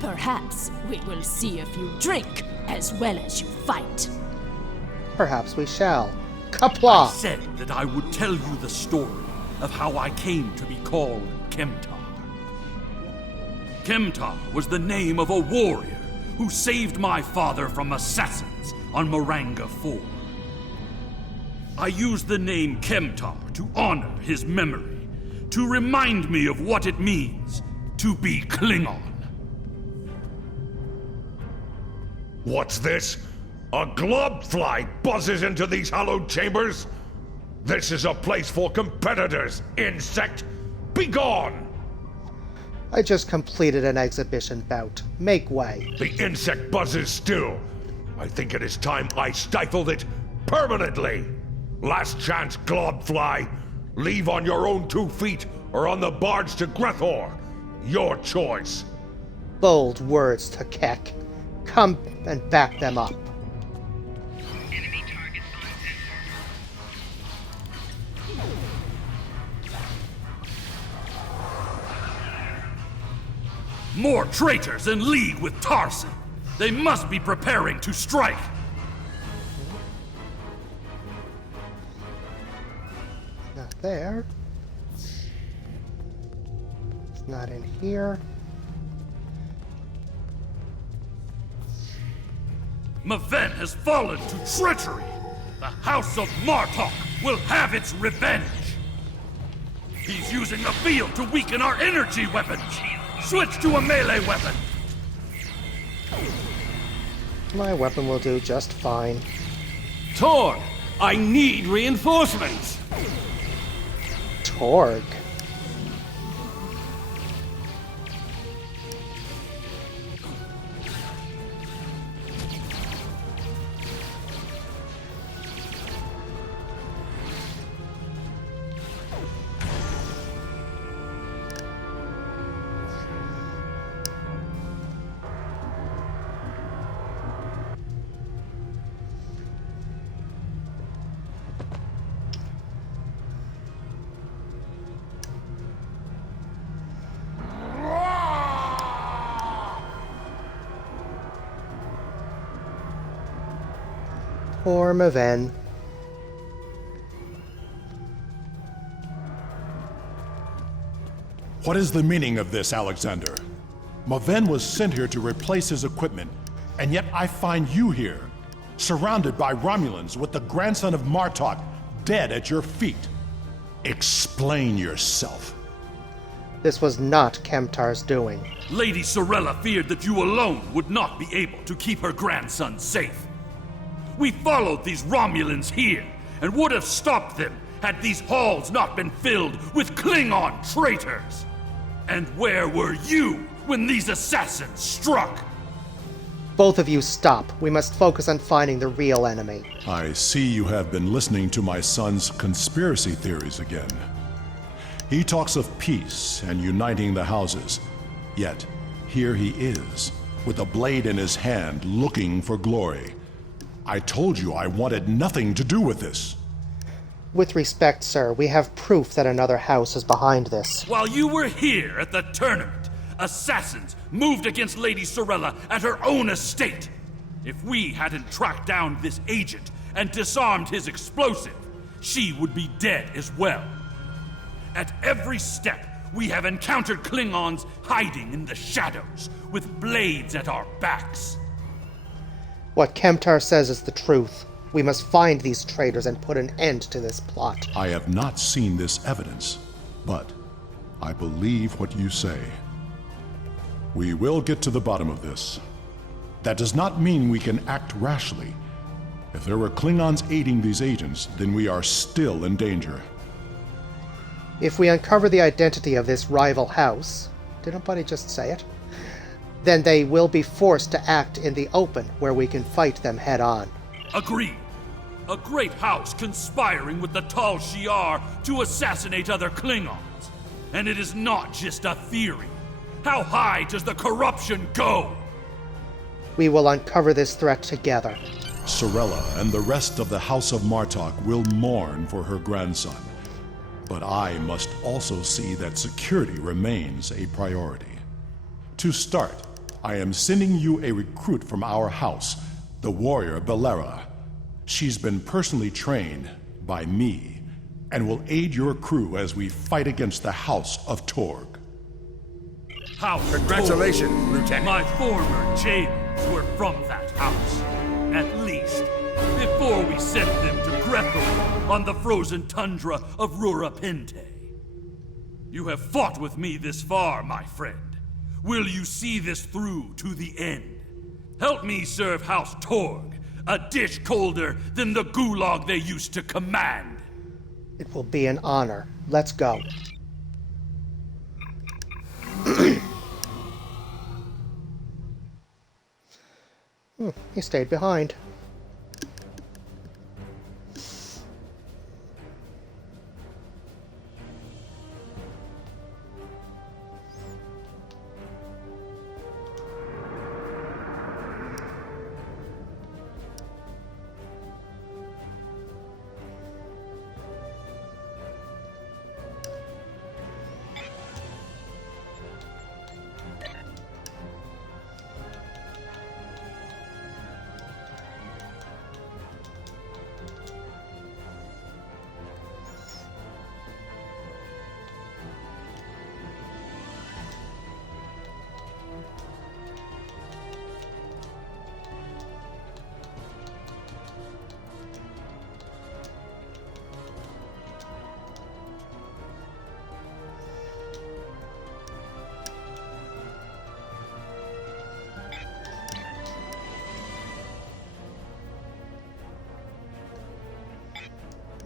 Perhaps we will see if you drink as well as you fight. Perhaps we shall. Kapla! I said that I would tell you the story of how I came to be called Kemtar. Kemtar was the name of a warrior who saved my father from assassins on Moranga 4. I use the name Kemtar to honor his memory, to remind me of what it means to be Klingon. What's this? A globfly buzzes into these hallowed chambers? This is a place for competitors, insect! Begone! I just completed an exhibition bout. Make way. The insect buzzes still. I think it is time I stifled it permanently. Last chance, globfly. Leave on your own 2 feet or on the barge to Grethor. Your choice. Bold words to Keck. Come and back them up. More traitors in league with Tarson. They must be preparing to strike. Not there. It's not in here. Maven has fallen to treachery. The House of Martok will have its revenge. He's using the field to weaken our energy weapons. Switch to a melee weapon. My weapon will do just fine. Torg, I need reinforcements. Torg. Poor Maven. What is the meaning of this, Alexander? Maven was sent here to replace his equipment, and yet I find you here, surrounded by Romulans with the grandson of Martok dead at your feet. Explain yourself. This was not Kemtar's doing. Lady Sorella feared that you alone would not be able to keep her grandson safe. We followed these Romulans here, and would have stopped them had these halls not been filled with Klingon traitors. And where were you when these assassins struck? Both of you stop. We must focus on finding the real enemy. I see you have been listening to my son's conspiracy theories again. He talks of peace and uniting the houses, yet here he is, with a blade in his hand, looking for glory. I told you I wanted nothing to do with this. With respect, sir, we have proof that another house is behind this. While you were here at the tournament, assassins moved against Lady Sorella at her own estate. If we hadn't tracked down this agent and disarmed his explosive, she would be dead as well. At every step, we have encountered Klingons hiding in the shadows, with blades at our backs. What Kemtar says is the truth. We must find these traitors and put an end to this plot. I have not seen this evidence, but I believe what you say. We will get to the bottom of this. That does not mean we can act rashly. If there were Klingons aiding these agents, then we are still in danger. If we uncover the identity of this rival house, did nobody just say it? Then they will be forced to act in the open, where we can fight them head on. Agreed. A great house conspiring with the Tal Shiar to assassinate other Klingons. And it is not just a theory. How high does the corruption go? We will uncover this threat together. Sorella and the rest of the House of Martok will mourn for her grandson. But I must also see that security remains a priority. To start, I am sending you a recruit from our house, the warrior Belera. She's been personally trained by me and will aid your crew as we fight against the House of Torg. House Congratulations, Torg, Lieutenant. my former chamber. firearms were from that house. At least, before we sent them to Greco on the frozen tundra of Rurapente. You have fought with me this far, my friend. Will you see this through to the end? Help me serve House Torg, a dish colder than the gulag they used to command. It will be an honor. Let's go. He stayed behind.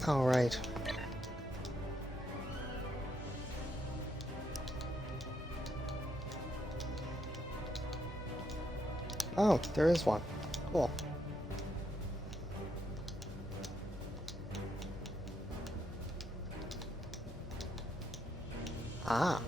All right. Oh, there is one. Cool. Ah.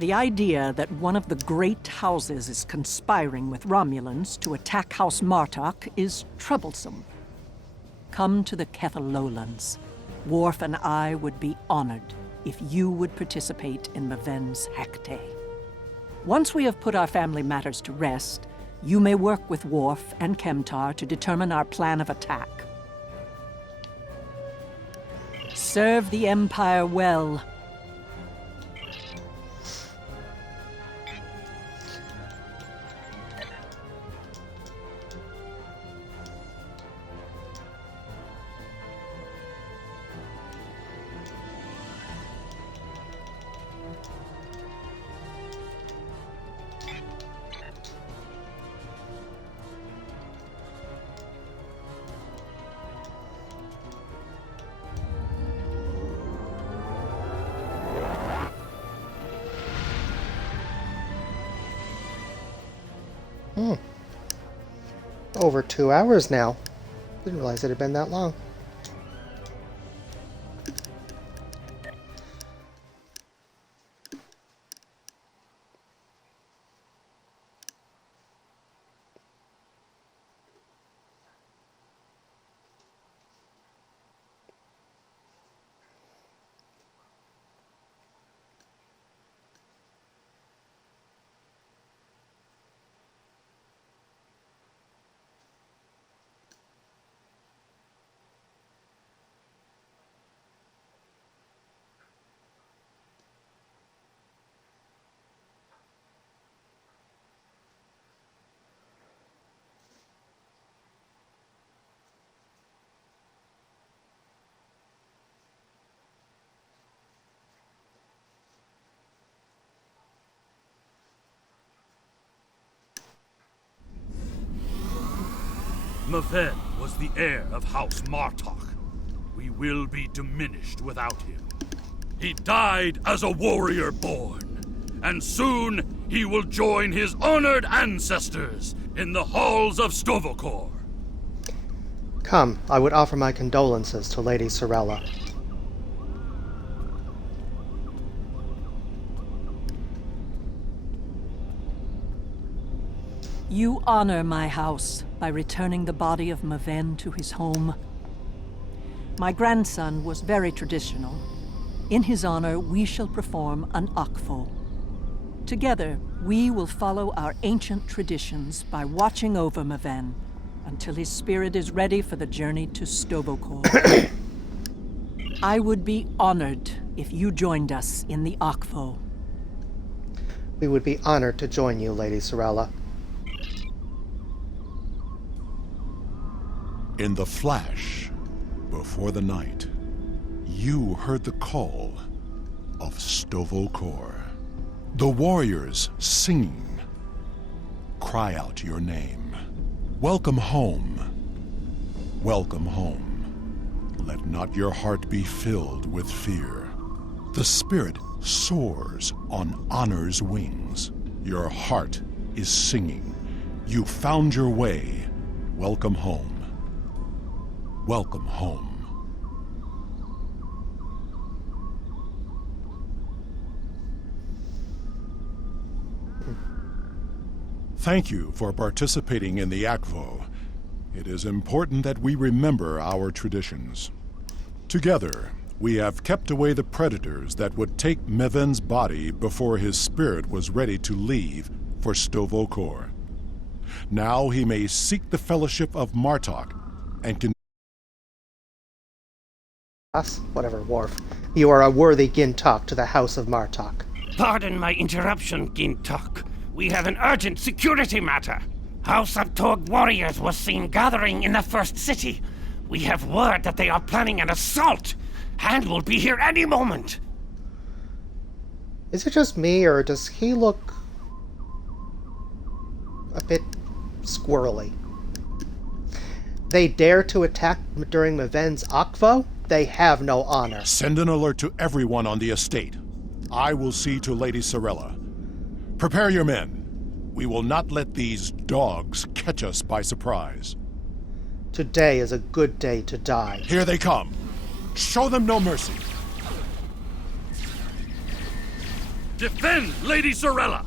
The idea that one of the great houses is conspiring with Romulans to attack House Martok is troublesome. Come to the Kethalolans. Worf and I would be honored if you would participate in Maven's Hecate. Once we have put our family matters to rest, you may work with Worf and Kemtar to determine our plan of attack. Serve the Empire well. Over 2 hours now. Didn't realize it had been that long. Maven was the heir of House Martok. We will be diminished without him. He died as a warrior born, and soon he will join his honored ancestors in the halls of Stovokor. Come, I would offer my condolences to Lady Sorella. You honor my house by returning the body of Maven to his home. My grandson was very traditional. In his honor, we shall perform an Akvo. Together, we will follow our ancient traditions by watching over Maven until his spirit is ready for the journey to Stovokor. I would be honored if you joined us in the Akvo. We would be honored to join you, Lady Sorella. In the flash, before the night, you heard the call of Stovokor. The warriors singing. Cry out your name. Welcome home. Welcome home. Let not your heart be filled with fear. The spirit soars on honor's wings. Your heart is singing. You found your way. Welcome home. Welcome home. Thank you for participating in the Akvo. It is important that we remember our traditions. Together, we have kept away the predators that would take Maven's body before his spirit was ready to leave for Stovokor. Now he may seek the fellowship of Martok and can... Whatever, Worf. You are a worthy Gintok to the House of Martok. Pardon my interruption, Gintok. We have an urgent security matter. House of Torg warriors was seen gathering in the first city. We have word that they are planning an assault, and will be here any moment. Is it just me, or does he look a bit squirrely? They dare to attack during Maven's Akvo? They have no honor. Send an alert to everyone on the estate. I will see to Lady Sorella. Prepare your men. We will not let these dogs catch us by surprise. Today is a good day to die. Here they come. Show them no mercy. Defend Lady Sorella!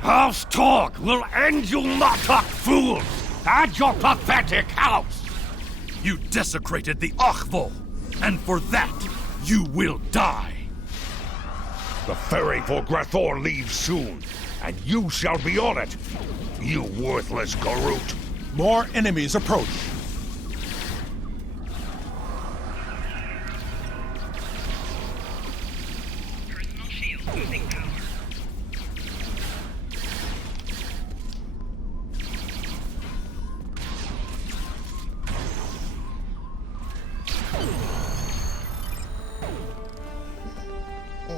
House Torg will end you Martok fools, and your pathetic house! You desecrated the Akvo, and for that, you will die. The ferry for Grathor leaves soon, and you shall be on it, you worthless Garut. More enemies approach. Personal shield losing power.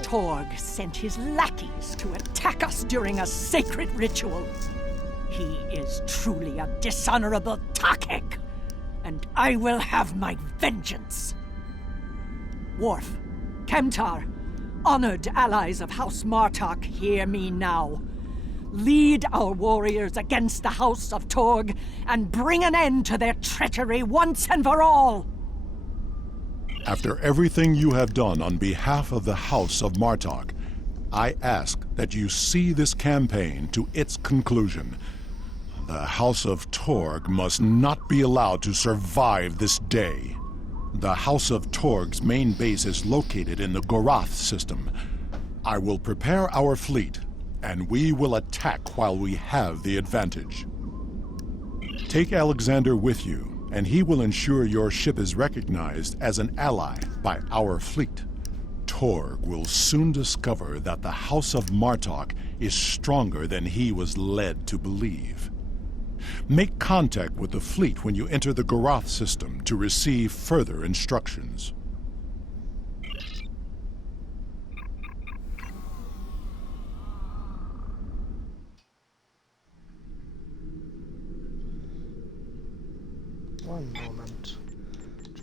Torg sent his lackeys to attack us during a sacred ritual. He is truly a dishonorable Takek, and I will have my vengeance. Worf, Kemtar, honored allies of House Martok, hear me now. Lead our warriors against the House of Torg and bring an end to their treachery once and for all. After everything you have done on behalf of the House of Martok, I ask that you see this campaign to its conclusion. The House of Torg must not be allowed to survive this day. The House of Torg's main base is located in the Gorath system. I will prepare our fleet, and we will attack while we have the advantage. Take Alexander with you, and he will ensure your ship is recognized as an ally by our fleet. Torg will soon discover that the House of Martok is stronger than he was led to believe. Make contact with the fleet when you enter the Gorath system to receive further instructions. around.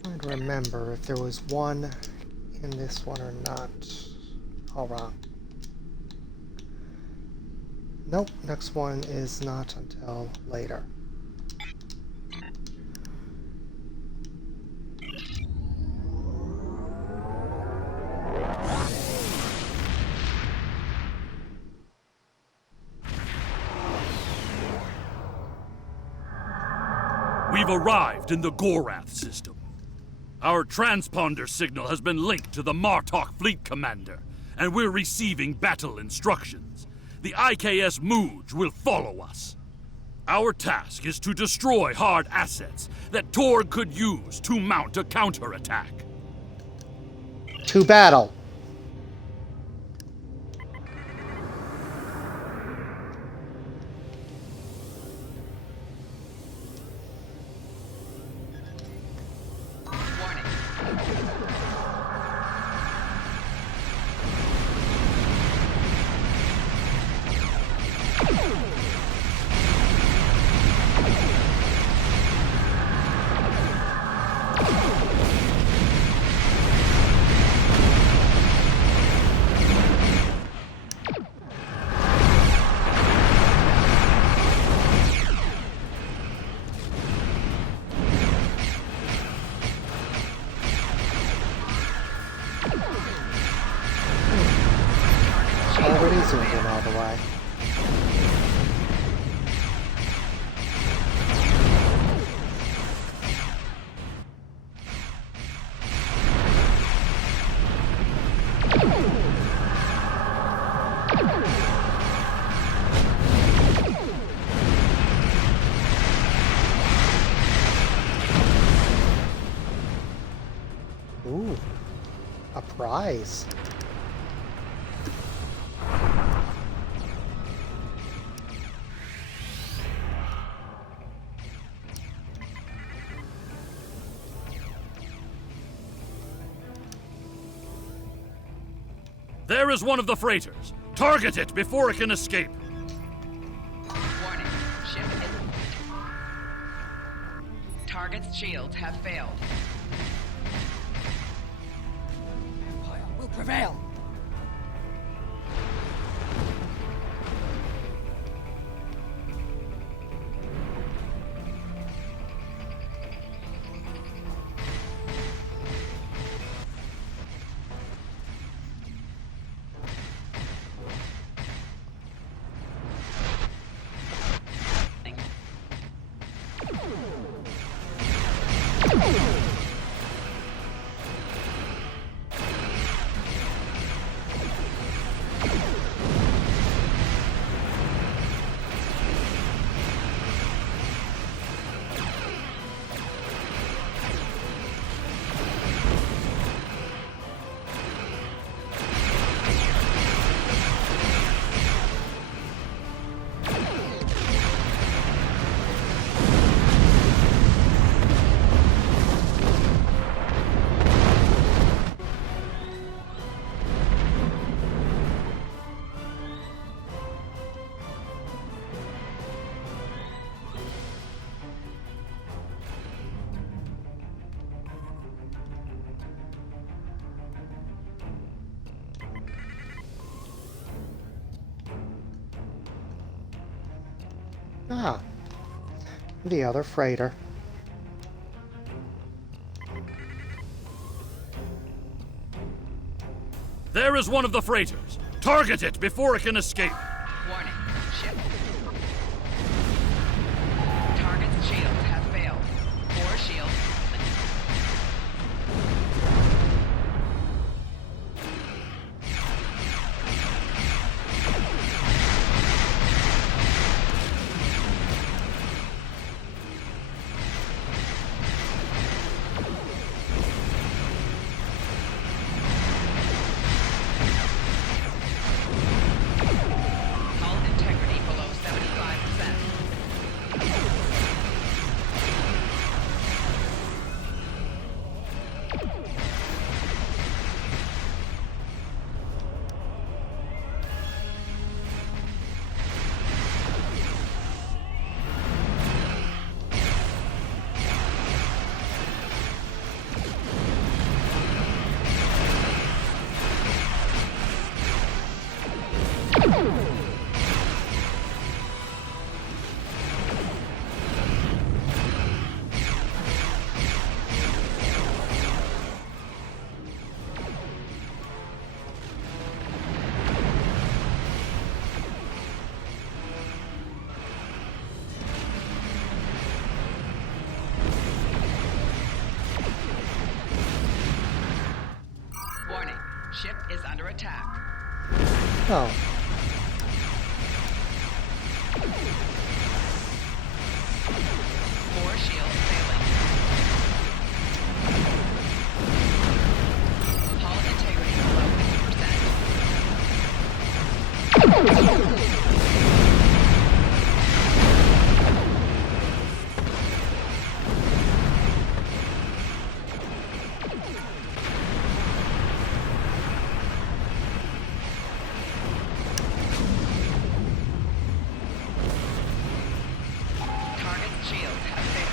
Trying to remember if there was one in this one or not. All wrong. Nope, next one is not until later. We've arrived in the Gorath system. Our transponder signal has been linked to the Martok fleet commander, and we're receiving battle instructions. The IKS Mooj will follow us. Our task is to destroy hard assets that Torg could use to mount a counterattack. To battle. Already zoomed in all the way. Ooh, a prize. There is one of the freighters. Target it before it can escape. Warning. Ship is... Target's shields have failed. Empire will prevail. Ah, the other freighter. There is one of the freighters. Target it before it can escape. Warning. Ship. Target's shields have failed. 4 shields. attack. Oh. Core shield failing. Hull integrity below 50%. Target's shields have failed.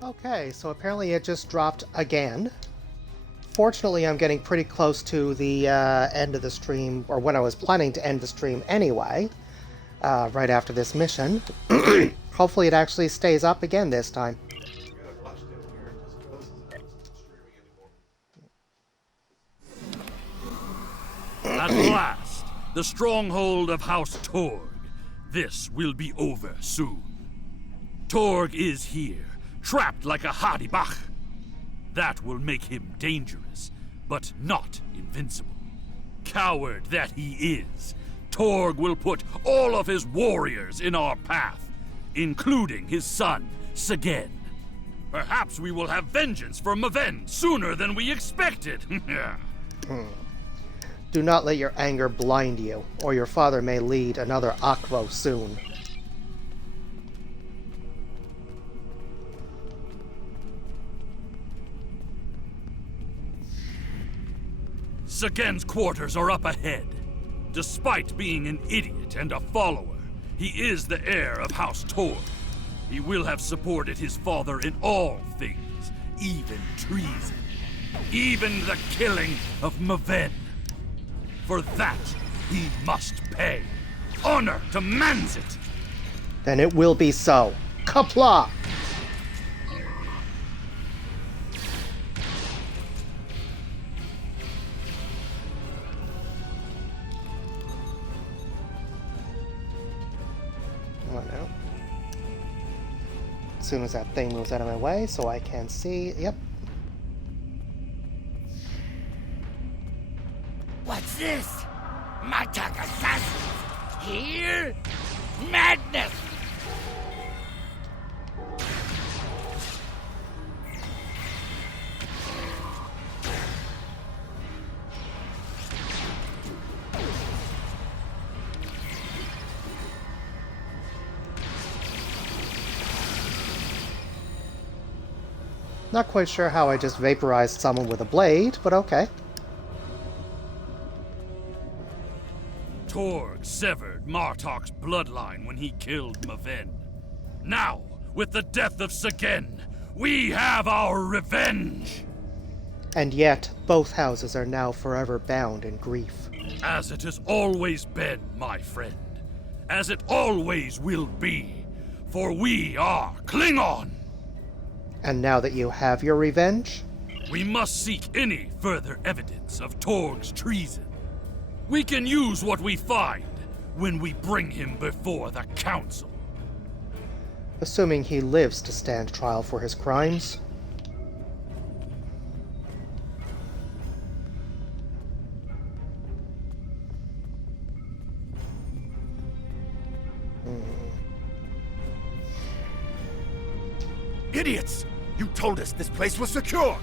Okay, so apparently it just dropped again. Fortunately, I'm getting pretty close to the end of the stream, or when I was planning to end the stream anyway, right after this mission. Hopefully it actually stays up again this time. At last, the stronghold of House Torg. This will be over soon. Torg is here, trapped like a Hadibach. That will make him dangerous, but not invincible. Coward that he is, Torg will put all of his warriors in our path, including his son, Sagen. Perhaps we will have vengeance for Maven sooner than we expected. Do not let your anger blind you, or your father may lead another Akvo soon. Sagen's quarters are up ahead. Despite being an idiot and a follower, he is the heir of House Torg. He will have supported his father in all things, even treason. Even the killing of Maven. For that, he must pay. Honor demands it! Then it will be so. Kapla! Oh no. As soon as that thing moves out of my way, so I can see. Yep. What's this? Martok assassins? Here? Madness! Not quite sure how I just vaporized someone with a blade, but okay. Torg severed Martok's bloodline when he killed Maven. Now, with the death of Sagen, we have our revenge! And yet, both houses are now forever bound in grief. As it has always been, my friend. As it always will be. For we are Klingon! And now that you have your revenge? We must seek any further evidence of Torg's treason. We can use what we find when we bring him before the Council. Assuming he lives to stand trial for his crimes. Idiots! You told us this place was secure!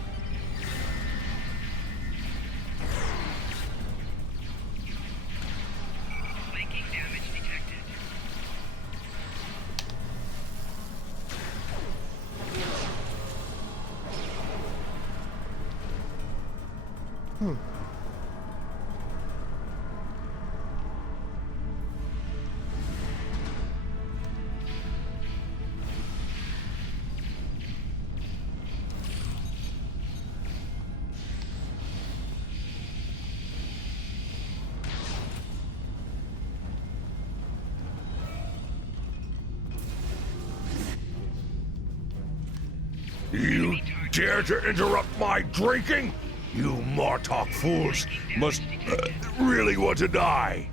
Making damage detected. You dare to interrupt my drinking? You Martok fools must really want to die.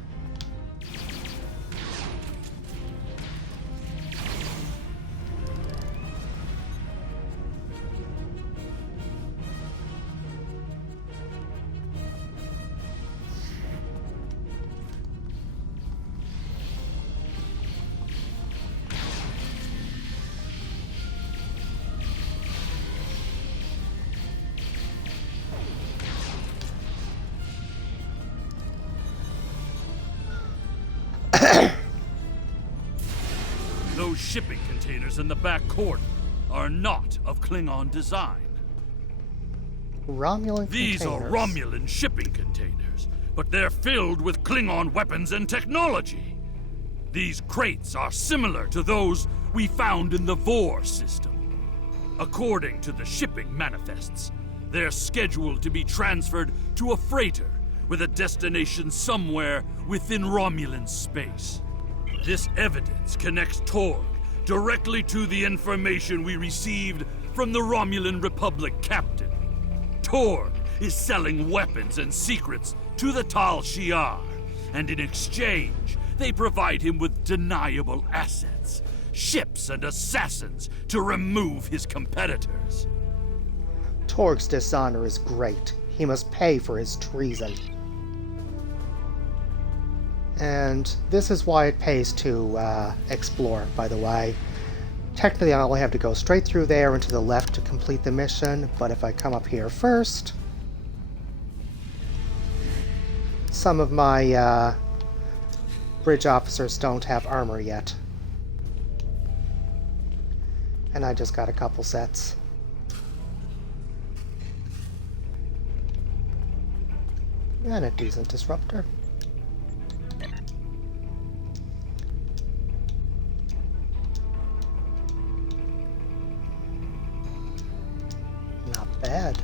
Those shipping containers in the back court are not of Klingon design. Romulan These containers. are Romulan shipping containers, but they're filled with Klingon weapons and technology. These crates are similar to those we found in the Vor system. According to the shipping manifests, they're scheduled to be transferred to a freighter with a destination somewhere within Romulan space. This evidence connects Torg directly to the information we received from the Romulan Republic captain. Torg is selling weapons and secrets to the Tal Shiar, and in exchange, they provide him with deniable assets, ships and assassins to remove his competitors. Torg's dishonor is great. He must pay for his treason. And this is why it pays to explore, by the way. Technically, I only have to go straight through there and to the left to complete the mission, but if I come up here first, some of my bridge officers don't have armor yet. And I just got a couple sets. And a decent disruptor. Not bad.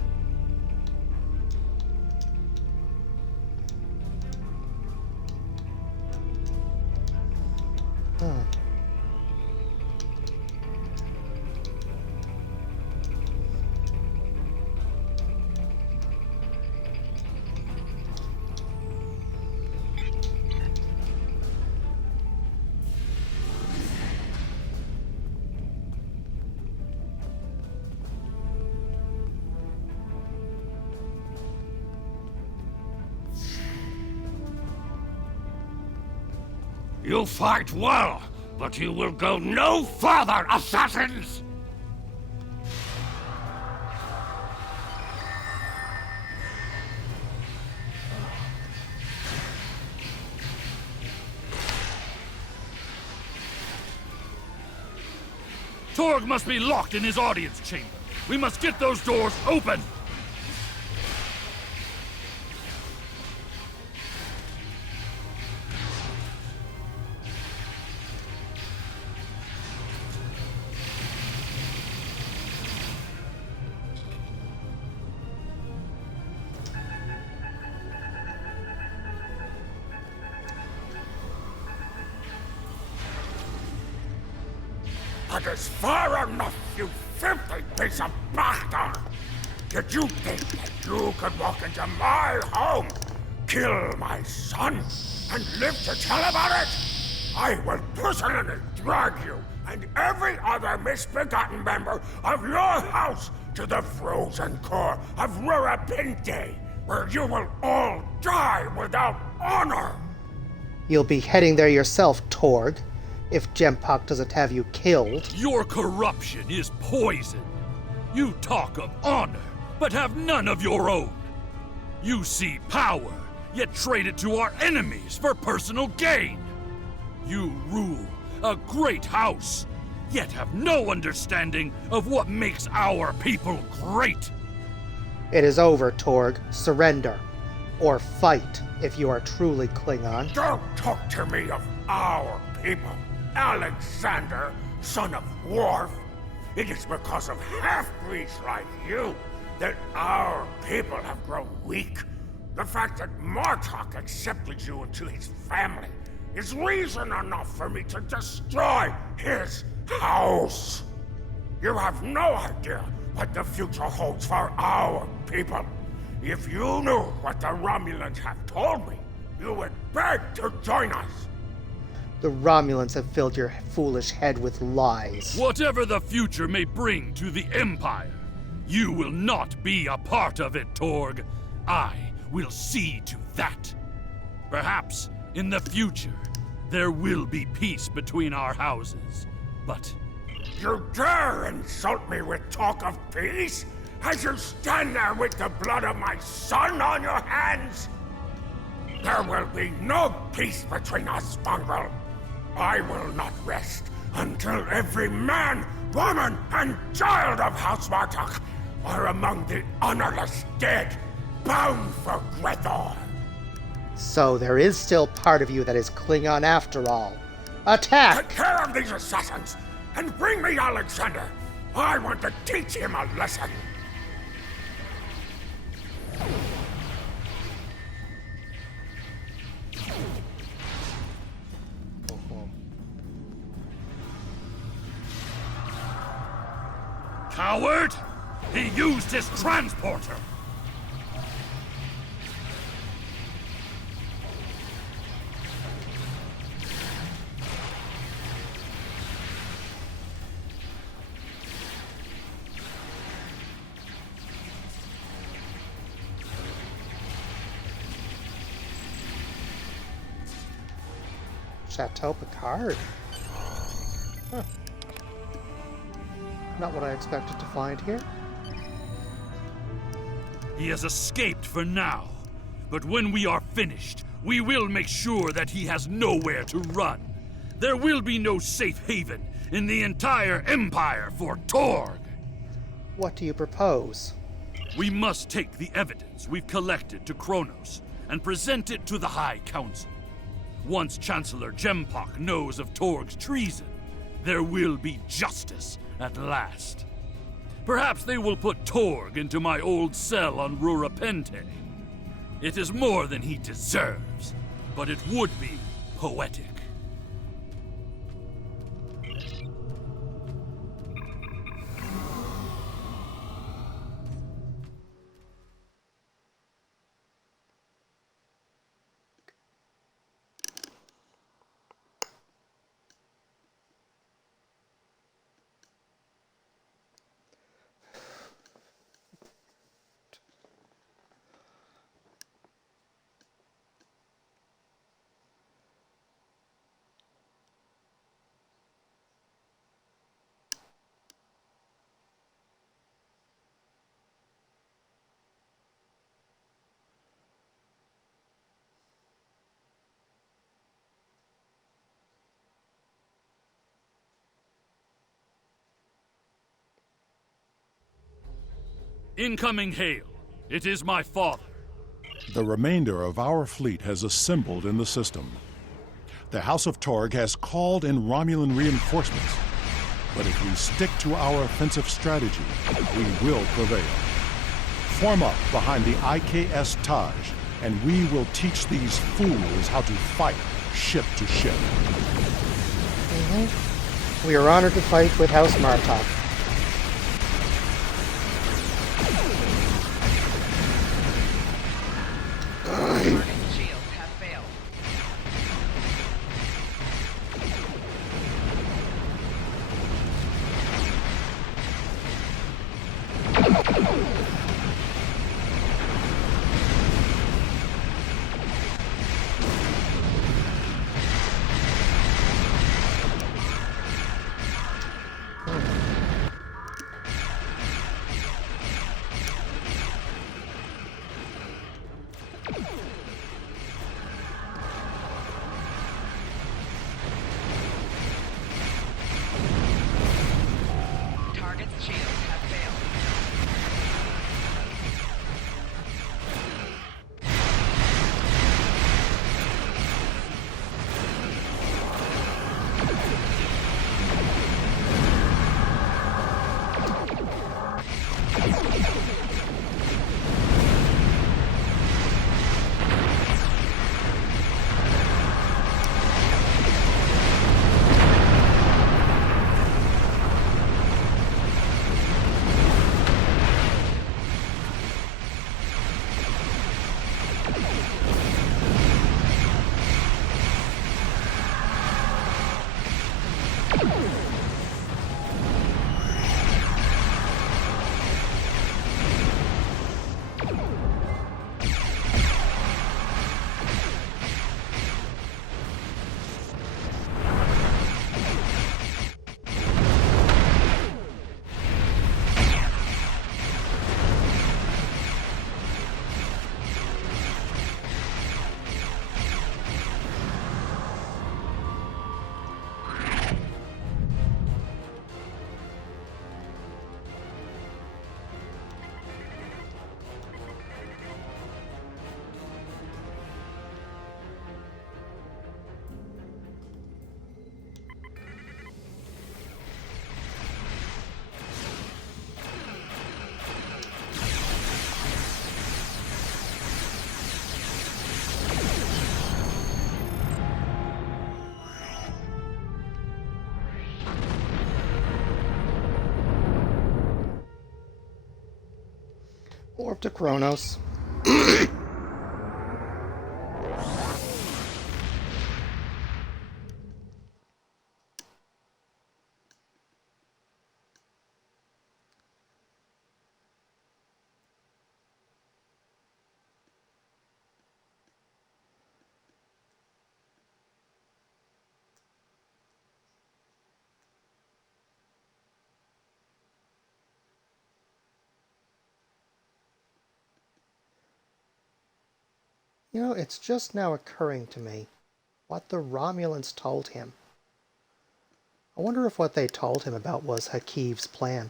You fight well, but you will go no further, assassins! Torg must be locked in his audience chamber. We must get those doors open! That is far enough, you filthy piece of bastard! Did you think that you could walk into my home, kill my son, and live to tell about it? I will personally drag you and every other misbegotten member of your house to the frozen core of Rurapinte, where you will all die without honor! You'll be heading there yourself, Torg, if Jempok doesn't have you killed. Your corruption is poison. You talk of honor, but have none of your own. You see power, yet trade it to our enemies for personal gain. You rule a great house, yet have no understanding of what makes our people great. It is over, Torg. Surrender. Or fight, if you are truly Klingon. Don't talk to me of our people, Alexander, son of Worf. It is because of half-breeds like you that our people have grown weak. The fact that Martok accepted you into his family is reason enough for me to destroy his house. You have no idea what the future holds for our people. If you knew what the Romulans have told me, you would beg to join us. The Romulans have filled your foolish head with lies. Whatever the future may bring to the Empire, you will not be a part of it, Torg. I will see to that. Perhaps, in the future, there will be peace between our houses, but... You dare insult me with talk of peace? As you stand there with the blood of my son on your hands? There will be no peace between us, mongrel. I will not rest until every man, woman, and child of House Martok are among the honorless dead, bound for Grethor. So there is still part of you that is Klingon after all. Attack! Take care of these assassins, and bring me Alexander. I want to teach him a lesson. Coward! He used his transporter! Chateau Picard. Huh. Not what I expected to find here. He has escaped for now, but when we are finished, we will make sure that he has nowhere to run. There will be no safe haven in the entire Empire for Torg. What do you propose? We must take the evidence we've collected to Kronos and present it to the High Council. Once Chancellor Jempok knows of Torg's treason, there will be justice at last. Perhaps they will put Torg into my old cell on Rurapente. It is more than he deserves, but it would be poetic. Incoming hail. It is my father. The remainder of our fleet has assembled in the system. The House of Torg has called in Romulan reinforcements. But if we stick to our offensive strategy, we will prevail. Form up behind the IKS Taj, and we will teach these fools how to fight ship to ship. We are honored to fight with House Martok. Shields have failed. Orb to Kronos. You know, it's just now occurring to me what the Romulans told him. I wonder if what they told him about was Hakiv's plan.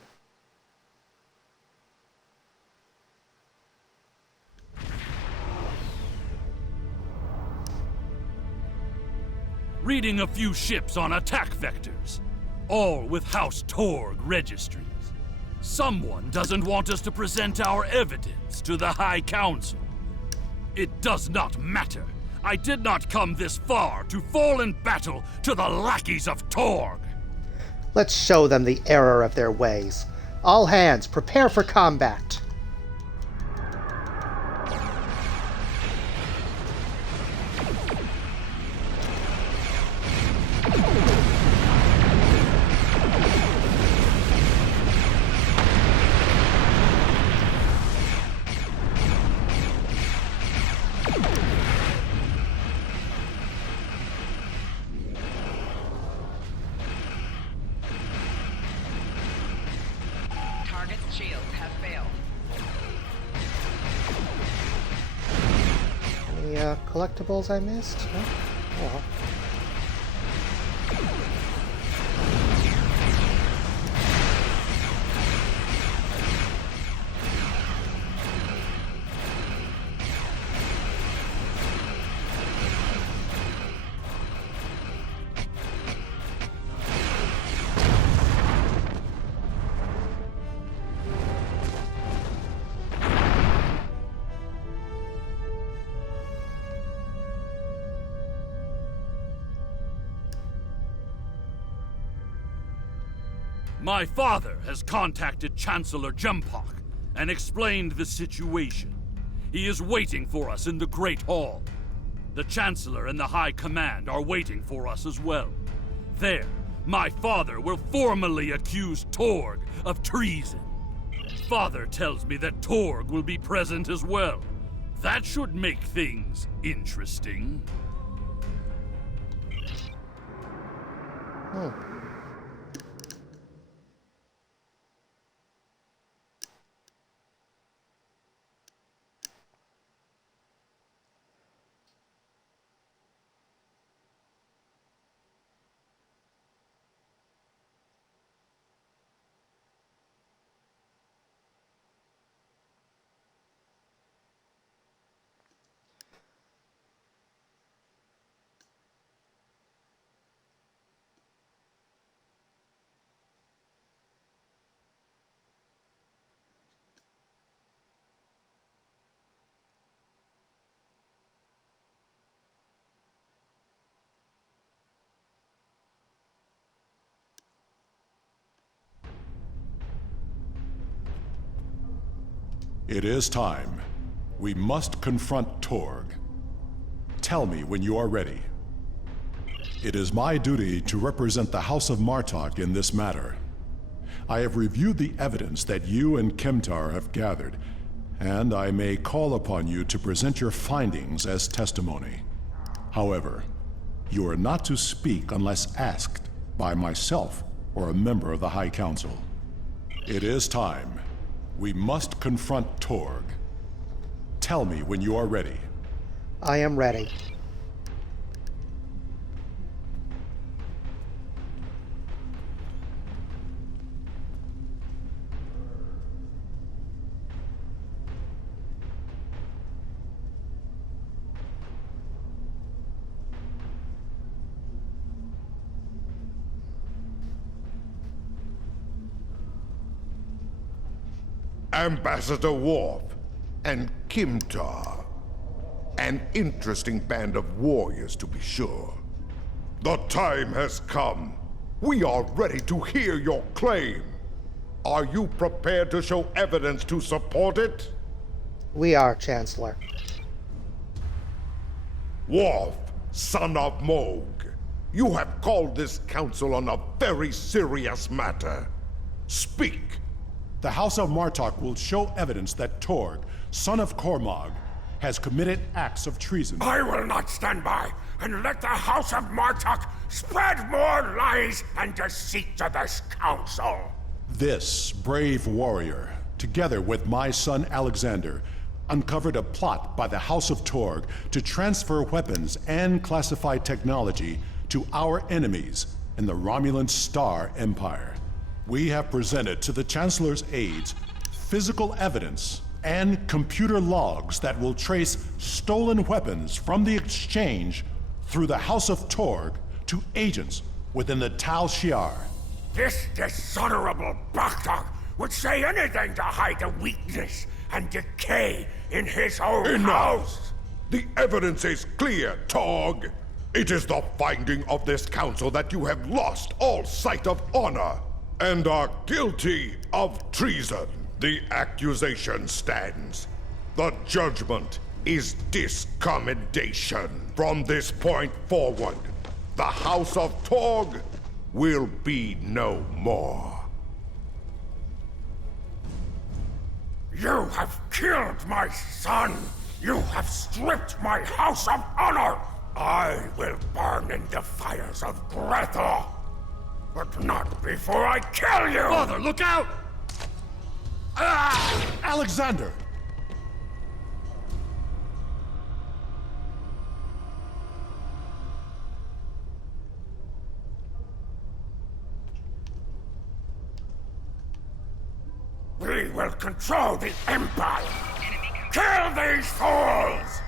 Reading a few ships on attack vectors, all with House Torg registries. Someone doesn't want us to present our evidence to the High Council. It does not matter. I did not come this far to fall in battle to the lackeys of Torg. Let's show them the error of their ways. All hands, prepare for combat. Target's shields have failed. Any collectibles I missed? No? Oh well. My father has contacted Chancellor Jempok and explained the situation. He is waiting for us in the Great Hall. The Chancellor and the High Command are waiting for us as well. There, my father will formally accuse Torg of treason. Father tells me that Torg will be present as well. That should make things interesting. Hmm. It is time. We must confront Torg. Tell me when you are ready. It is my duty to represent the House of Martok in this matter. I have reviewed the evidence that you and Kemtar have gathered, and I may call upon you to present your findings as testimony. However, you are not to speak unless asked by myself or a member of the High Council. It is time. We must confront Torg. Tell me when you are ready. I am ready. Ambassador Worf and Kimtar. An interesting band of warriors, to be sure. The time has come. We are ready to hear your claim. Are you prepared to show evidence to support it? We are, Chancellor. Worf, son of Moog, you have called this council on a very serious matter. Speak. The House of Martok will show evidence that Torg, son of Cormog, has committed acts of treason. I will not stand by and let the House of Martok spread more lies and deceit to this council. This brave warrior, together with my son Alexander, uncovered a plot by the House of Torg to transfer weapons and classified technology to our enemies in the Romulan Star Empire. We have presented to the Chancellor's aides physical evidence and computer logs that will trace stolen weapons from the exchange through the House of Torg to agents within the Tal Shiar. This dishonorable Bakhtog would say anything to hide the weakness and decay in his own house. The evidence is clear, Torg. It is the finding of this council that you have lost all sight of honor and are guilty of treason. The accusation stands. The judgment is discommendation. From this point forward, the House of Torg will be no more. You have killed my son! You have stripped my house of honor! I will burn in the fires of Grethor! But not before I kill you! Father, look out! Ah! Alexander! We will control the Empire! Kill these fools!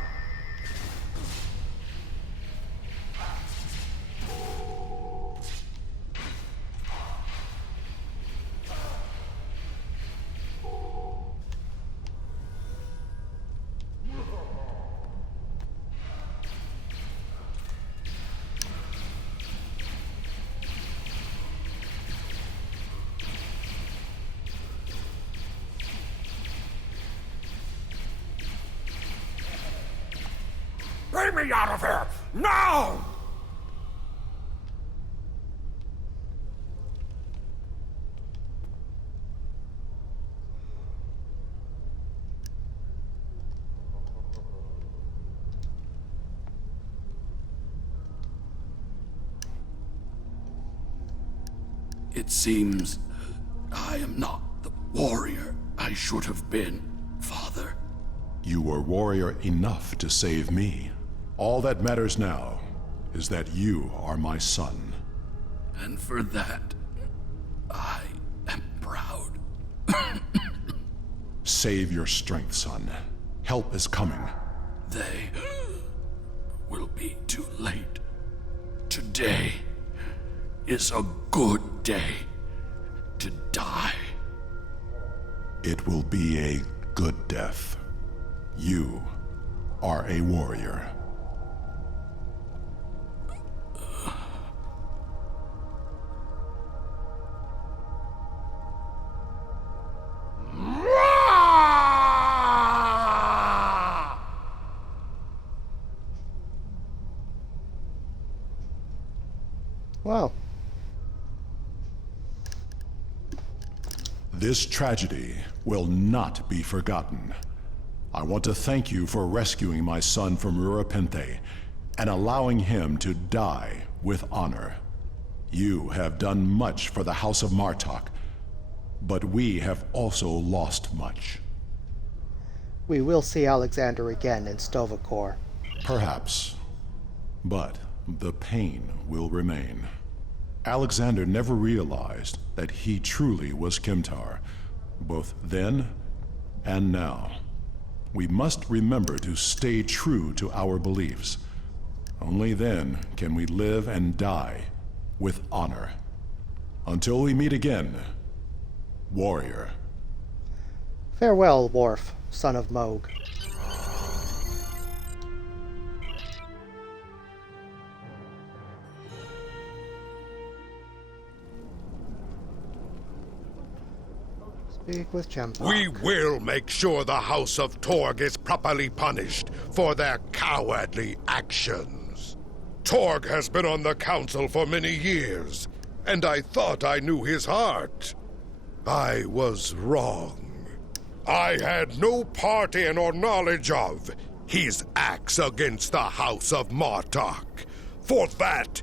Bring me out of here! Now! It seems I am not the warrior I should have been, Father. You were warrior enough to save me. All that matters now is that you are my son. And for that, I am proud. Save your strength, son. Help is coming. They will be too late. Today is a good day to die. It will be a good death. You are a warrior. Wow. This tragedy will not be forgotten. I want to thank you for rescuing my son from Rurapente and allowing him to die with honor. You have done much for the House of Martok, but we have also lost much. We will see Alexander again in Stovacor. Perhaps. But the pain will remain. Alexander never realized that he truly was Kimtar, both then and now. We must remember to stay true to our beliefs. Only then can we live and die with honor. Until we meet again, warrior. Farewell, Worf, son of Moog. Speak with Jempox. We will make sure the House of Torg is properly punished for their cowardly actions. Torg has been on the council for many years, and I thought I knew his heart. I was wrong. I had no part in or knowledge of his acts against the House of Martok. For that,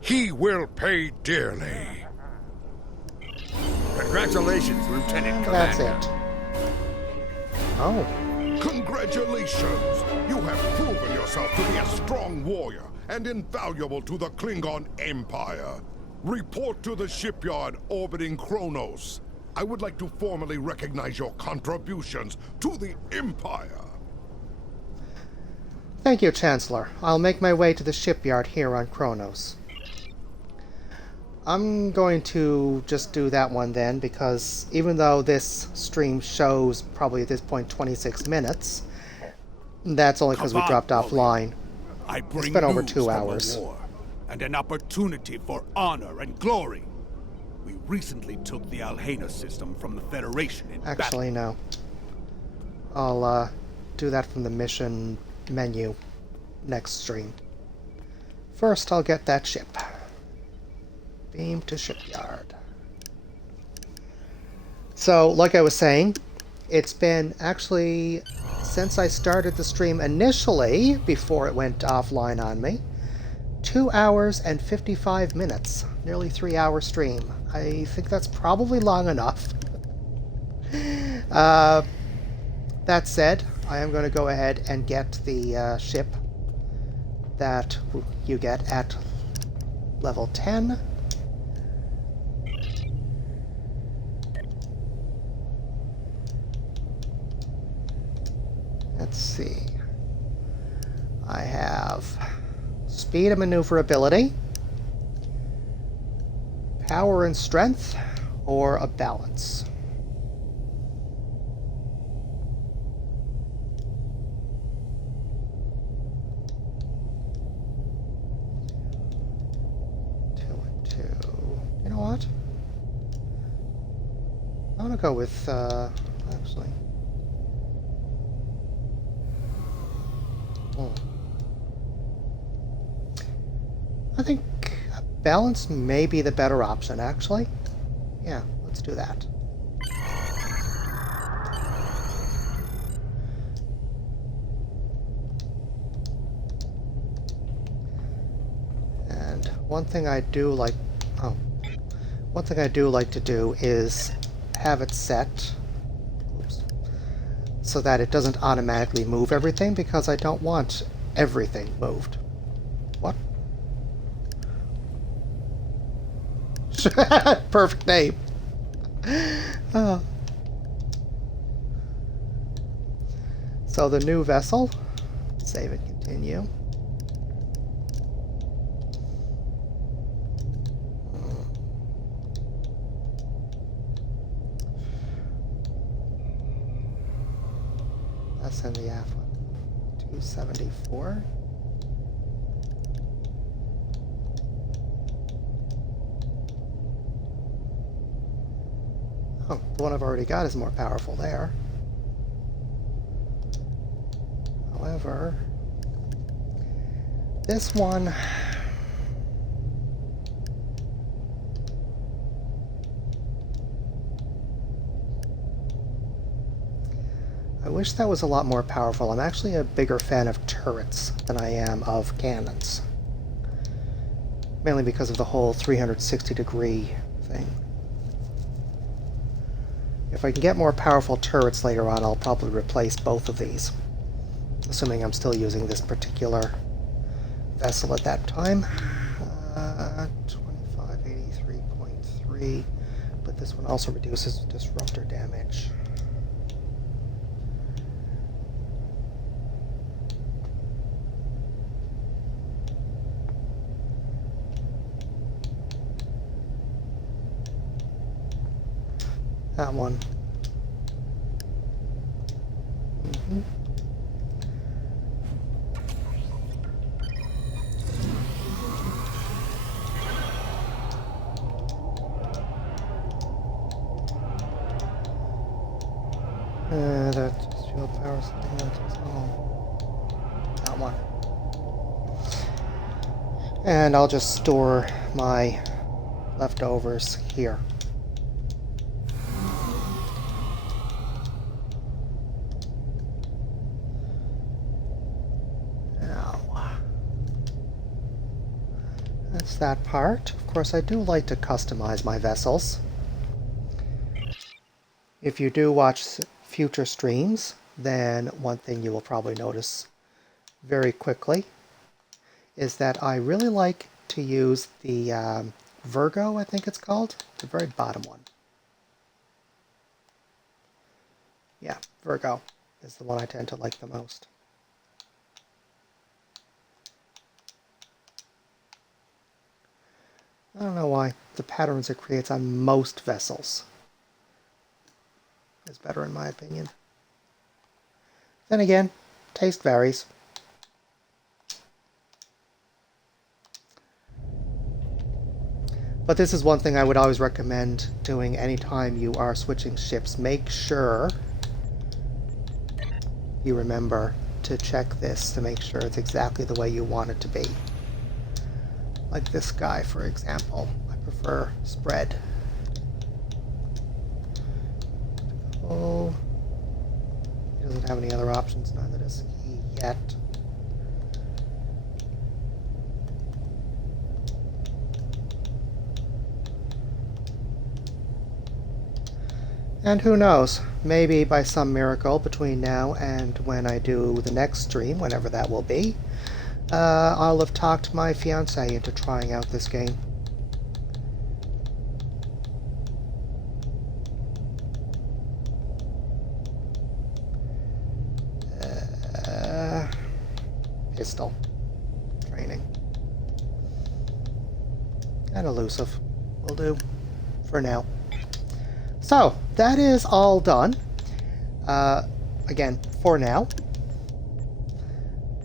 he will pay dearly. Congratulations, Lieutenant That's Commander. it. Oh. Congratulations! You have proven yourself to be a strong warrior and invaluable to the Klingon Empire. Report to the shipyard orbiting Kronos. I would like to formally recognize your contributions to the Empire. Thank you, Chancellor. I'll make my way to the shipyard here on Kronos. I'm going to just do that one then, because even though this stream shows probably at this point 26 minutes, that's only because we dropped offline. It's been over 2 hours. War and an opportunity for honor and glory. We recently took the Alhena system from the Federation in Actually, no. I'll do that from the mission menu next stream. First, I'll get that ship. Beam to shipyard. So, like I was saying, it's been actually, since I started the stream initially, before it went offline on me, 2 hours and 55 minutes. Nearly 3 hour stream. I think that's probably long enough. That said, I am going to go ahead and get the ship that you get at level 10. Let's see. I have speed and maneuverability, power and strength, or a balance. You know what? I'm gonna go with, actually. I think balance may be the better option, actually. Yeah, let's do that. And one thing I do like to do is have it set so that it doesn't automatically move everything, because I don't want everything moved. What? Perfect name. Oh. So the new vessel, save and continue. That's in the Alpha 274. Oh, the one I've already got is more powerful there. However, this one... I wish that was a lot more powerful. I'm actually a bigger fan of turrets than I am of cannons. Mainly because of the whole 360-degree thing. If I can get more powerful turrets later on, I'll probably replace both of these. Assuming I'm still using this particular vessel at that time. 2583.3, but this one also reduces disruptor damage. That one. That shield power that one. And I'll just store my leftovers here. That's that part. Of course, I do like to customize my vessels. If you do watch future streams, then one thing you will probably notice very quickly is that I really like to use the Virgo, I think it's called, the very bottom one. Yeah, Virgo is the one I tend to like the most. I don't know why the patterns it creates on most vessels is better in my opinion. Then again, taste varies. But this is one thing I would always recommend doing anytime you are switching ships. Make sure you remember to check this to make sure it's exactly the way you want it to be. Like this guy, for example. I prefer spread. Oh, he doesn't have any other options, neither does he yet. And who knows, maybe by some miracle between now and when I do the next stream, whenever that will be, I'll have talked my fiancé into trying out this game. Pistol. Training. And elusive. Will do. For now. So, that is all done. Again, for now.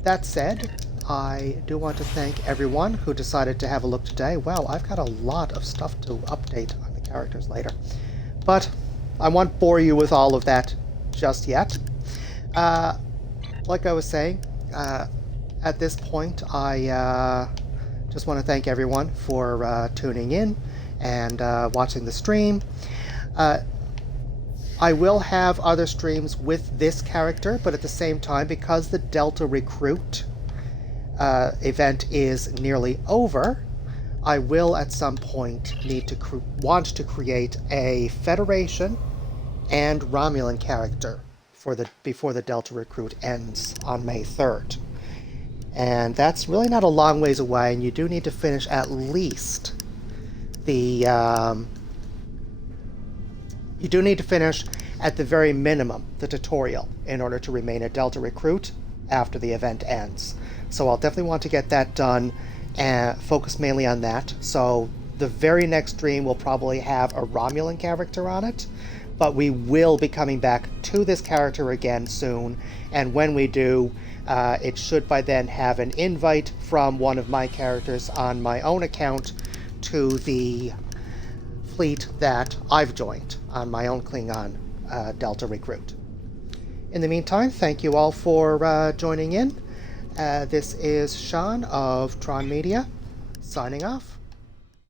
That said, I do want to thank everyone who decided to have a look today. Wow, I've got a lot of stuff to update on the characters later. But I won't bore you with all of that just yet. Like I was saying, at this point, I just want to thank everyone for tuning in and watching the stream. I will have other streams with this character, but at the same time, because the Delta Recruit event is nearly over, I will at some point need to want to create a Federation and Romulan character for before the Delta Recruit ends on May 3rd. And that's really not a long ways away, and you do need to finish at least the you do need to finish at the very minimum the tutorial in order to remain a Delta Recruit after the event ends. So I'll definitely want to get that done and focus mainly on that. So the very next stream will probably have a Romulan character on it, but we will be coming back to this character again soon, and when we do, it should by then have an invite from one of my characters on my own account to the fleet that I've joined on my own Klingon Delta Recruit. In the meantime, thank you all for joining in. This is Shawn of Tron Media, signing off.